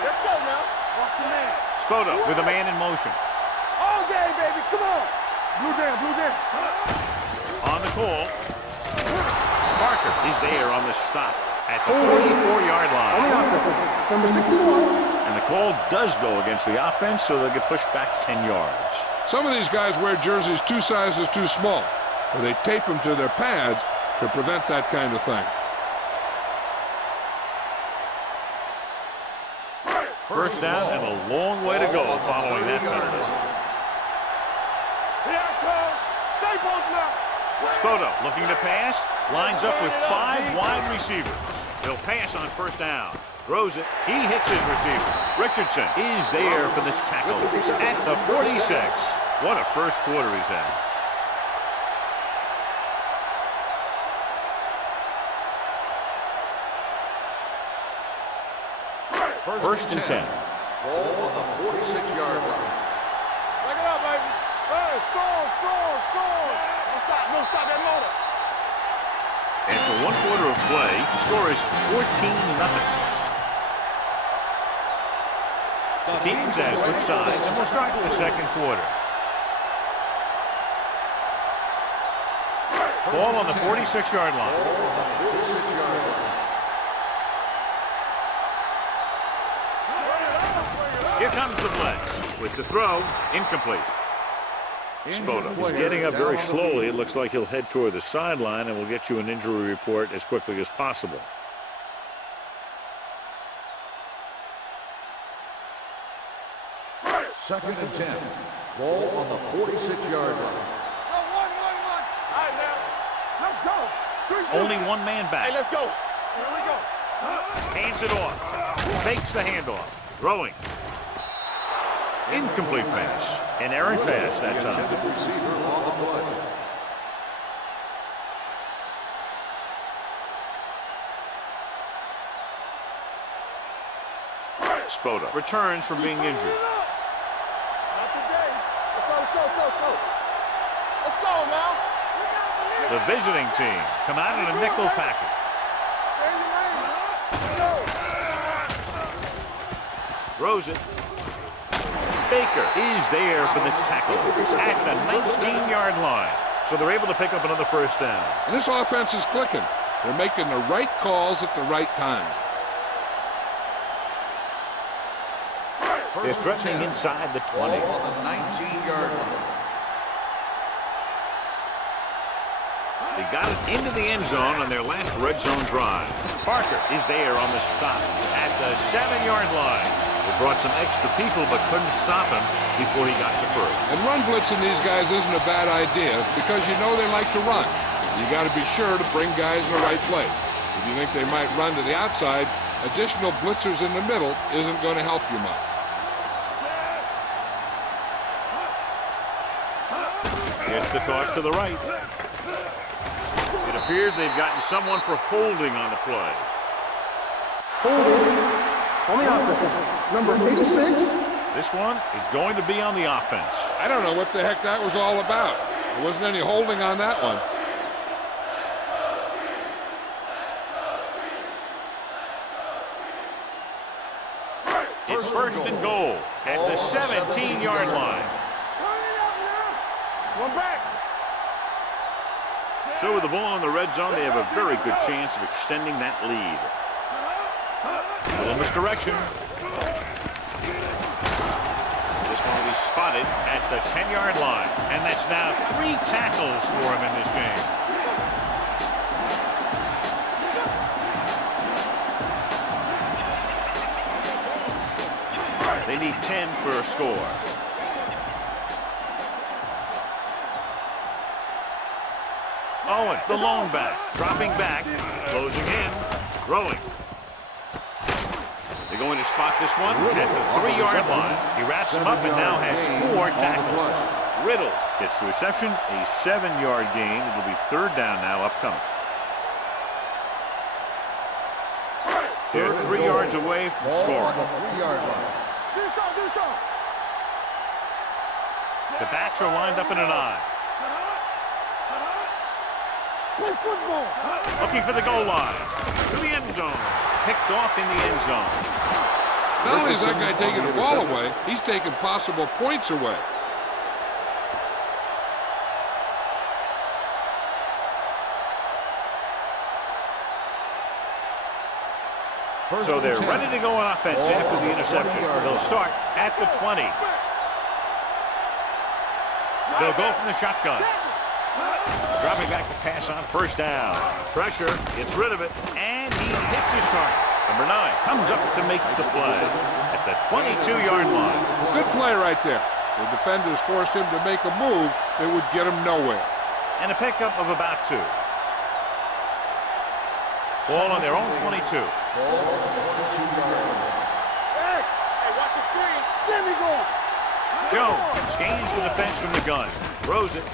Let's go now. Watch your man. Spoto with a man in motion. All day, baby. Come on. Blue down, blue down. On the call. Parker is there on the stop at the 44-yard On the line. offense. Number 61. And the call does go against the offense, so they'll get pushed back 10 yards. Some of these guys wear jerseys 2 sizes too small, or they tape them to their pads to prevent that kind of thing. First down and a long way to go following that penalty. Here it comes. Stay posted now. Spoto looking to pass, lines up with 5 wide receivers. He'll pass on first down. Throws it. He hits his receiver. Richardson is there for the tackle at the 46. What a first quarter he's had. First and 10. Ball on the 46-yard line. Back it up, baby. Hey, score, score, score. Don't stop that motor. After 1 quarter of play, the score is 14-0. The teams as switch sides, and we'll start in the second quarter. Ball on the 46-yard line. Ball on the 46-yard line. Here comes the blitz with the throw, incomplete. Spoto is getting up very slowly. It looks like he'll head toward the sideline, and we'll get you an injury report as quickly as possible. Second and 10. Ball on the 46-yard line. One. All right, now. Let's go. Good shoot. Only one man Hey, back. let's go. Here we go. Hands it off. Fakes the handoff. Throwing. Incomplete pass. An errant pass that The time. intended receiver on the play. Spoto returns from being injured. Not today. Let's go. Let's go now. The visiting team come out in a nickel package. Throws it. Baker is there for the tackle at the 19-yard line. So they're able to pick up another first down. And this offense is clicking. They're making the right calls at the right time. They're threatening inside the 20. Ball on the 19-yard line. They got it into the end zone on their last red zone drive. Parker is there on the stop at the 7-yard line. They brought some extra people but couldn't stop him before he got to first. And run blitzing these guys isn't a bad idea because you know they like to run. You got to be sure to bring guys in the right place. If you think they might run to the outside, additional blitzers in the middle isn't going to help you much. Gets the toss to the right. It appears they've gotten someone for holding on the play. Holding on the offense. Number 86. This one is going to be on the offense. I don't know what the heck that was all about. There wasn't any holding on that one. It's first and goal at the 17-yard line. One back. So with the ball in the red zone, they have a very good chance of extending that lead. A little misdirection. This one will be spotted at the 10-yard line. And that's now 3 tackles for him in this game. They need 10 for a score. Owen, the lone back, dropping back, closing in, throwing. They're going to spot this one at the 3-yard line. He wraps him up and now has 4 tackles. Riddle gets the reception, a 7-yard gain. It'll be 3rd down now upcoming. They're 3 yards away from scoring. The backs are lined up in an eye. Play football. Looking for the goal line. To the end zone. Picked off in the end zone. Not only is that guy taking the ball away, he's taking possible points away. So they're ready to go on offense after the interception. They'll start at the 20. They'll go from the shotgun. Dropping back to pass on first down. Pressure, gets rid of it, and he hits his target. Number 9 comes up to make the play at the 22-yard line. Good play right there. The defenders forced him to make a move that would get him nowhere. And a pickup of about 2. Ball on their own 22. Hey, watch the screen. There we go. Jones gains the defense from the gun. Throws it.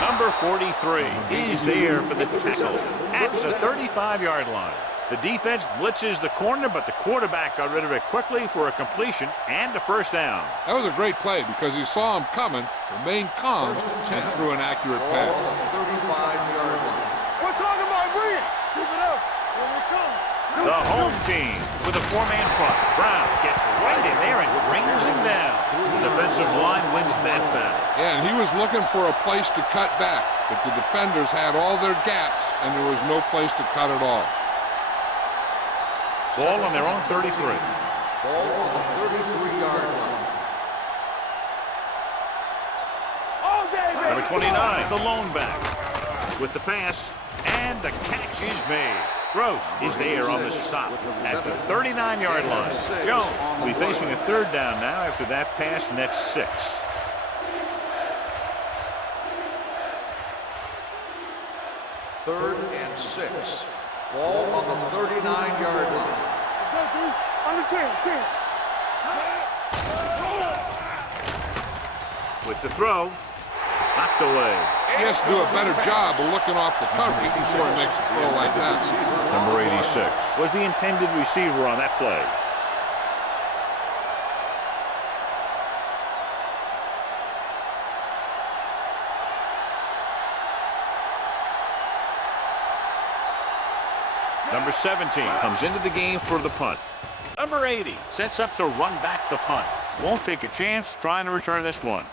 Number 43 is there for the tackle at the 35-yard line. The defense blitzes the corner, but the quarterback got rid of it quickly for a completion and a first down. That was a great play because he saw him coming, remained calm, and threw an accurate pass. 35-yard line. We're talking about bring it. Keep it up. Here we come. The home team with a 4-man front. Brown gets right in there and brings him down. The defensive line wins that battle. Yeah, and he was looking for a place to cut back, but the defenders had all their gaps, and there was no place to cut at all. Ball on their own 33. Ball on the 33-yard line. All day, baby. Number 29, the lone back. With the pass, and the catch is made. Gross is there on the stop at the 39-yard line. Jones will be facing a 3rd down now after that pass nets 6. Third and 6. Ball on the 39-yard line. On the 10. With the throw, knocked away. He has to do a better job of looking off the coverage before he makes a throw like that. Number 86 was the intended receiver on that play. Number 17 comes into the game for the punt. Number 80 sets up to run back the punt. Won't take a chance trying to return this one.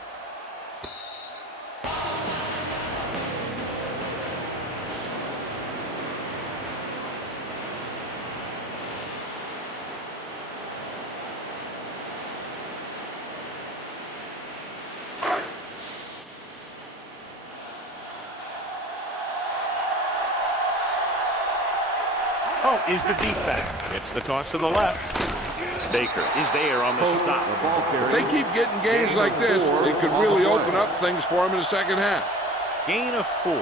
Oh, is the deep back. It's the toss to the left. Baker is there on the stop. If they keep getting gains like this, it could really open up things for them in the second half. Gain of 4.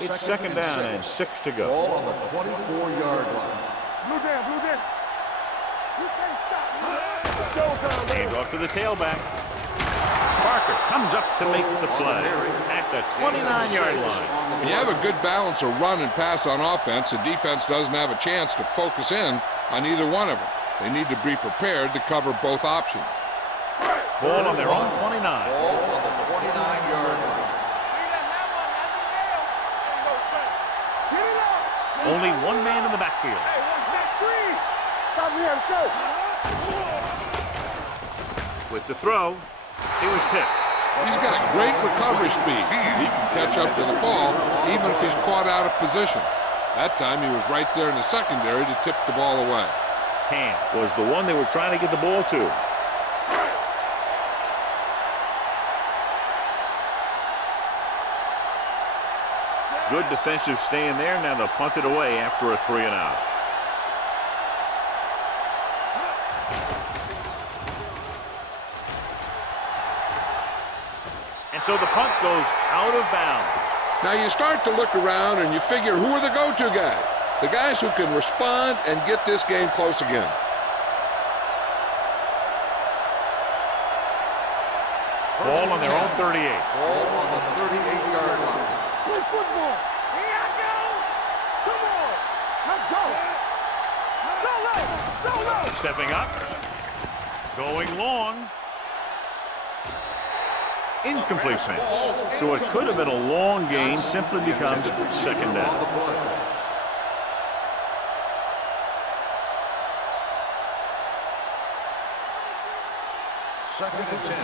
It's second down and 6 to go. Ball on the 24-yard line. Blue down, blue down. You can't stop me. Hand off to the tailback. Parker comes up to make the play at the 29-yard line. When you have a good balance of run and pass on offense, the defense doesn't have a chance to focus in on either one of them. They need to be prepared to cover both options. Ball on their own 29. Ball on the 29-yard line. Only one man in the backfield. Hey, what's that screen? Stop me here, let's go. With the throw, it was tipped. He's got great recovery speed. He can catch up to the ball even if he's caught out of position. That time he was right there in the secondary to tip the ball away. Hand was the one they were trying to get the ball to. Good defensive stand there. Now they'll punt it away after a 3-and-out. And so the punt goes out of bounds. Now you start to look around and you figure, who are the go-to guys? The guys who can respond and get this game close again. Ball on their own 38. Ball on the 38-yard line. Play football. Here I go. Come on. Let's go. Go low. Go low. Stepping up. Going long. Incomplete pass. So it could have been a long gain, simply becomes second down. Second and 10.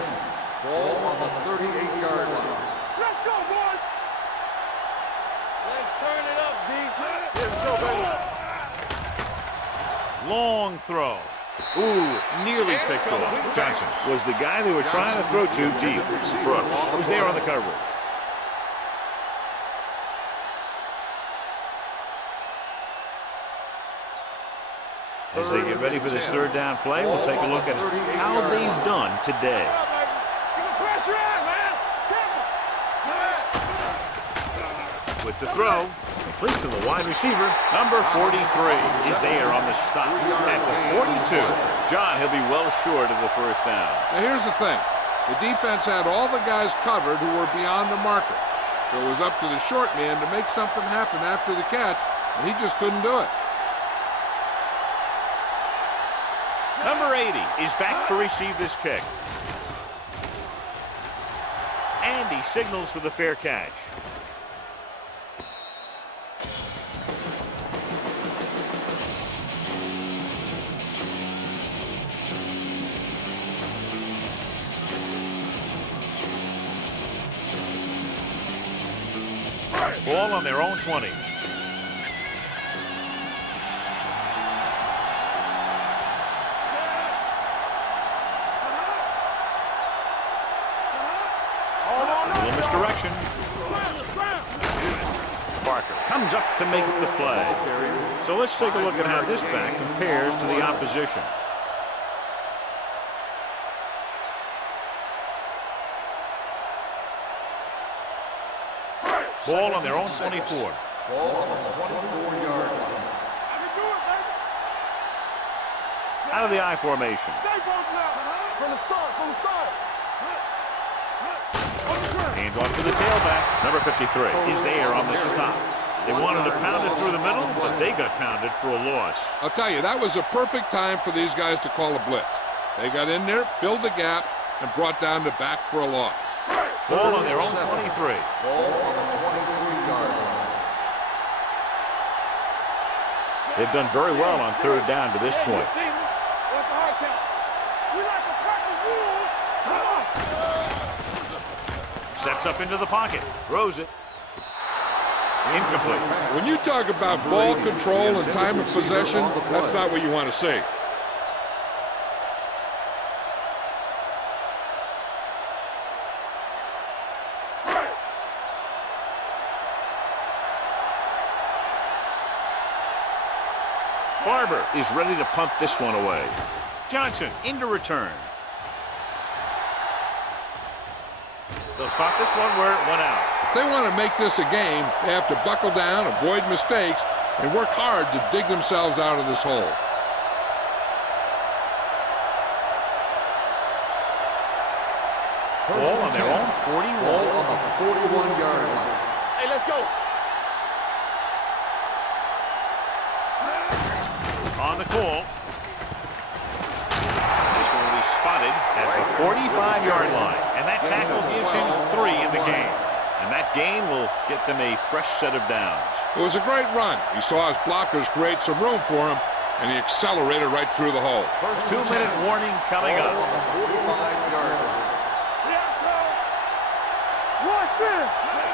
Ball on the 38-yard line. Let's go, boys. Let's turn it up, D. Let's go, baby. Long throw. Ooh, nearly picked off. Johnson was the guy they were trying to throw to deep. Brooks was there on the coverage. As they get ready for this third down play, we'll take a look at how they've done today. Keep the pressure on, man. With the throw, complete to the wide receiver. Number 43 is there on the stop at the 42. John, he'll be well short of the first down. Now here's the thing. The defense had all the guys covered who were beyond the marker. So it was up to the short man to make something happen after the catch, and he just couldn't do it. Number 80 is back to receive this kick. And he signals for the fair catch. Ball on their own 20. Little misdirection. Parker comes up to make the play. So let's take a look at how this back compares to the opposition. Ball on their own 24. Ball on the 24-yard line. Out of the I formation. From the start, from the start. Hand off to the tailback. Number 53 is there on the stop. They wanted to pound it through the middle, but they got pounded for a loss. I'll tell you, that was a perfect time for these guys to call a blitz. They got in there, filled the gaps, and brought down the back for a loss. Ball on their own 23. Ball on the 23-yard line. They've done very well on third down to this point. What's the hard count? We like to practice rules. Steps up into the pocket. Throws it. Incomplete. When you talk about ball control and time of possession, that's not what you want to see. Barber is ready to punt this one away. Johnson into return. They'll spot this one where it went out. If they want to make this a game, they have to buckle down, avoid mistakes, and work hard to dig themselves out of this hole. Ball on their own 41. Ball on the 41-yard line. Hey, let's go. On the call. This one will be spotted at the 45-yard line. And that tackle gives him 3 in the game. And that gain will get them a fresh set of downs. It was a great run. He saw his blockers create some room for him, and he accelerated right through the hole. First 2-minute warning coming Ball up. on the 45-yard line.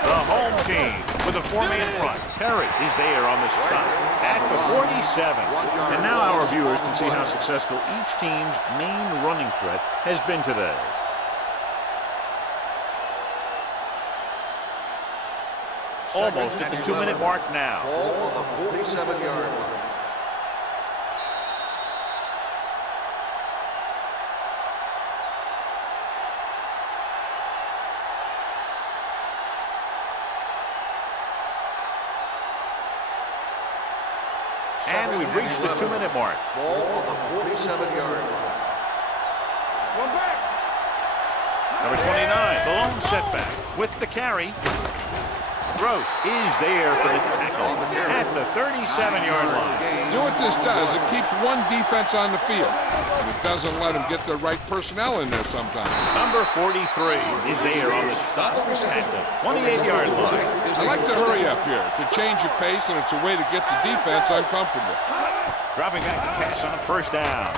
The home team with a 4-man front. Perry is there on the stop at the 47. And now our viewers can see how successful each team's main running threat has been today. Almost at the 2-minute mark now. Ball on the 47-yard line. And we've reached the 2-minute mark. Ball on the 47-yard line. One back. Number 29, the lone setback with the carry. Gross is there for the tackle at the 37-yard line. You know what this does? It keeps one defense on the field, and it doesn't let them get the right personnel in there sometimes. Number 43 is there on the stop at the 28-yard line. I like to hurry up here. It's a change of pace, and it's a way to get the defense uncomfortable. Dropping back to pass on first down.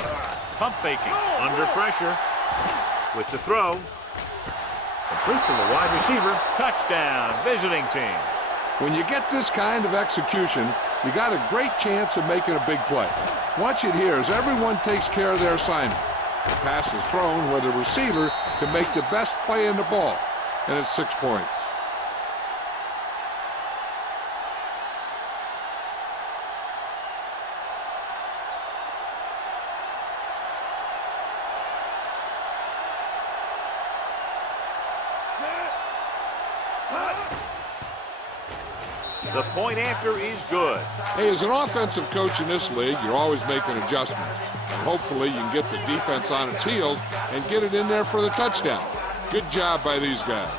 Pump faking under pressure with the throw. Complete to the wide receiver. Touchdown, visiting team. When you get this kind of execution, you got a great chance of making a big play. Watch it here as everyone takes care of their assignment. The pass is thrown where the receiver can make the best play in the ball, and it's 6 points. The point after is good. Hey, as an offensive coach in this league, you're always making adjustments. And hopefully you can get the defense on its heels and get it in there for the touchdown. Good job by these guys.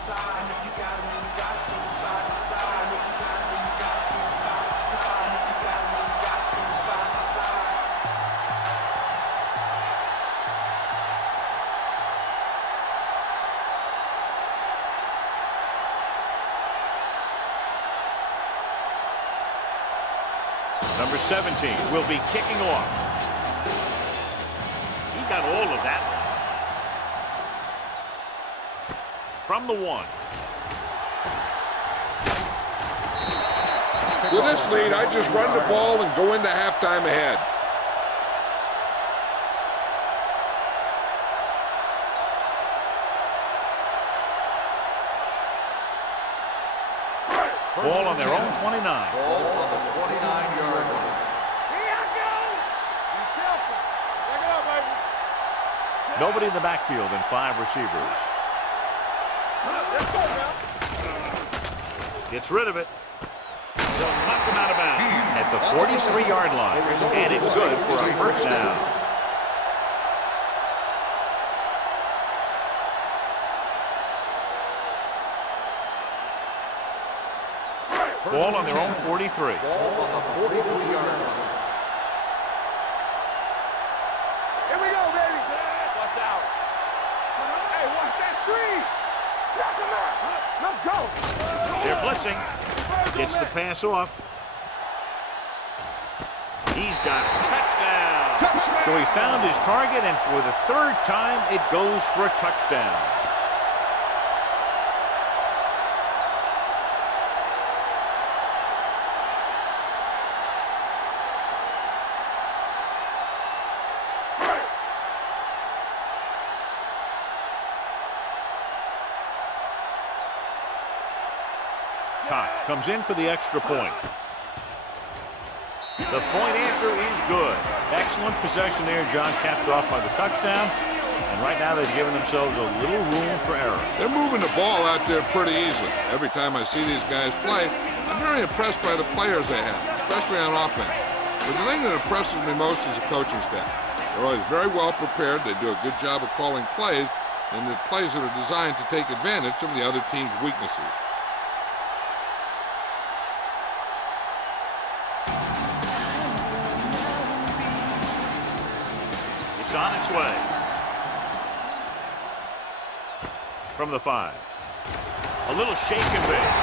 Number 17 will be kicking off. He got all of that. From the 1. With this lead, I just run the ball and go into halftime ahead. Ball on their own 29. Ball on the 29-yard line. Here I go. Be careful. Take it up, baby. Nobody in the backfield and 5 receivers. Let's go now. Gets rid of it. They'll knock him out of bounds at the 43-yard line. And it's good for a first down. Ball on their own 43. Ball on the 43-yard line. Here we go, baby. Watch out. Hey, watch that screen. Knock him out. Let's go. They're blitzing. Gets the pass off. He's got a touchdown. So he found his target, and for the third time, it goes for a touchdown. Cox comes in for the extra point. The point after is good. Excellent possession there, John, capped off by the touchdown. And right now they've given themselves a little room for error. They're moving the ball out there pretty easily. Every time I see these guys play, I'm very impressed by the players they have, especially on offense. But the thing that impresses me most is the coaching staff. They're always very well prepared. They do a good job of calling plays, and the plays that are designed to take advantage of the other team's weaknesses. It's on its way. From the 5. A little shake and bake.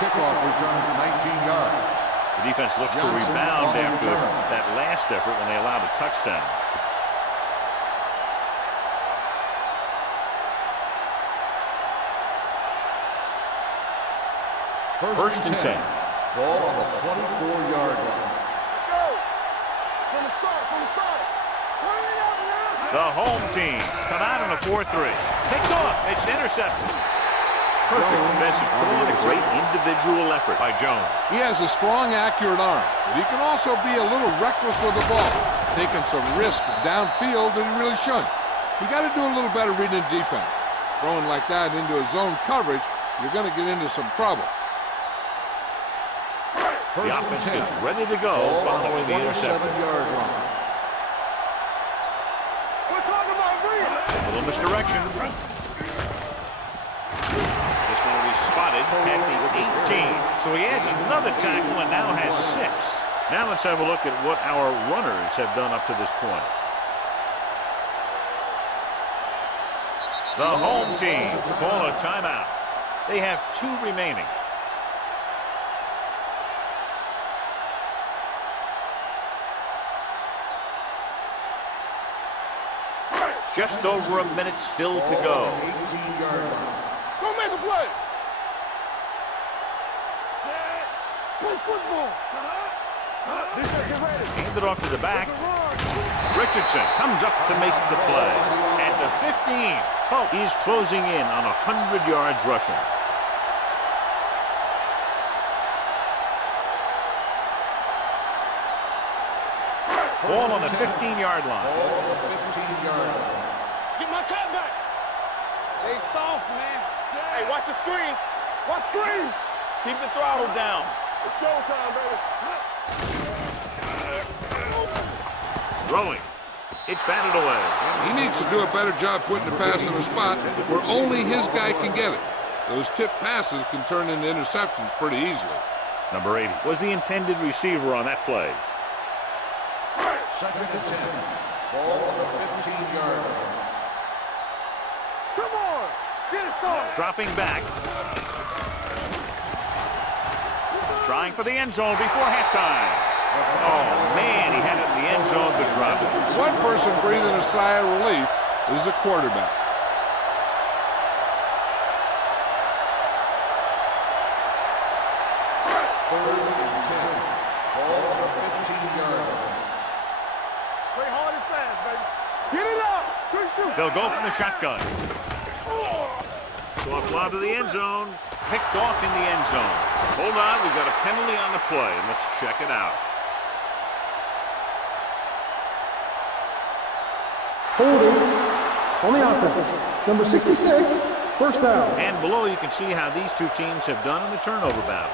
Kickoff return 19 yards. The defense looks to rebound after that last effort when they allowed a touchdown. First and 10. Ball on the 24-yard line. Let's go. From the start, from the start. Turn it up now. The home team come out on a 4-3. Picked off. It's intercepted. Perfect defensive call and a great individual effort by Jones. He has a strong, accurate arm, but he can also be a little reckless with the ball, taking some risk downfield that he really shouldn't. You got to do a little better reading defense. Throwing like that into a zone coverage, you're going to get into some trouble. The offense gets ready to go following the interception. We're talking about real. A little misdirection. This one will be spotted at the 18. So he adds another tackle and now has 6. Now let's have a look at what our runners have done up to this point. The home team call a timeout. They have 2 remaining. Just over a minute still to go. 18-yard line. Go make a play. Play football. Defense, get ready. Hand it off to the back. Richardson comes up to make the play. At the 15. Oh, he's closing in on 100 yards rushing. Ball on the 15-yard line. Ball on the 15-yard line. Get my cut back. They soft, man. Hey, watch the screen. Watch screen. Keep the throttle down. It's showtime, baby. Throwing. It's batted away. He needs to do a better job putting the pass in a spot where only his guy can get it. Those tip passes can turn into interceptions pretty easily. Number 80 was the intended receiver on that play. Second and 10. Ball on the 15-yard line. Come on. Get it started. Dropping back. Trying for the end zone before halftime. Oh, man, he had it in the end zone, but dropped it. One person breathing a sigh of relief is the quarterback. Third and 10. Ball on the 15-yard line. Play hard and fast, baby. Get it up. Good shoot. They'll go from the shotgun. So a fly to the end zone. Picked off in the end zone. Hold on, we've got a penalty on the play. Let's check it out. Holding on the offense. Number 66, first down. And below you can see how these two teams have done in the turnover battle.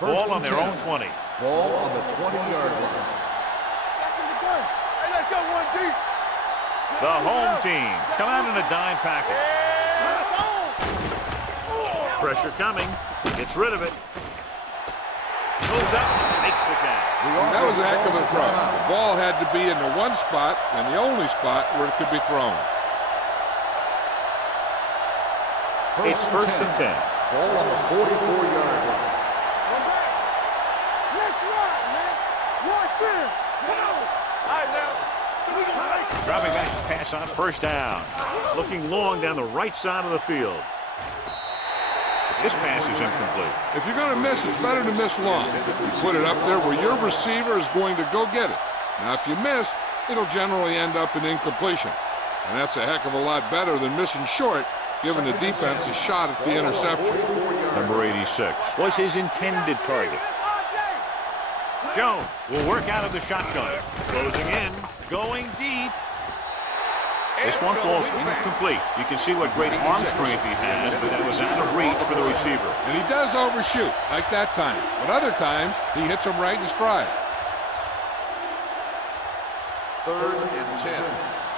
Ball on their own 20. Ball on the 20-yard line. Back in the gun. Hey, let's go one deep. The home team come out in a dime package. Pressure coming. Gets rid of it. Goes up, makes the catch. That was a heck of a throw. The ball had to be in the one spot and the only spot where it could be thrown. It's first and 10. Ball on the 44-yard line. Let's ride, man. Watch in. Come on. All right, now. So we gonna take it. Dropping back to pass on first down. Looking long down the right side of the field. This pass is incomplete. If you're going to miss, it's better to miss long. You put it up there where your receiver is going to go get it. Now, if you miss, it'll generally end up in incompletion. And that's a heck of a lot better than missing short, giving the defense a shot at the interception. Number 86 was his intended target. Jones will work out of the shotgun. Closing in, going deep. This one falls incomplete. You can see what great arm strength he has, but that was out of reach for the receiver. And he does overshoot, like that time. But other times, he hits him right in stride. Third and 10.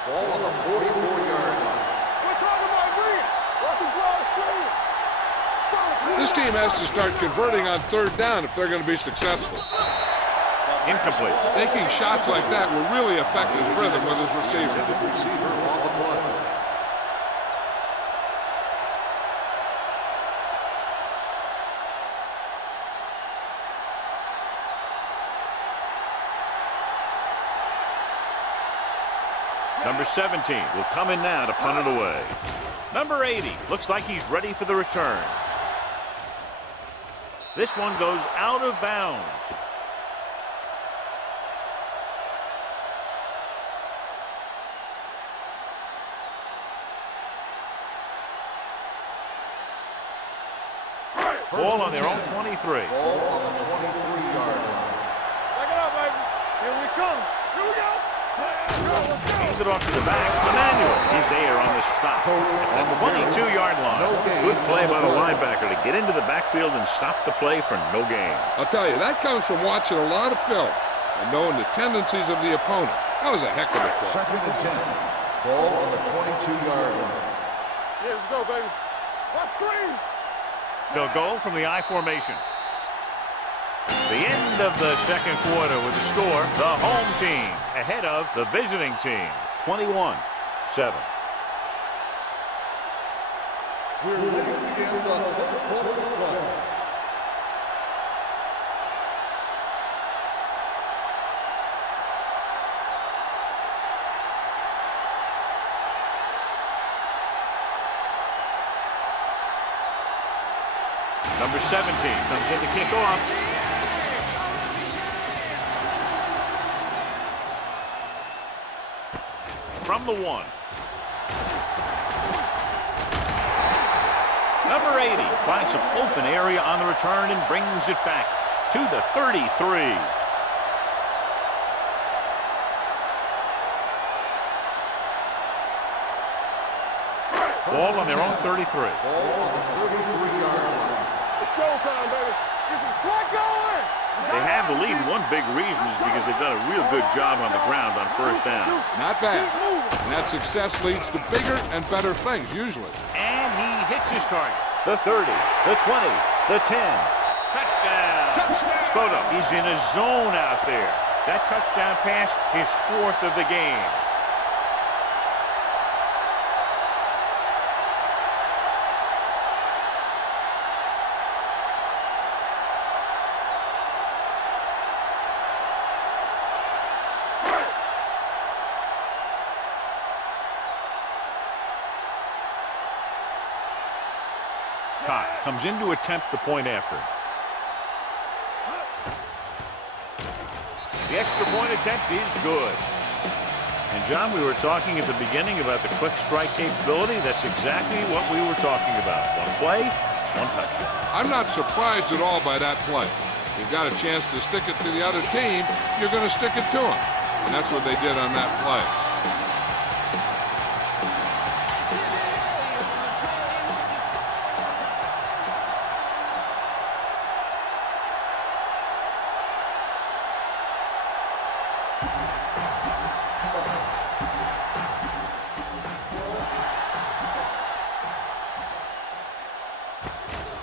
Ball on the 44-yard line. We're talking about green. Welcome to our school. This team has to start converting on third down if they're going to be successful. Incomplete. Taking shots like that will really affect his rhythm with his receiver. Receiver on the play. Number 17 will come in now to punt it away. Number 80 looks like he's ready for the return. This one goes out of bounds. Ball on their own 23. Ball on the 23-yard line. Back it up, baby. Here we come. Here we go. Hand it off to the back. Emmanuel. He's there on the stop at the 22-yard line. Good play by the linebacker to get into the backfield and stop the play for no gain. I'll tell you, that comes from watching a lot of film and knowing the tendencies of the opponent. That was a heck of a play. Second and 10. Ball on the 22-yard line. Yeah, let's go, baby. Let's screen. They'll go from the I formation. It's the end of the second quarter with the score. The home team ahead of the visiting team. 21-7. We're ready to begin the third quarter of play. Number 17 comes in to kick off. From the 1. Number 80 finds some open area on the return and brings it back to the 33. Ball on their own 33. Ball on the 33-yard line. It's showtime, baby. Get some slack going. They have the lead. One big reason is because they've done a real good job on the ground on first down. Not bad. And that success leads to bigger and better things, usually. And he hits his target. The 30, the 20, the 10. Touchdown. Touchdown. Spoto, he's in a zone out there. That touchdown pass, his 4th of the game. Cox comes in to attempt the point after. The extra point attempt is good. And John, we were talking at the beginning about the quick strike capability. That's exactly what we were talking about. One play, one touchdown. I'm not surprised at all by that play. You've got a chance to stick it to the other team, you're going to stick it to them. And that's what they did on that play.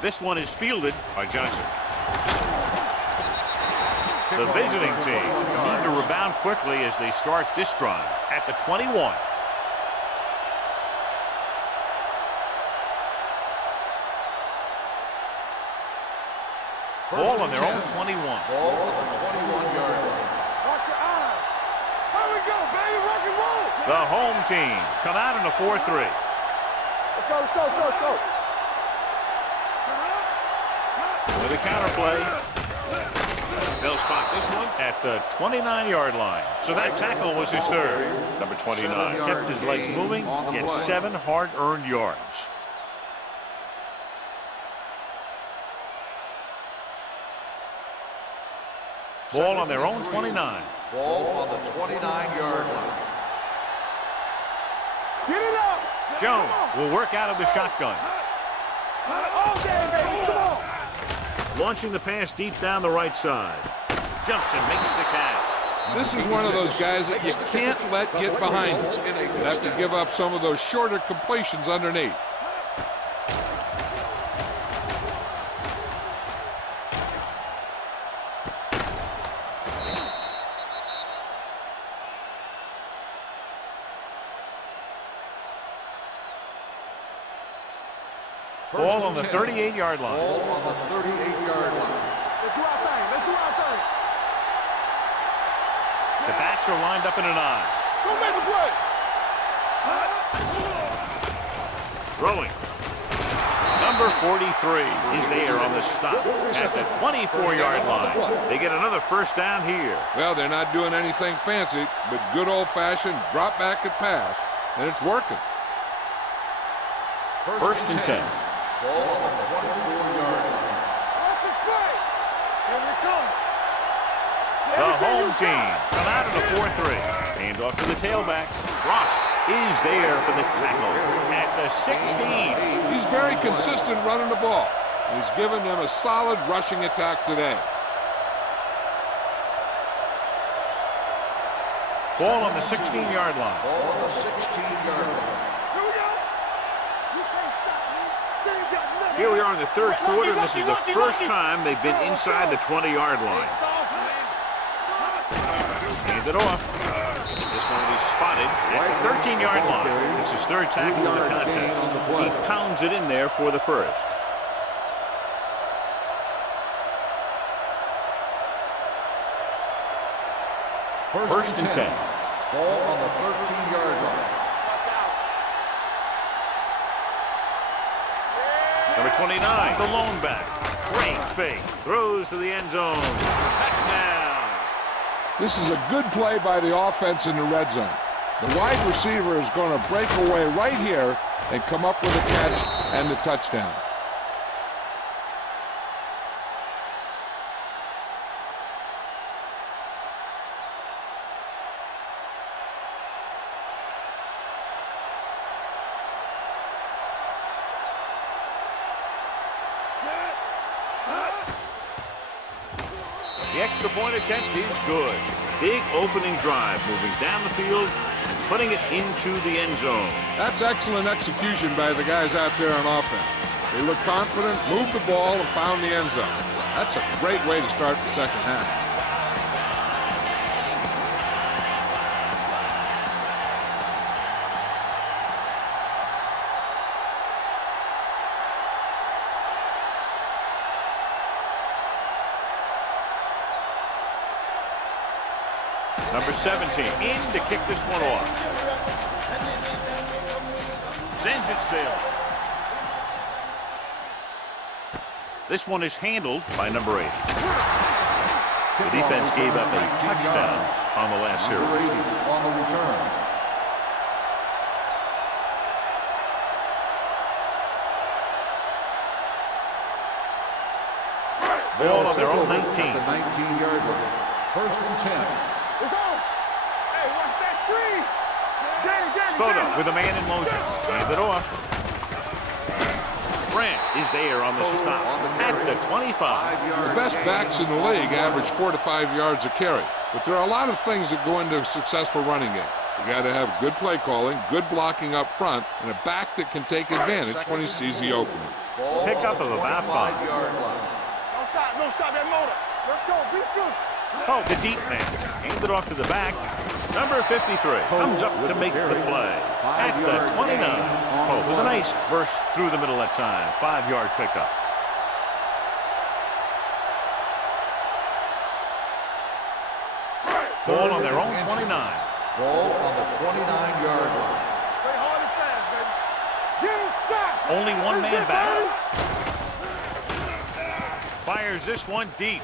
This one is fielded by Johnson. The visiting team need to rebound quickly as they start this drive at the 21. Ball on their own 21. Ball on the 21-yard line. Watch your eyes. Here we go, baby. Rock and roll. The home team come out in a 4-3. Let's go, let's go, let's go, let's go. With a counter play, they'll spot this one at the 29-yard line. So that tackle was his third. Number 29 kept his legs moving, gets 7 hard-earned yards. Ball on their own 29. Ball on the 29-yard line. Get it up. Jones will work out of the shotgun. All day, baby. Come on. Launching the pass deep down the right side. Jumps and makes the catch. This is one of those guys that you can't let get behind you. You have to give up some of those shorter completions underneath. Ball on the 38-yard line. Ball on the 38-yard line. Let's do our thing. Let's do our thing. The backs are lined up in an I. Go make a play. Throwing. Number 43 is there on the stop at the 24-yard line. They get another first down here. Well, they're not doing anything fancy, but good old-fashioned drop back and pass, and it's working. First and 10. Ball on the 24-yard line. Watch it play. Here we come. The home team come out in a 4-3. Hand off to the tailback. Ross is there for the tackle at the 16. He's very consistent running the ball. He's given them a solid rushing attack today. Ball on the 16-yard line. Ball on the 16-yard line. Here we go. You can't stop me. You ain't got nothing. Here we are in the third quarter, and this is the first time they've been inside the 20-yard line. Hand it off. This one is spotted at the 13-yard line. It's his third tackle of the contest. He pounds it in there for the first. First and 10. Ball on the 13-yard line. Number 29, the lone back. Great fake. Throws to the end zone. Touchdown. This is a good play by the offense in the red zone. The wide receiver is going to break away right here and come up with a catch and the touchdown. The extra point attempt is good. Big opening drive, moving down the field and putting it into the end zone. That's excellent execution by the guys out there on offense. They look confident, moved the ball, and found the end zone. That's a great way to start the second half. Number 17 in to kick this one off. Sends it sailing. This one is handled by number 8. The defense gave up a touchdown on the last series. On the return. Ball on their own 19. The 19-yard line. First and 10. It's on. Hey, watch that screen. Spota with a man in motion. Hand it off. Branch is there on the stop at the 25. The best backs in the league average 4 to 5 yards a carry. But there are a lot of things that go into a successful running game. You got to have good play calling, good blocking up front, and a back that can take advantage when he sees the opening. Pickup of about 5. Don't stop that motor. Let's go, be good. Oh, the deep man. Aimed it off to the back. Number 53 comes up to make the play. At the 29. Oh, with a nice burst through the middle that time. 5-yard pickup. Ball on their own 29. Ball on the 29-yard line. Play hard and fast, baby. Game stop. Only one man back. Fires this one deep.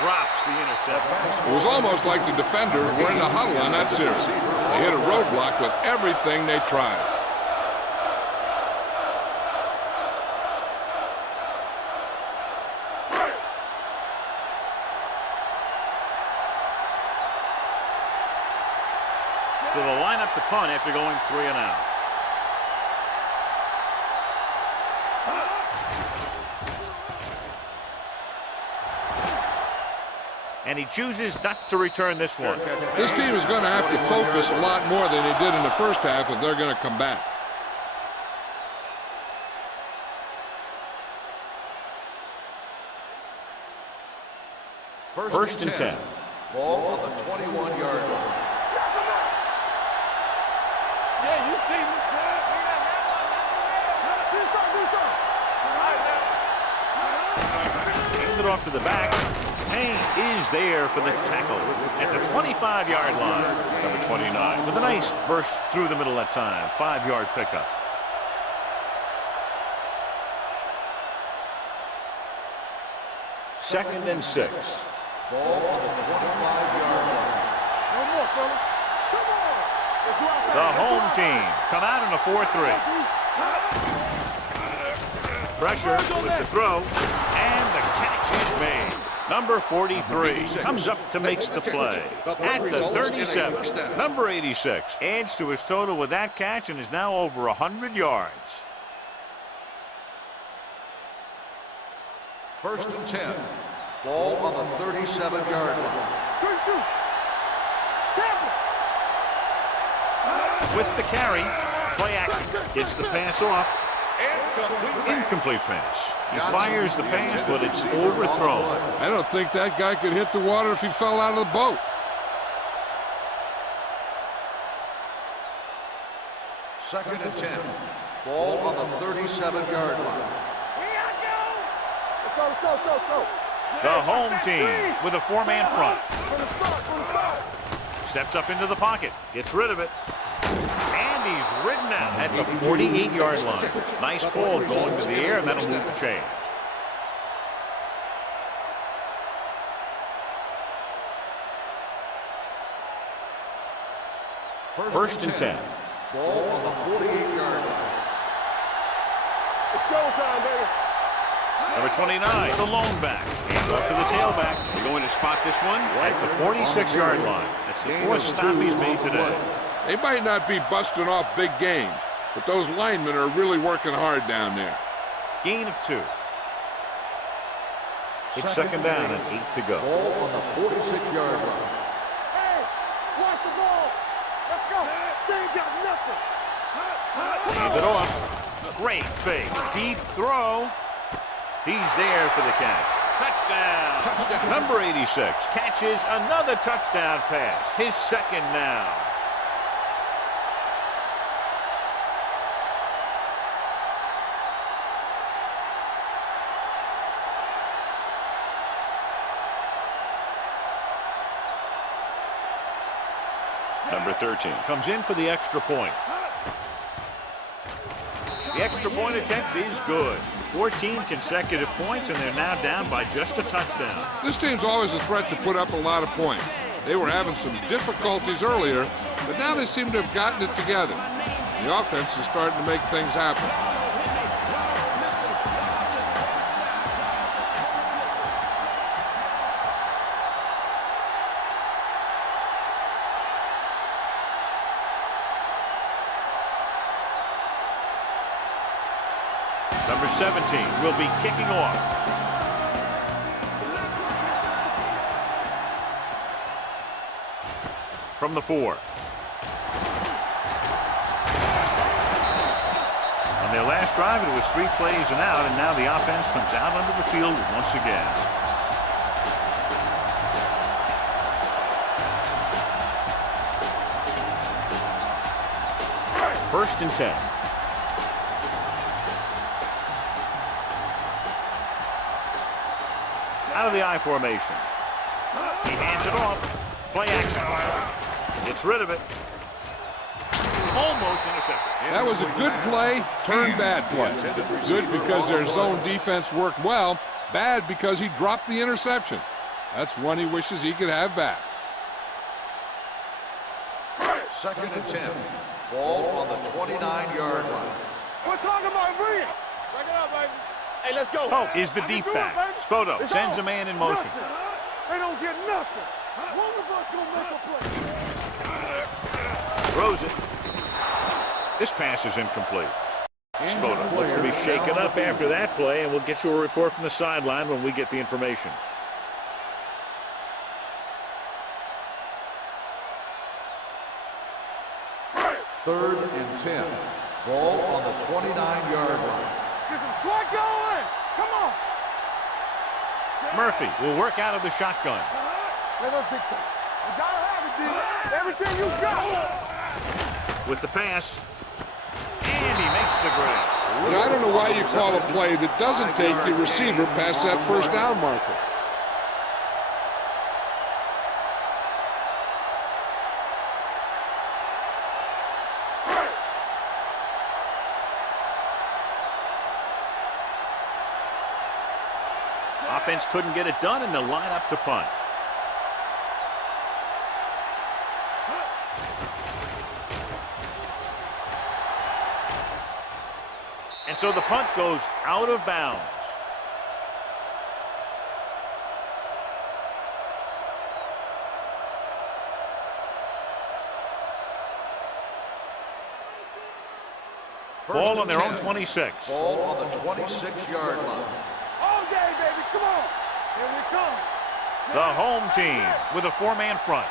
Drops the interception. It was almost like the defenders were in the huddle on that series. They hit a roadblock with everything they tried. So they'll line up to punt after going 3 and out. And he chooses not to return this one. This team is going to have to focus a lot more than they did in the first half if they're going to come back. First and 10. Ball on the 21-yard line. Yeah, you see me. Do something. Aimed it off to the back. Payne is there for the tackle at the 25-yard line. Number 29 with a nice burst through the middle that time. 5-yard pickup. Second and 6. Ball on the 25-yard line. No more, fella. Come on. Let's go outside. The home team come out in a 4-3. Pressure with the throw, and the catch is made. Number 43 comes up to make the play. At the 37, number 86 adds to his total with that catch and is now over 100 yards. First and 10. Ball on the 37-yard line. Good shoot. Tackle. With the carry, play action. Gets the pass off. Incomplete pass. He fires the pass, but it's overthrown. I don't think that guy could hit the water if he fell out of the boat. Second and 10. Ball on the 37-yard line. Let's go. The home team with a 4-man front. From the start. Steps up into the pocket. Gets rid of it. And he's ridden out at the 48-yard line. Nice ball going to the air, and that'll move the chains. First and 10. Ball on the 48-yard line. It's showtime, baby. Number 29, the lone back. And off to the tailback. They're going to spot this one at the 46-yard line. That's the 4th stop he's made today. They might not be busting off big games, but those linemen are really working hard down there. Gain of 2. It's second down and 8 to go. Ball on the 46-yard line. Hey, watch the ball. Let's go. They ain't got nothing. Hand it off. Great fake. Deep throw. He's there for the catch. Touchdown. Number 86 catches another touchdown pass. His second now. Number 13 comes in for the extra point. The extra point attempt is good. 14 consecutive points, and they're now down by just a touchdown. This team's always a threat to put up a lot of points. They were having some difficulties earlier, but now they seem to have gotten it together. The offense is starting to make things happen. Number 17 will be kicking off. From the 4. On their last drive, it was 3 plays and out, and now the offense comes out onto the field once again. First and 10. Out of the I formation. He hands it off. Play action. Gets rid of it. Almost intercepted. That was a good play, turned bad play. Good because their zone defense worked well. Bad because he dropped the interception. That's one he wishes he could have back. Second and 10. Ball on the 29-yard line. We're talking about bring it. Break it up, baby. Hey, let's go. Oh, is the deep back. Spoto sends a man in motion. They don't get nothing. One of us gonna make a play. Throws it. This pass is incomplete. Spoto looks to be shaken up after that play, and we'll get you a report from the sideline when we get the information. Third and 10. Ball on the 29-yard line. Get some swag going. Come on. Murphy will work out of the shotgun. Let us big time. You gotta have it, D. Everything you got. With the pass. And he makes the grab. I don't know why you call a play that doesn't take your receiver past that first down marker. Offense couldn't get it done, and they'll line up to punt. And so the punt goes out of bounds. Ball on their own 26. Ball on the 26-yard line. All day, baby. Come on. Here we come. The home team with a 4-man front.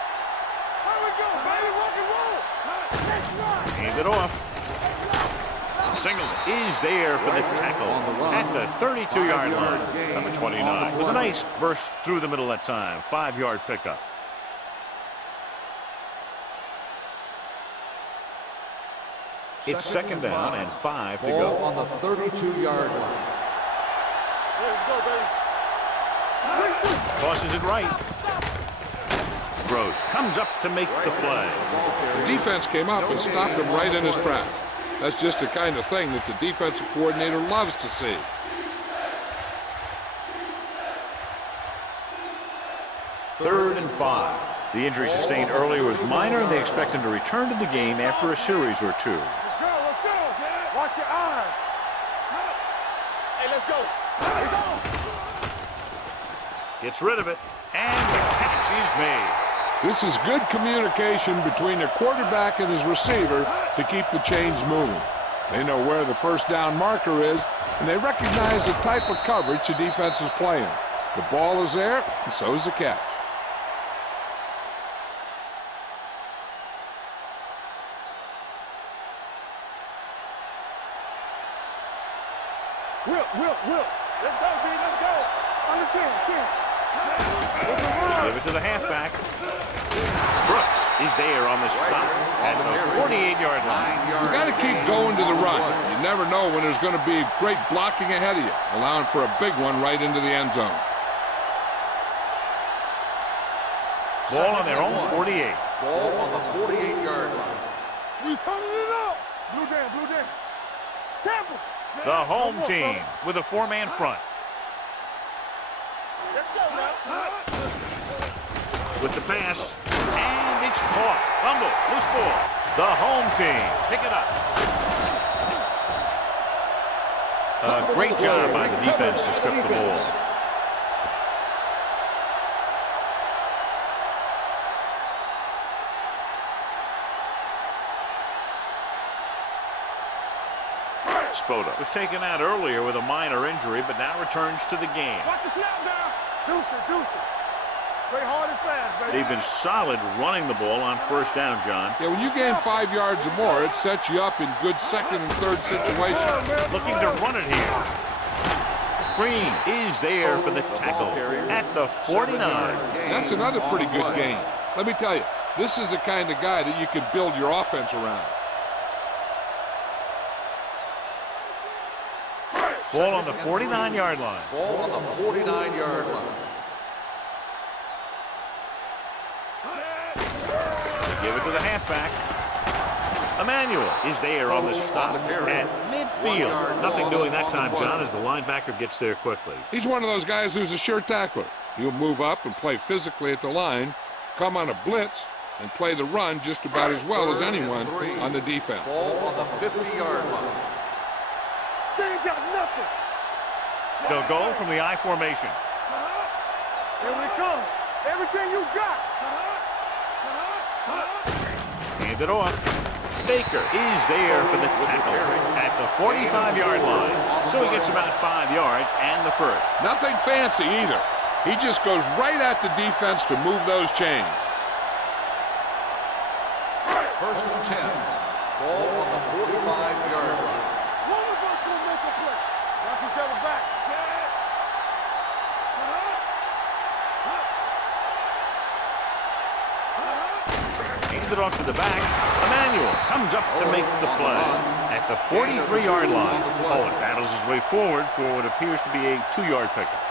Here we go, baby. Rock and roll. Next run. Hand it off. Singleton is there for the tackle at the 32-yard line. Number 29 with a nice burst through the middle that time. 5-yard pickup. It's second down and 5 to go. Ball on the 32-yard line. Let's go, baby. Tosses it right. Gross comes up to make the play. The defense came up and stopped him right in his tracks. That's just the kind of thing that the defensive coordinator loves to see. Third and 5. The injury sustained earlier was minor, and they expect him to return to the game after a series or 2. Let's go. Watch your eyes. Hey, let's go. It's on. Gets rid of it, and the catch is made. This is good communication between the quarterback and his receiver to keep the chains moving. They know where the first down marker is, and they recognize the type of coverage the defense is playing. The ball is there, and so is the catch. Will. Let's go, B. Let's go. On the 10. Give it to the halfback. Brooks is there on the stop at the 48-yard line. You got to keep going to the run. You never know when there's going to be great blocking ahead of you, allowing for a big one right into the end zone. Ball on their own 48. Ball on the 48-yard line. We turning it up. Blue down. Tampa. The home team with a 4-man front. Let's go now. With the pass, and it's caught. Fumble, loose ball. The home team pick it up. A great job by the defense to strip the ball. Spoto was taken out earlier with a minor injury, but now returns to the game. Watch the snap down. Deuce it. Play hard and fast, baby. They've been solid running the ball on first down, John. Yeah, when you gain 5 yards or more, it sets you up in good second and third situations. Looking to run it here. Green is there for the tackle at the 49. That's another pretty good game. Let me tell you, this is the kind of guy that you can build your offense around. Ball on the 49-yard line. Ball on the 49-yard line. They give it to the halfback. Emmanuel is there on the stop at midfield. Nothing doing that time, John, as the linebacker gets there quickly. He's one of those guys who's a sure tackler. He'll move up and play physically at the line, come on a blitz, and play the run just about as well as anyone on the defense. Ball on the 50-yard line. They ain't got nothing. They'll go from the I formation. Here we come. Everything you got. Hand it off. Baker is there for the tackle at the 45-yard line. So he gets about 5 yards and the first. Nothing fancy either. He just goes right at the defense to move those chains. First and 10. Ball on the 45-yard line. One of us will make a play. Watch each other back. Hands it off to the back. Emmanuel comes up to make the play at the 43-yard line. Oh, and battles his way forward for what appears to be a 2-yard pickup.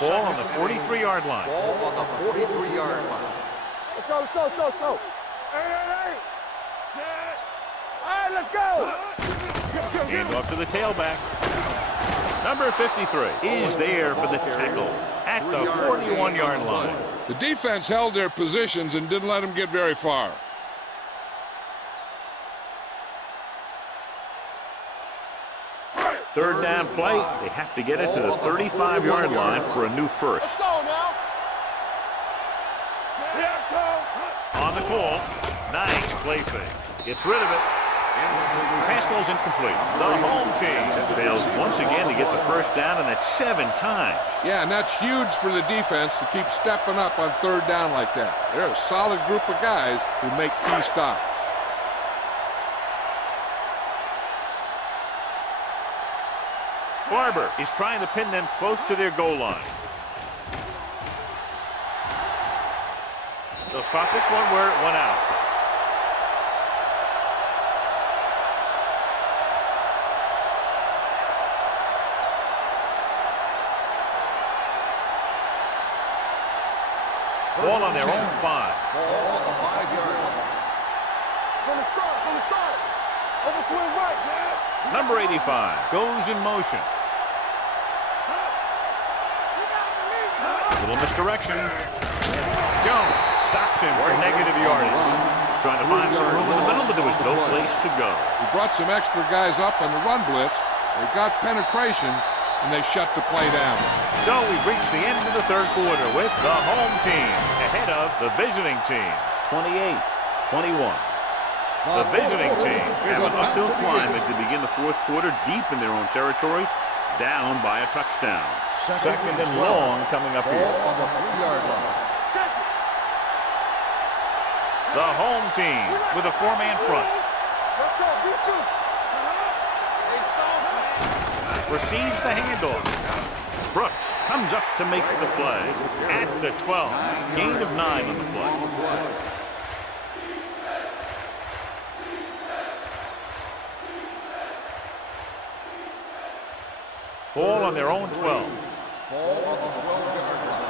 Ball on the 43-yard line. Ball on the 43-yard line. Let's go, let's go, let's go, let's go. Hey. All right, let's go. Hand off to the tailback. Number 53 is there for the tackle at the 41-yard line. The defense held their positions and didn't let them get very far. Third down play. They have to get it to the 35-yard line for a new first. Let's go now. On the call. Nice play fake. Gets rid of it. Pass ball's incomplete. The home team fails once again to get the first down, and that's 7 times. Yeah, and that's huge for the defense to keep stepping up on third down like that. They're a solid group of guys who make key stops. Barber is trying to pin them close to their goal line. They'll spot this one where it went out. Ball on their own 5. Ball on the 5-yard line. From the start. Over swing right. Number 85 goes in motion. Little misdirection. Jones stops him for negative yardage. Trying to find some room in the middle, but there was no place to go. He brought some extra guys up on the run blitz. They got penetration, and they shut the play down. So we've reached the end of the third quarter with the home team ahead of the visiting team, 28-21. The visiting team have an uphill climb as they begin the fourth quarter deep in their own territory, down by a touchdown. Second and long coming up here. Ball on the 3-yard line. The home team with a 4-man front. Let's go. Receives the handoff. Brooks comes up to make the play at the 12. Gain of 9 on the play. Ball on their own 12. Ball on the 12-yard line.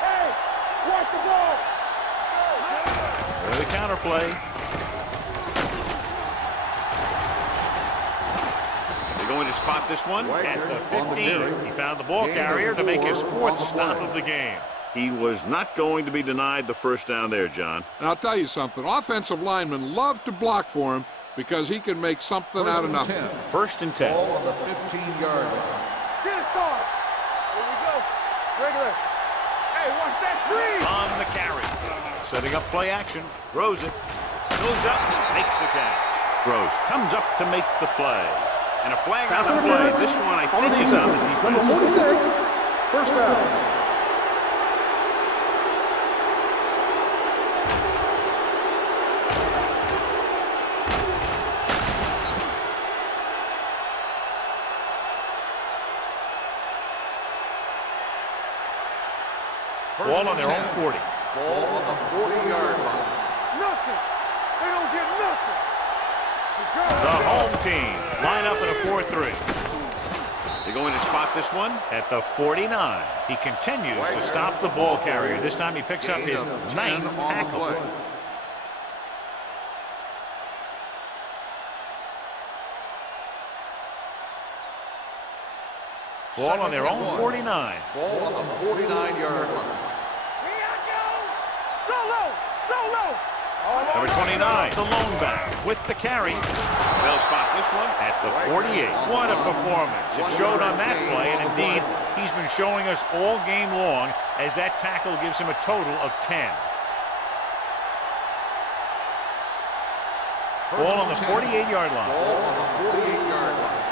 Hey, watch the ball. There's the counter play. They're going to spot this one at the 15. He found the ball carrier to make his 4th stop of the game. He was not going to be denied the first down there, John. And I'll tell you something. Offensive linemen love to block for him because he can make something out of nothing. First and 10. Ball on the 15-yard line. Get it started. Here we go. Regular. Hey, watch that screen. On the carry. Setting up play action. Throws it. Goes up. Makes the catch. Gross comes up to make the play. And a flag Pass on the play. interference This one, I on the think, is on the defense. Number defense. 46, first down. Ball on their own 40. Ball on the 40-yard line. Nothing. They don't get nothing. The home team line up in a 4-3. They're going to spot this one at the 49. He continues to stop the ball carrier. This time he picks up his 9th tackle. Ball on their own 49. Ball on the 49-yard line. Number 29, the lone back with the carry. They'll spot this one at the 48. What a performance. It showed on that play, and indeed, he's been showing us all game long as that tackle gives him a total of 10. Ball on the 48-yard line. Ball on the 48-yard line.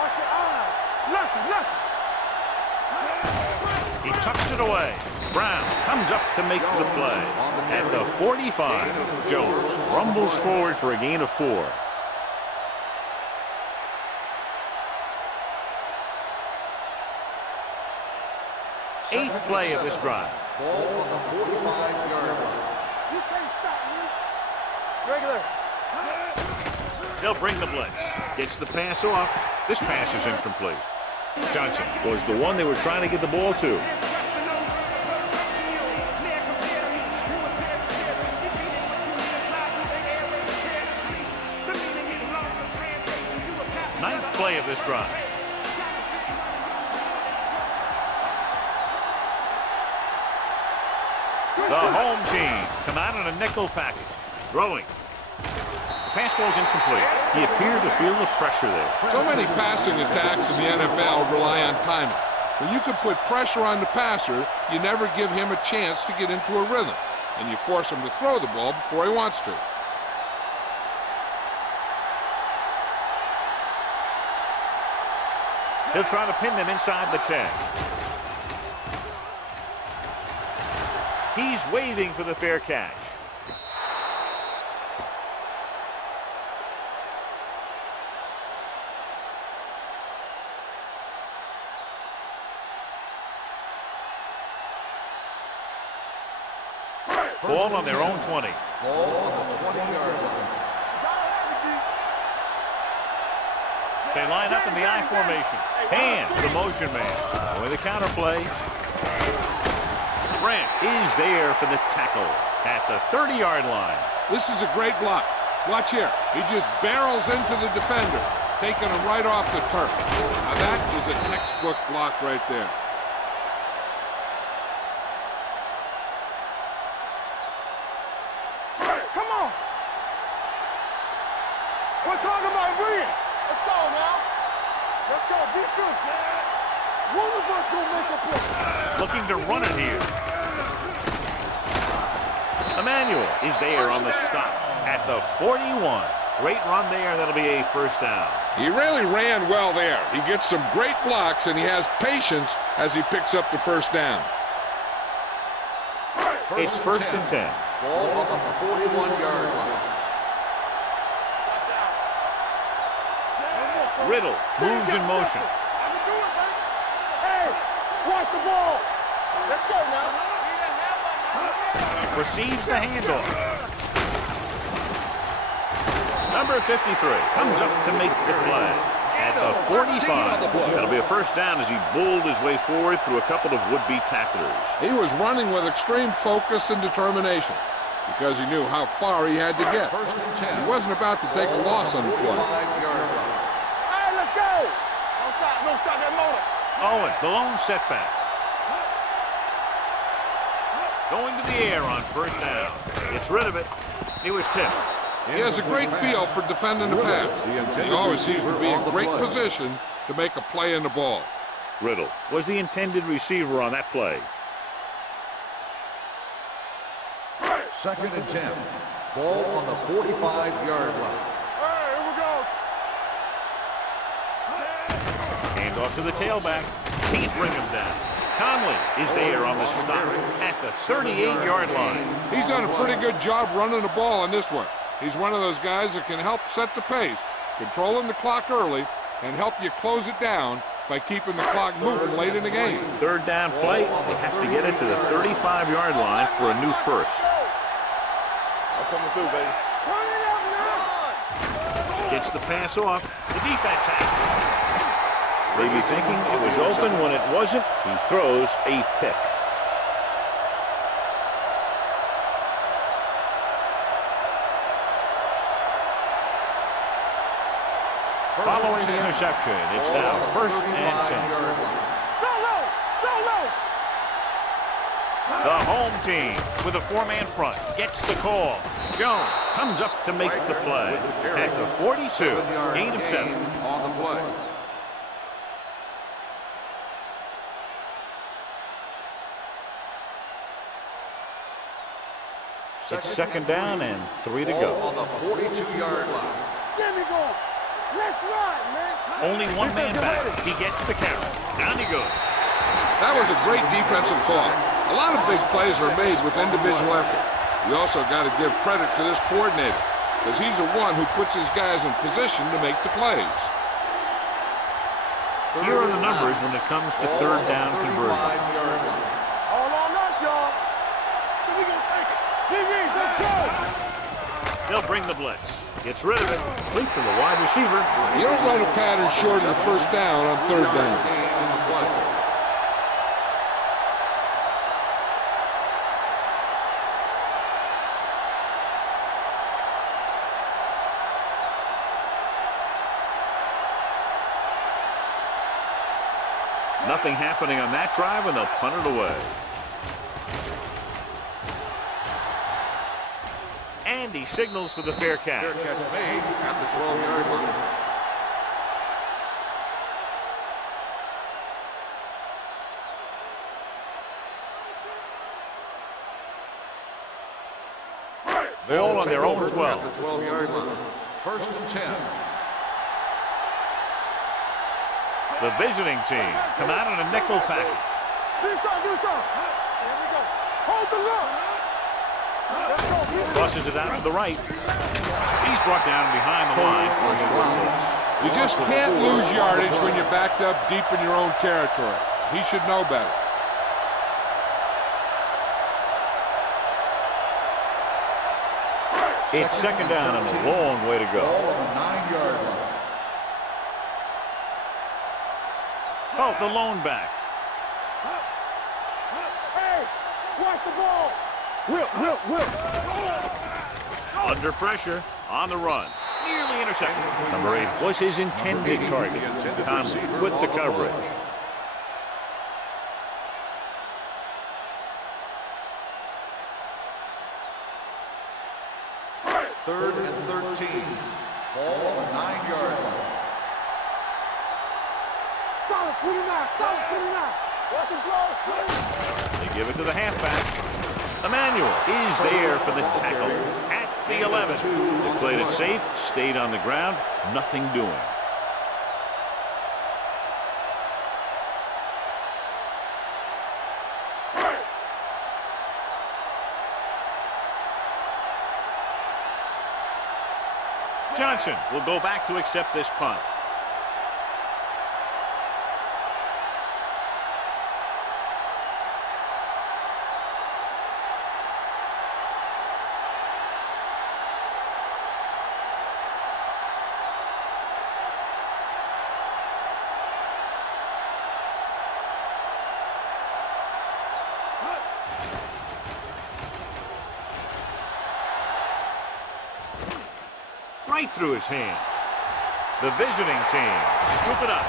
Watch your eyes. Lucky. He tucks it away. Brown comes up to make the play. At the 45, Jones rumbles forward for a gain of 4. Eighth play of this drive. Ball on the 45-yard line. You can't stop me. Regular. They'll bring the blitz. Gets the pass off. This pass is incomplete. Johnson was the one they were trying to get the ball to. Ninth play of this drive. The home team come out in a nickel package. Throwing. The pass was incomplete. He appeared to feel the pressure there. So many passing attacks in the NFL rely on timing. When you can put pressure on the passer, you never give him a chance to get into a rhythm, and you force him to throw the ball before he wants to. He'll try to pin them inside the 10. He's waving for the fair catch. Ball on their own 20. Ball on the 20-yard line. They line up in the I formation. Hand, the motion man. With a counter play. Grant is there for the tackle at the 30-yard line. This is a great block. Watch here. He just barrels into the defender, taking him right off the turf. Now that is a textbook block right there. Come on. We're talking about win. Let's go now. Let's go. Defense. One of us will make a play. Looking to run it here. Emmanuel is there on the stop at the 41. Great run there. That'll be a first down. He really ran well there. He gets some great blocks, and he has patience as he picks up the first down. It's first and 10. Ball on the 41-yard line. Riddle moves in motion. Hey, watch the ball. Let's go now. Receives the handoff. Number 53 comes up to make the play at the 45. That'll be a first down as he bowled his way forward through a couple of would-be tacklers. He was running with extreme focus and determination because he knew how far he had to get. First and 10. He wasn't about to take a loss on the play. 45-yard line. Hey, let's go. Don't stop that motor. Owen, the lone setback. Going to the air on first down. Gets rid of it. He was tipped. He has a great feel for defending the pass. He always seems to be in great position to make a play in the ball. Riddle was the intended receiver on that play. Second and 10. Ball on the 45-yard line. All right, here we go. Off to the tailback. Can't bring him down. Conley is there on the stop at the 38-yard line. He's done a pretty good job running the ball on this one. He's one of those guys that can help set the pace, controlling the clock early, and help you close it down by keeping the clock moving late in the game. Third down play. They have to get it to the 35-yard line for a new first. I'm coming through, baby. Gets the pass off. The defense has it. Maybe thinking it was open when it wasn't. He throws a pick. Following the interception, it's now 1st and 10. The home team with a 4-man front gets the call. Jones comes up to make the play at the 42, gain of 7. On the play. It's 2nd down and 3 to go. On the 42-yard line. Get me going. Let's ride, man. Only one man back. He gets the carry. Down he goes. That was a great defensive call. A lot of big plays are made with individual effort. You also got to give credit to this coordinator, because he's the one who puts his guys in position to make the plays. Here are the numbers when it comes to 3rd down conversions. All on us, y'all. So we gonna take it. DBs, let's go. They'll bring the blitz. Gets rid of it. Complete to the wide receiver. You don't run a pattern short of the 1st down on 3rd down. Nothing happening on that drive, and they'll punt it away. And he signals for the fair catch. Fair catch made at the 12-yard line. They're all on their own 12. At the 12-yard line. 1st and 10. The visiting team come out in a nickel package. Give us some. Here we go. Hold the look. Crosses it out to the right. He's brought down behind the line for a short loss. You just can't lose yardage when you're backed up deep in your own territory. He should know better. It's 2nd down and a long way to go. Ball on the 9-yard line. Oh, the lone back. Hey, watch the ball. Will. Under pressure, on the run. Nearly intercepted. Number 8 was his intended target. Conley with the coverage. Third and 13. Ball on the 9-yard line. Solid 29. Working close. They give it to the halfback. Emmanuel is there for the tackle at the 11. They played it safe, stayed on the ground, nothing doing. Johnson will go back to accept this punt. Right through his hands. The visiting team scoop it up.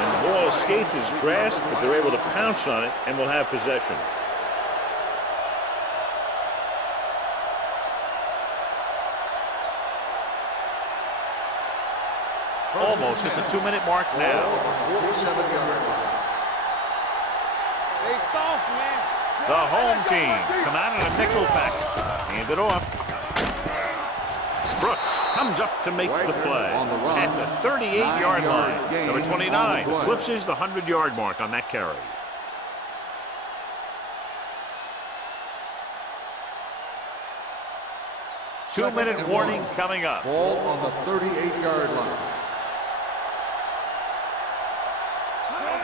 And the ball escaped his grasp, but they're able to pounce on it and will have possession. Almost at the 2-minute mark now. 47-yard line. They soft, man. The home team come out in a nickel package. Hand it off. Brooks comes up to make the play at the 38-yard line. Number 29 eclipses the 100-yard mark on that carry. Two-minute warning coming up. Ball on the 38-yard line.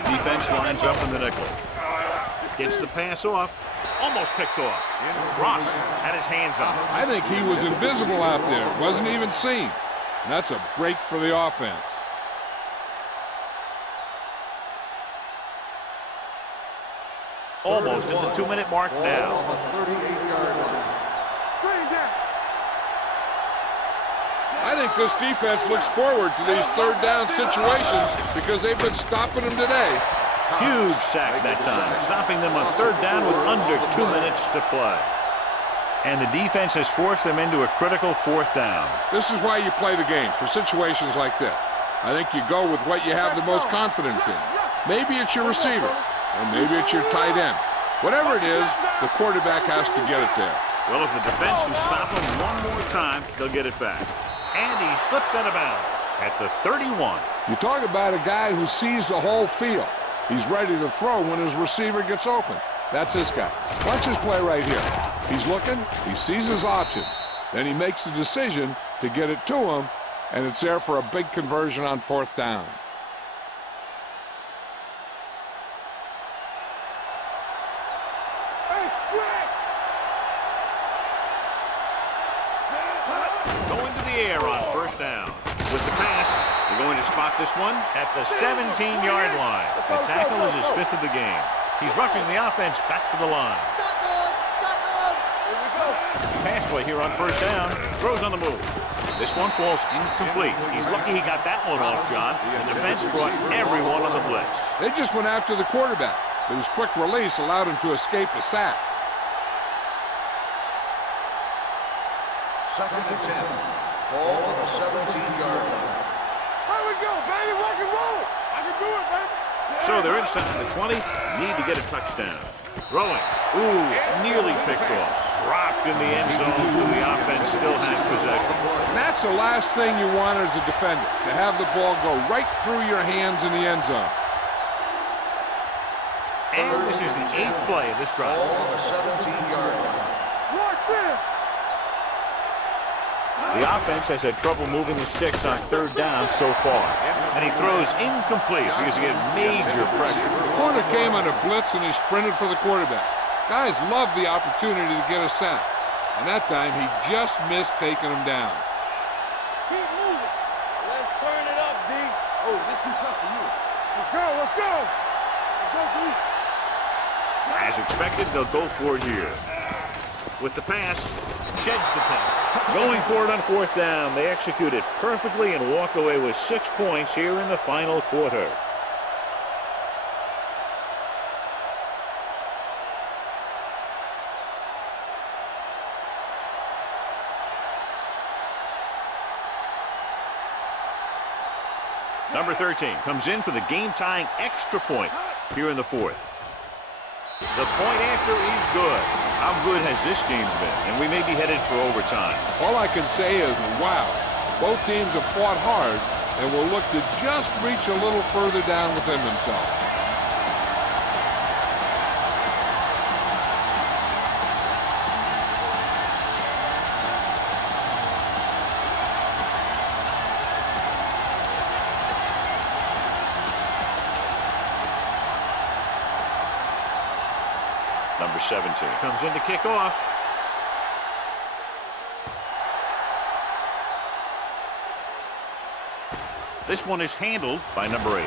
The defense lines up in the nickel. Gets the pass off. Almost picked off. Ross had his hands on it. I think he was invisible out there. Wasn't even seen. And that's a break for the offense. Almost at the 2-minute mark now. On the 38-yard line. I think this defense looks forward to these third down situations because they've been stopping them today. Huge sack that time, stopping them on third down with under 2 minutes to play. And the defense has forced them into a critical fourth down. This is why you play the game, for situations like this. I think you go with what you have the most confidence in. Maybe it's your receiver, or maybe it's your tight end. Whatever it is, the quarterback has to get it there. Well, if the defense can stop them one more time, they'll get it back. And he slips out of bounds at the 31. You talk about a guy who sees the whole field. He's ready to throw when his receiver gets open. That's this guy. Watch his play right here. He's looking, he sees his option. Then he makes the decision to get it to him, and it's there for a big conversion on fourth down. Going to the air on first down. With the pass, they're going to spot this one at the 17-yard line. The tackle is his 5th of the game. He's rushing the offense back to the line. Pass play here on first down. Throws on the move. This one falls incomplete. He's lucky he got that one off, John. The defense brought everyone on the blitz. They just went after the quarterback, but his quick release allowed him to escape a sack. 2nd and 10. Ball on the 17-yard line. There we go, baby. Rock and roll. I can do it, baby. So they're inside the 20. Need to get a touchdown. Throwing. Ooh, nearly picked off. Dropped in the end zone, so the offense still has possession. That's the last thing you want as a defender, to have the ball go right through your hands in the end zone. And this is the 8th play of this drive. Ball on the 17-yard line. Watch it. The offense has had trouble moving the sticks on third down so far. And he throws incomplete because he had major pressure. The corner came on a blitz and he sprinted for the quarterback. Guys love the opportunity to get a sack. And that time he just missed taking him down. Keep moving. Let's turn it up, D. Oh, this is tough for you. Let's go, let's go. Let's go, D. As expected, they'll go for it here. With the pass, sheds the penalty. Going for it on fourth down. They execute it perfectly and walk away with 6 points here in the final quarter. Number 13 comes in for the game-tying extra point here in the fourth. The point after is good. How good has this game been? And we may be headed for overtime. All I can say is, wow, both teams have fought hard and will look to just reach a little further down within themselves. Number 17 comes in to kick off. This one is handled by number 8.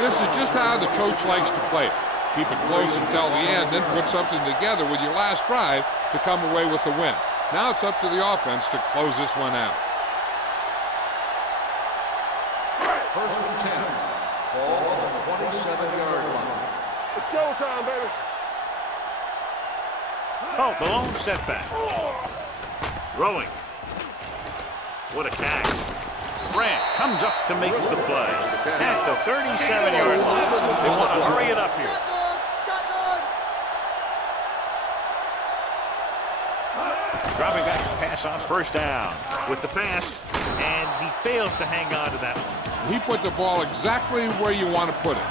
This is just how the coach likes to play it. Keep it close until the end, then put something together with your last drive to come away with the win. Now it's up to the offense to close this one out. 1st and 10. Ball on the 27-yard line. It's showtime, baby. Oh, the lone setback. Throwing. What a catch. Branch comes up to make the play. At the 37-yard line. They want to hurry it up here. Dropping back to pass on first down. With the pass, and he fails to hang on to that one. He put the ball exactly where you want to put it.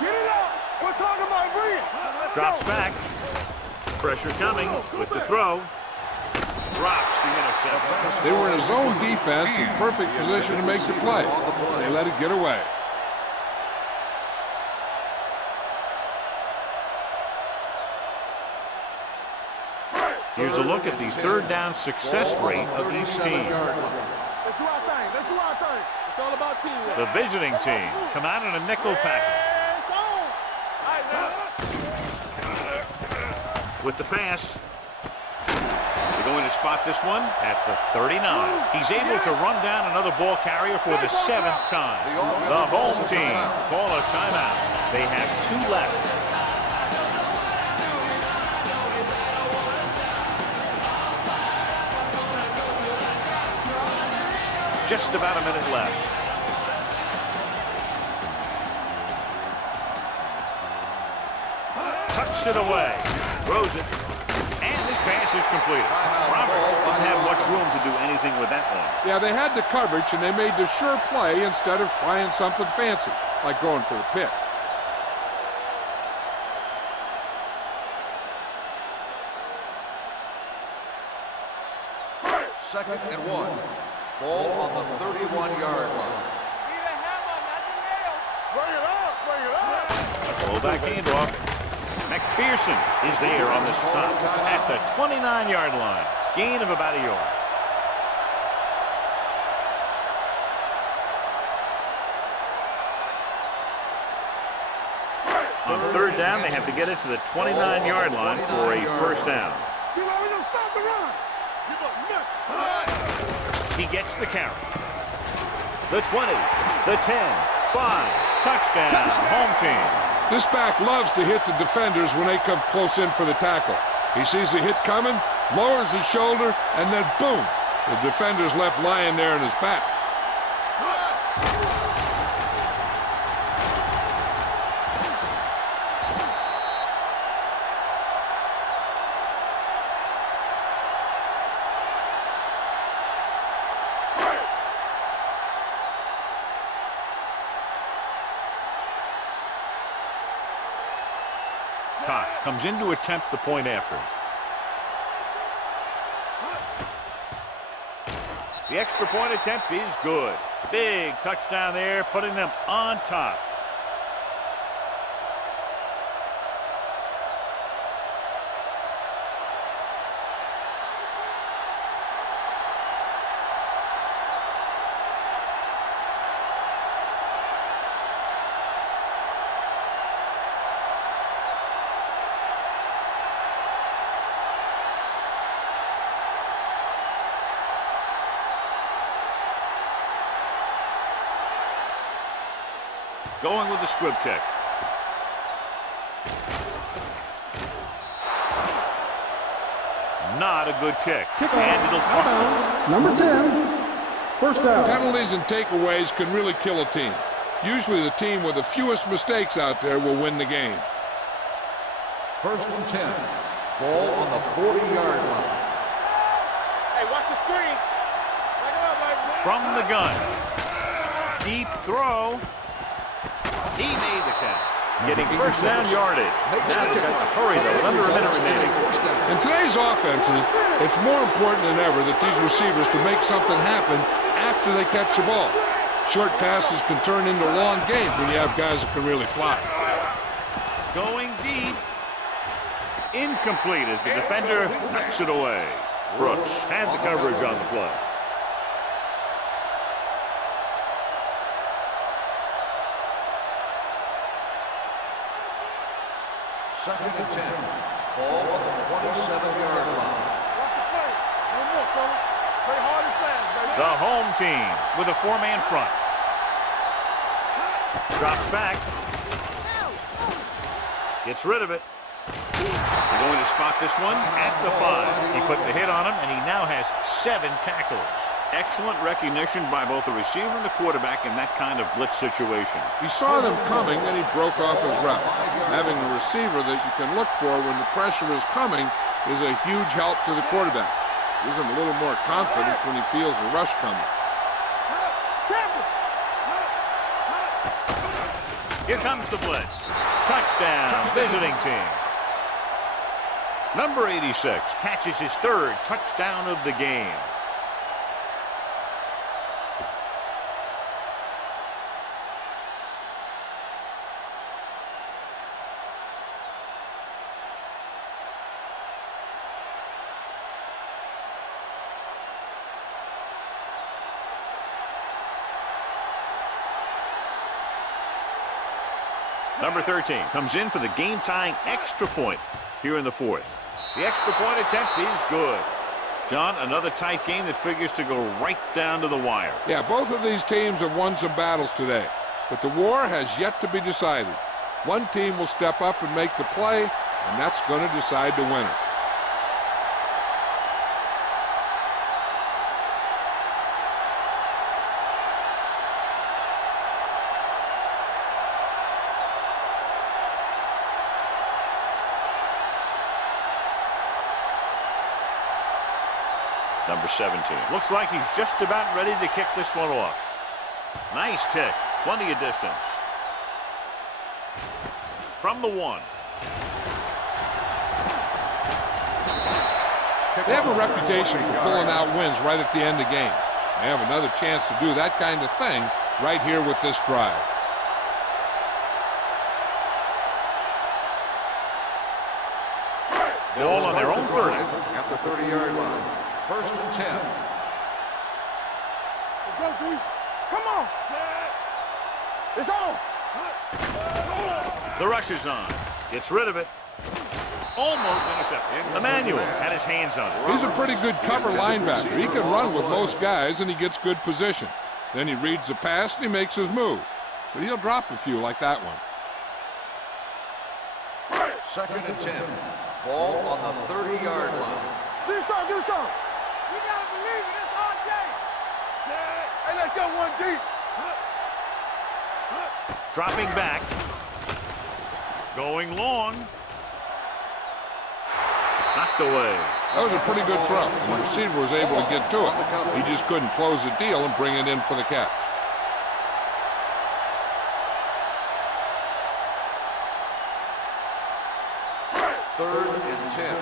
Get it up. We're talking about brilliant. Drops back. Pressure coming with the throw. Drops the interception. They were in a zone defense in perfect position to make the play. They let it get away. Here's a look at the third down success rate of each team. Let's do our thing. Let's do our thing. It's all about teamwork. The visiting team come out in a nickel package. It's on. All right, now. With the pass. They're going to spot this one at the 39. He's able to run down another ball carrier for the 7th time. The home team call a timeout. They have 2 left. Just about a minute left. Tucks it away. Throws it. And this pass is completed. Roberts didn't have much room to do anything with that one. Yeah, they had the coverage, and they made the sure play instead of trying something fancy, like going for the pick. Second and 1. Ball on the 31-yard line. Need a hammer, not the nail. Bring it up. Bring it up. Fullback handoff. McPherson is there on the stop at the 29-yard line. Gain of about a yard. On third down, they have to get it to the 29-yard line for a first down. You know, we're going to stop the run. You got nothing. He gets the carry. The 20, the 10, 5, touchdown, home team. This back loves to hit the defenders when they come close in for the tackle. He sees the hit coming, lowers his shoulder, and then boom, the defender's left lying there in his back. Cox comes in to attempt the point after. The extra point attempt is good. Big touchdown there, putting them on top. Going with the squib kick. Not a good kick. And it'll cost them. Number 10, first down. Penalties and takeaways can really kill a team. Usually the team with the fewest mistakes out there will win the game. First and 10. Ball on the 40-yard line. Hey, watch the screen. Back it up, Mike. From the gun. Deep throw. He made the catch. Getting first down yardage. Now they've got to hurry, though, with under a minute remaining. In today's offenses, it's more important than ever that these receivers to make something happen after they catch the ball. Short passes can turn into long games when you have guys that can really fly. Going deep. Incomplete as the defender knocks it away. Brooks had the coverage on the play. Second and 10. Ball on the 27-yard line. Watch the play. No more, fella. Play hard and fast, baby. The home team with a 4-man front. Drops back. Gets rid of it. They're going to They spot this one at the 5. He put the hit on him, and he now has 7 tackles. Excellent recognition by both the receiver and the quarterback in that kind of blitz situation. He saw them coming, and he broke off his route. Having a receiver that you can look for when the pressure is coming is a huge help to the quarterback. Gives him a little more confidence when he feels a rush coming. Here comes the blitz. Touchdown, visiting team. Number 86 catches his 3rd touchdown of the game. Number 13 comes in for the game-tying extra point here in the 4th. The extra point attempt is good. John, another tight game that figures to go right down to the wire. Yeah, both of these teams have won some battles today, but the war has yet to be decided. One team will step up and make the play, and that's going to decide the winner. Number 17. Looks like he's just about ready to kick this one off. Nice kick. Plenty of distance. From the 1. They have a reputation for pulling out wins right at the end of games. They have another chance to do that kind of thing right here with this drive. Ball on their own 30. At the 30-yard line. 1st and 10. Let's go, D. Come on. It's on. The rush is on. Gets rid of it. Almost intercepted. Emmanuel had his hands on it. He's a pretty good cover linebacker. He can run with most guys, and he gets good position. Then he reads the pass, and he makes his move. But he'll drop a few like that one. 2nd and 10. Ball on the 30-yard line. Do something, do something. We gotta believe it. It's our day. Hey, let's go 1 deep. Dropping back. Going long. Knocked away. That was a pretty good throw, and the receiver was able to get to it. He just couldn't close the deal and bring it in for the catch. Third and 10.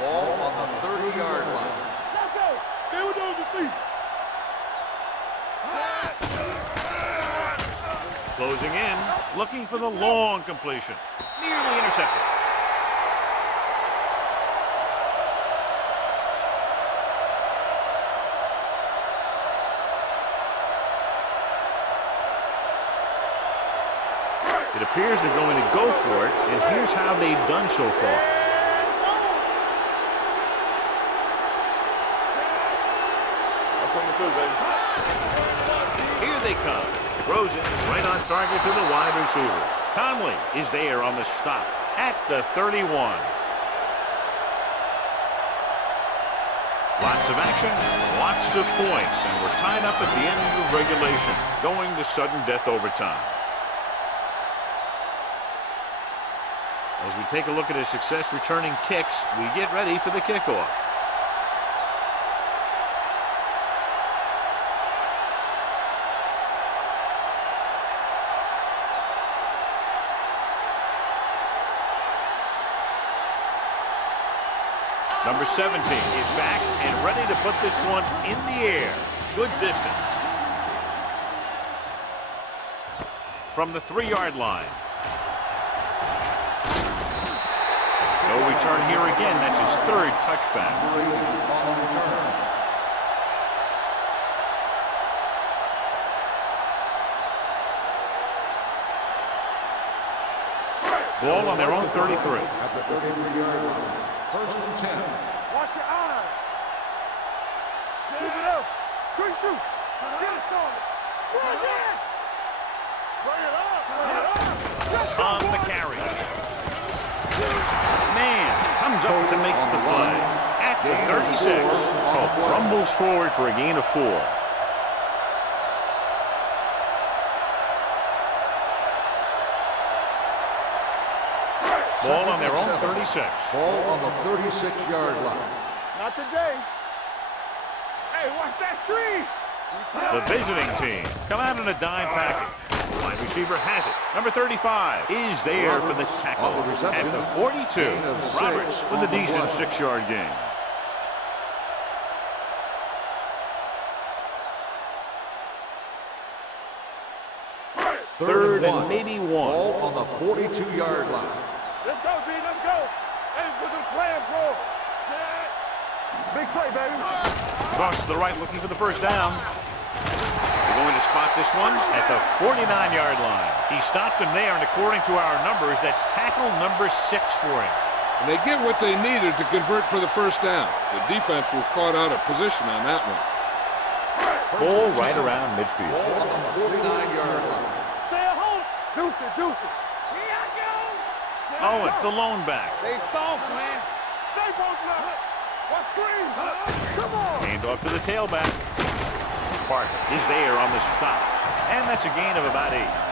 Ball on the 30-yard line. Let's go. Stay with those receivers. Closing in. Looking for the long completion. Nearly intercepted. It appears they're going to go for it, and here's how they've done so far. Here they come. Throws it right on target to the wide receiver. Conley is there on the stop at the 31. Lots of action, lots of points, and we're tied up at the end of regulation, going to sudden death overtime. As we take a look at his success returning kicks, we get ready for the kickoff. Number 17 is back and ready to put this one in the air. Good distance. From the 3-yard line. No return here again. That's his 3rd touchback. Ball on their own 33. At the 33-yard line. 1st and 10. Watch your eyes. Keep it up. Quick shoot. Get it started. Bring it. Bring it up. On the carry. Man, comes up 36. Hope rumbles forward for a gain of 4. Ball on their own 36. Ball on the 36-yard line. Not today. Hey, watch that screen. The visiting team come out in a dime package. Wide receiver has it. Number 35 is there for the tackle. At the 42, Roberts with a decent 6-yard gain. Third and maybe 1. Ball on the 42-yard line. Let's go, B. Let's go. Hey, put them plans for. Big play, baby. Cross to the right, looking for the first down. They're going to spot this one at the 49-yard line. He stopped him there, and according to our numbers, that's tackle number 6 for him. And they get what they needed to convert for the first down. The defense was caught out of position on that one. Ball right around midfield. Ball on the 49-yard line. Stay at home. Deuce it, deuce it. Here I go. Owen, the lone back. They soft, man. Stay both left. What screen? Come on. Hand off to the tailback. Parker is there on the stop. And that's a gain of about 8.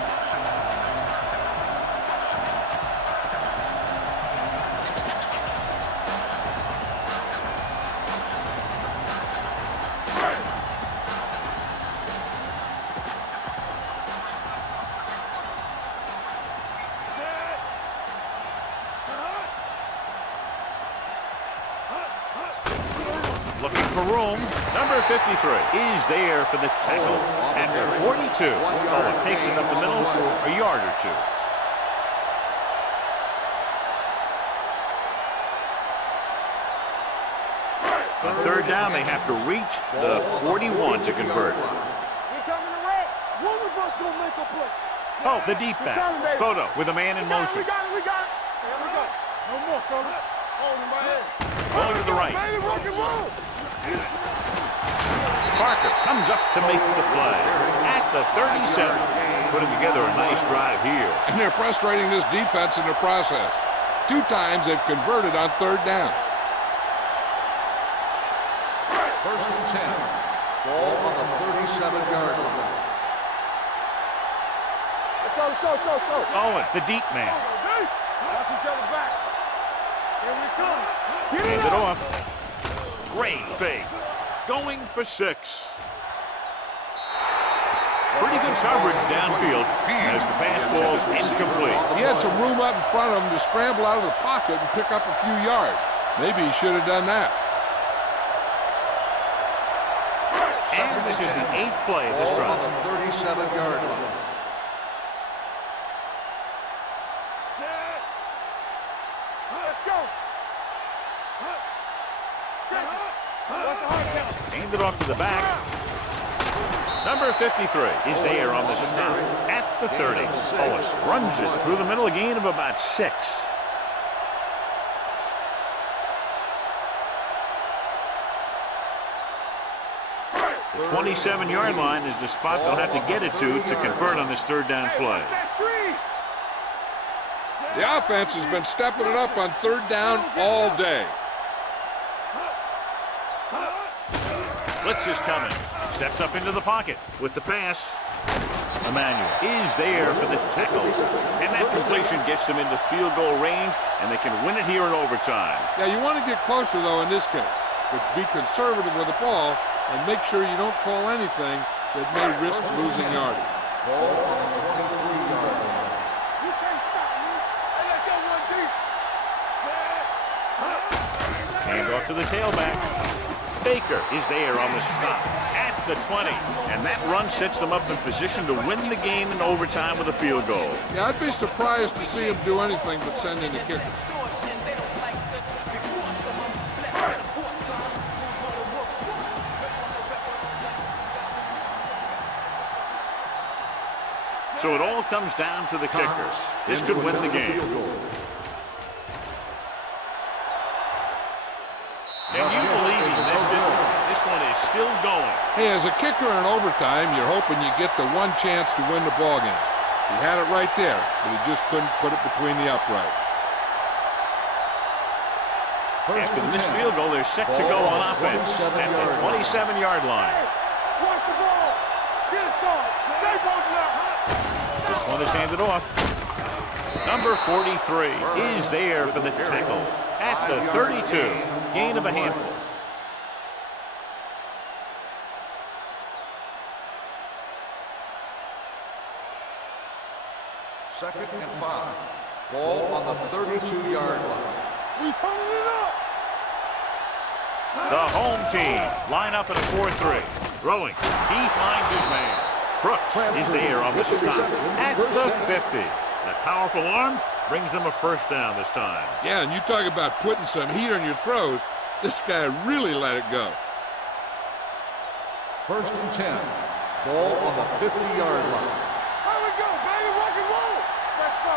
Looking for room. Number 53 is there for the tackle. And the 42. Owen takes it up the middle for a yard or 2. On third down, they have to reach the 41 to convert. We're coming to red. One of us gonna make a play. Oh, the deep back. Spoto with a man in motion. We got it. Here we go. No more, fella. Hold him right here. Going to the right. Baby, rock and roll. Parker comes up to make the play at the 37. Putting together a nice drive here. And they're frustrating this defense in the process. 2 times they've converted on third down. First and 10. Ball on the 37-yard line. Let's go. Owen, the deep man. Watch each other back. Here we come. Hand it off. Great fake. Going for 6. Pretty good coverage downfield as the pass falls incomplete. He had some room up in front of him to scramble out of the pocket and pick up a few yards. Maybe he should have done that. And this is the 8th play of this Ball drive. on the 37-yard line. Let's go. Hand it off to the back. Number 53 is there on the stop at the 30. Owens runs it through the middle, a gain of about 6. The 27-yard line is the spot they'll have to get it to convert on this third down play. The offense has been stepping it up on third down all day. Blitz is coming. Steps up into the pocket with the pass. Emmanuel is there for the tackle. And that completion gets them into field goal range, and they can win it here in overtime. Yeah, you want to get closer, though, in this case. But be conservative with the ball and make sure you don't call anything that may risk losing yardage. Ball on the 23-yard line. You can't stop me. Hey, let's go one deep. Hand off to the tailback. Baker is there on the stop at the 20. And that run sets them up in position to win the game in overtime with a field goal. Yeah, I'd be surprised to see him do anything but send in the kicker. So it all comes down to the kicker. This could win the game. Can you believe he missed it? This one is still going. Hey, as a kicker in overtime, you're hoping you get the one chance to win the ballgame. He had it right there, but he just couldn't put it between the uprights. After the missed field goal, they're set to go on offense at the 27-yard line. Watch the ball. Get it, son. Stay posted up. This one is handed off. Number 43 is there for the tackle at the 32. Gain of a handful. Second and 5. Ball on the 32-yard line. We turning it up. The home team line up in a 4-3. Throwing. He finds his man. Brooks is there on the stop at the 50. That powerful arm brings them a first down this time. Yeah, and you talk about putting some heat on your throws. This guy really let it go. First and 10. Ball on the 50-yard line. Here we go, baby. Rock and roll. Let's go.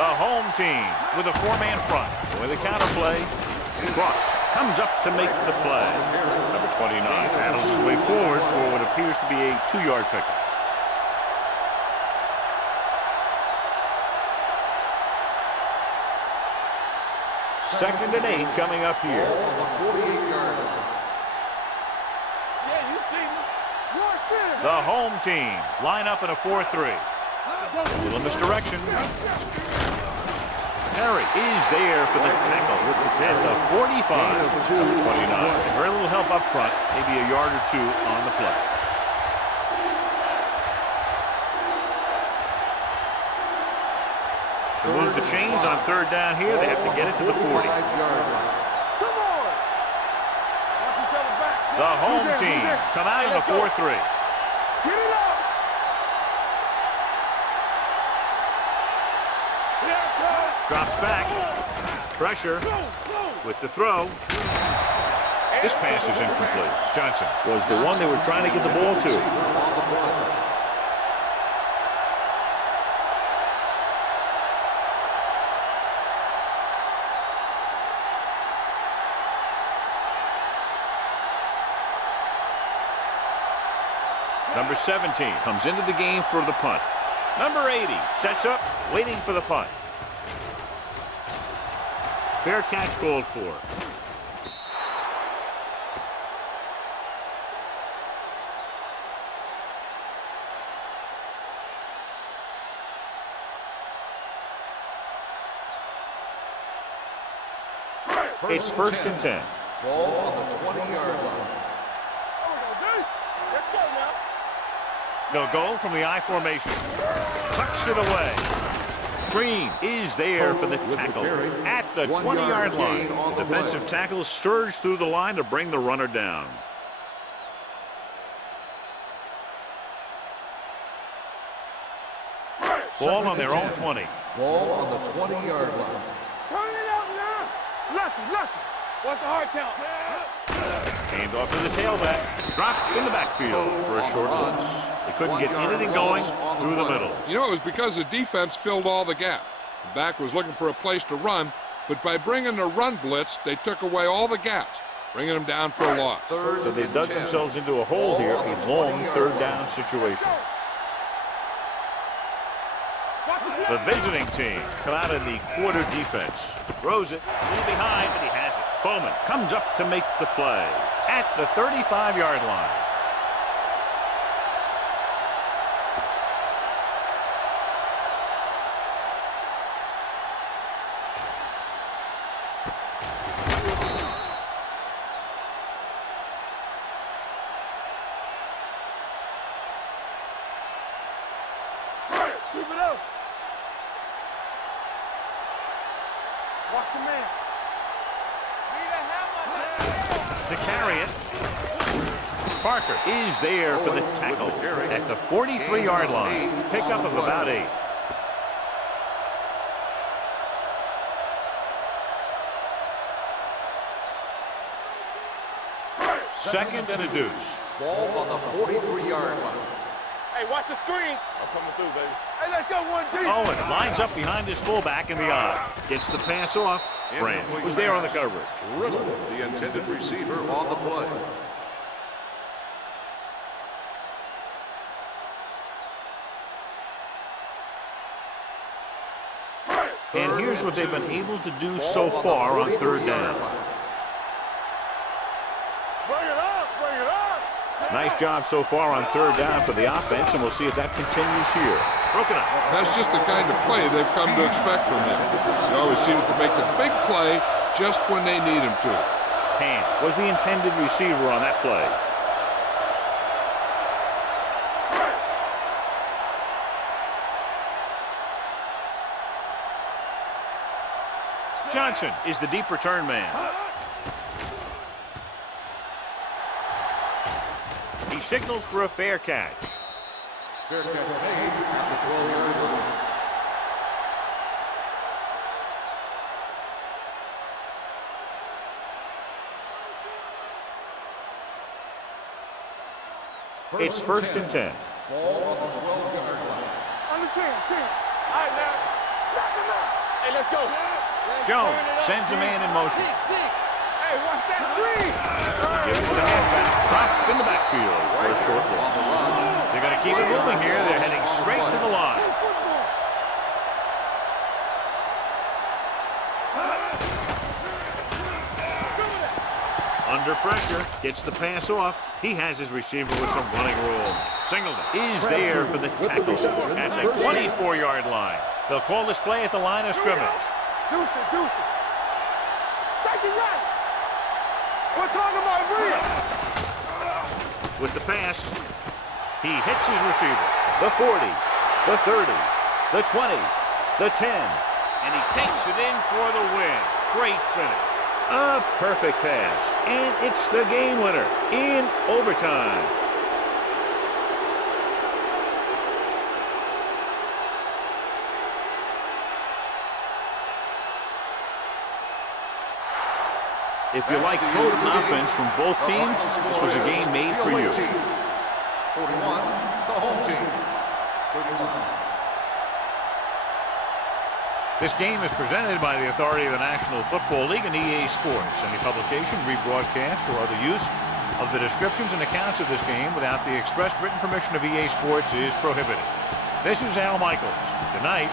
The home team with a 4-man front. With a counter play. Cross comes up to make the play. Number 29 paddles his way forward for what appears to be a 2-yard pickup. Second and 8 coming up here. On the 48-yard line. Yeah, you see me. Watch it. The home team line up in a 4-3. A little misdirection. Harry is there for the tackle at the 45. Number 29. Very little help up front, maybe a yard or two on the play. To move the chains on third down here, they have to get it to the 40. Come on. Watch each other back. The home team come out in a 4-3. Get it up. Drops back. Pressure with the throw. This pass is incomplete. Johnson was the one they were trying to get the ball to. Number 17 comes into the game for the punt. Number 80 sets up, waiting for the punt. Fair catch called for. It's first and 10. Ball on the 20-yard line. Let's go now. They'll go from the I formation. Tucks it away. Green is there for the tackle at the 20-yard line. The defensive tackle surged through the line to bring the runner down. Ball on their own 20. Ball on the 20-yard line. Turn it up now. Lucky. What's the hard count? Hand off to the tailback. Dropped in the backfield for a short loss. They couldn't get anything going through the middle. You know, it was because the defense filled all the gaps. The back was looking for a place to run, but by bringing the run blitz, they took away all the gaps, bringing them down for a loss. So they dug themselves into a hole here, a long third down situation. The visiting team come out in the quarter defense. Throws it, a little behind, but he has it. Bowman comes up to make the play at the 35-yard line. Keep it up. Watch your man. To carry it. Parker is there for the tackle at the 43-yard line. Pickup of about 8. Second and a deuce. Ball on the 43-yard line. Hey, watch the screen. I'm coming through, baby. Hey, let's go one deep. Owen lines up behind his fullback in the eye. Gets the pass off. Branch was there on the coverage. Riddle, the intended receiver, on the play. And here's what they've been able to do so far on third down. Bring it up, bring it up. Nice job so far on third down for the offense, and we'll see if that continues here. Broken up. That's just the kind of play they've come to expect from him. He always seems to make the big play just when they need him to. Hand was the intended receiver on that play. Johnson is the deep return man. He signals for a fair catch. Fair catch made at the 12-yard line. It's 1st and 10. Ball on the 12-yard line. On the 10. All right, now. Back him up. Hey, let's go. Jones sends a man in motion. Hey, watch that screen. Gives it to halfback. Dropped in the backfield for a short loss. They're going to keep it moving here. They're heading straight to the line. Under pressure, gets the pass off. He has his receiver with some running room. Singleton is there for the tackle at the 24-yard line. They'll call this play at the line of scrimmage. Deuce it. Take it right. We're talking about real. With the pass, he hits his receiver. The 40, the 30, the 20, the 10. And he takes it in for the win. Great finish. A perfect pass. And it's the game winner in overtime. If you like potent offense from both teams, this was a game made for you. 41, the home team. 35. This game is presented by the authority of the National Football League and EA Sports. Any publication, rebroadcast, or other use of the descriptions and accounts of this game without the express written permission of EA Sports is prohibited. This is Al Michaels. Good night.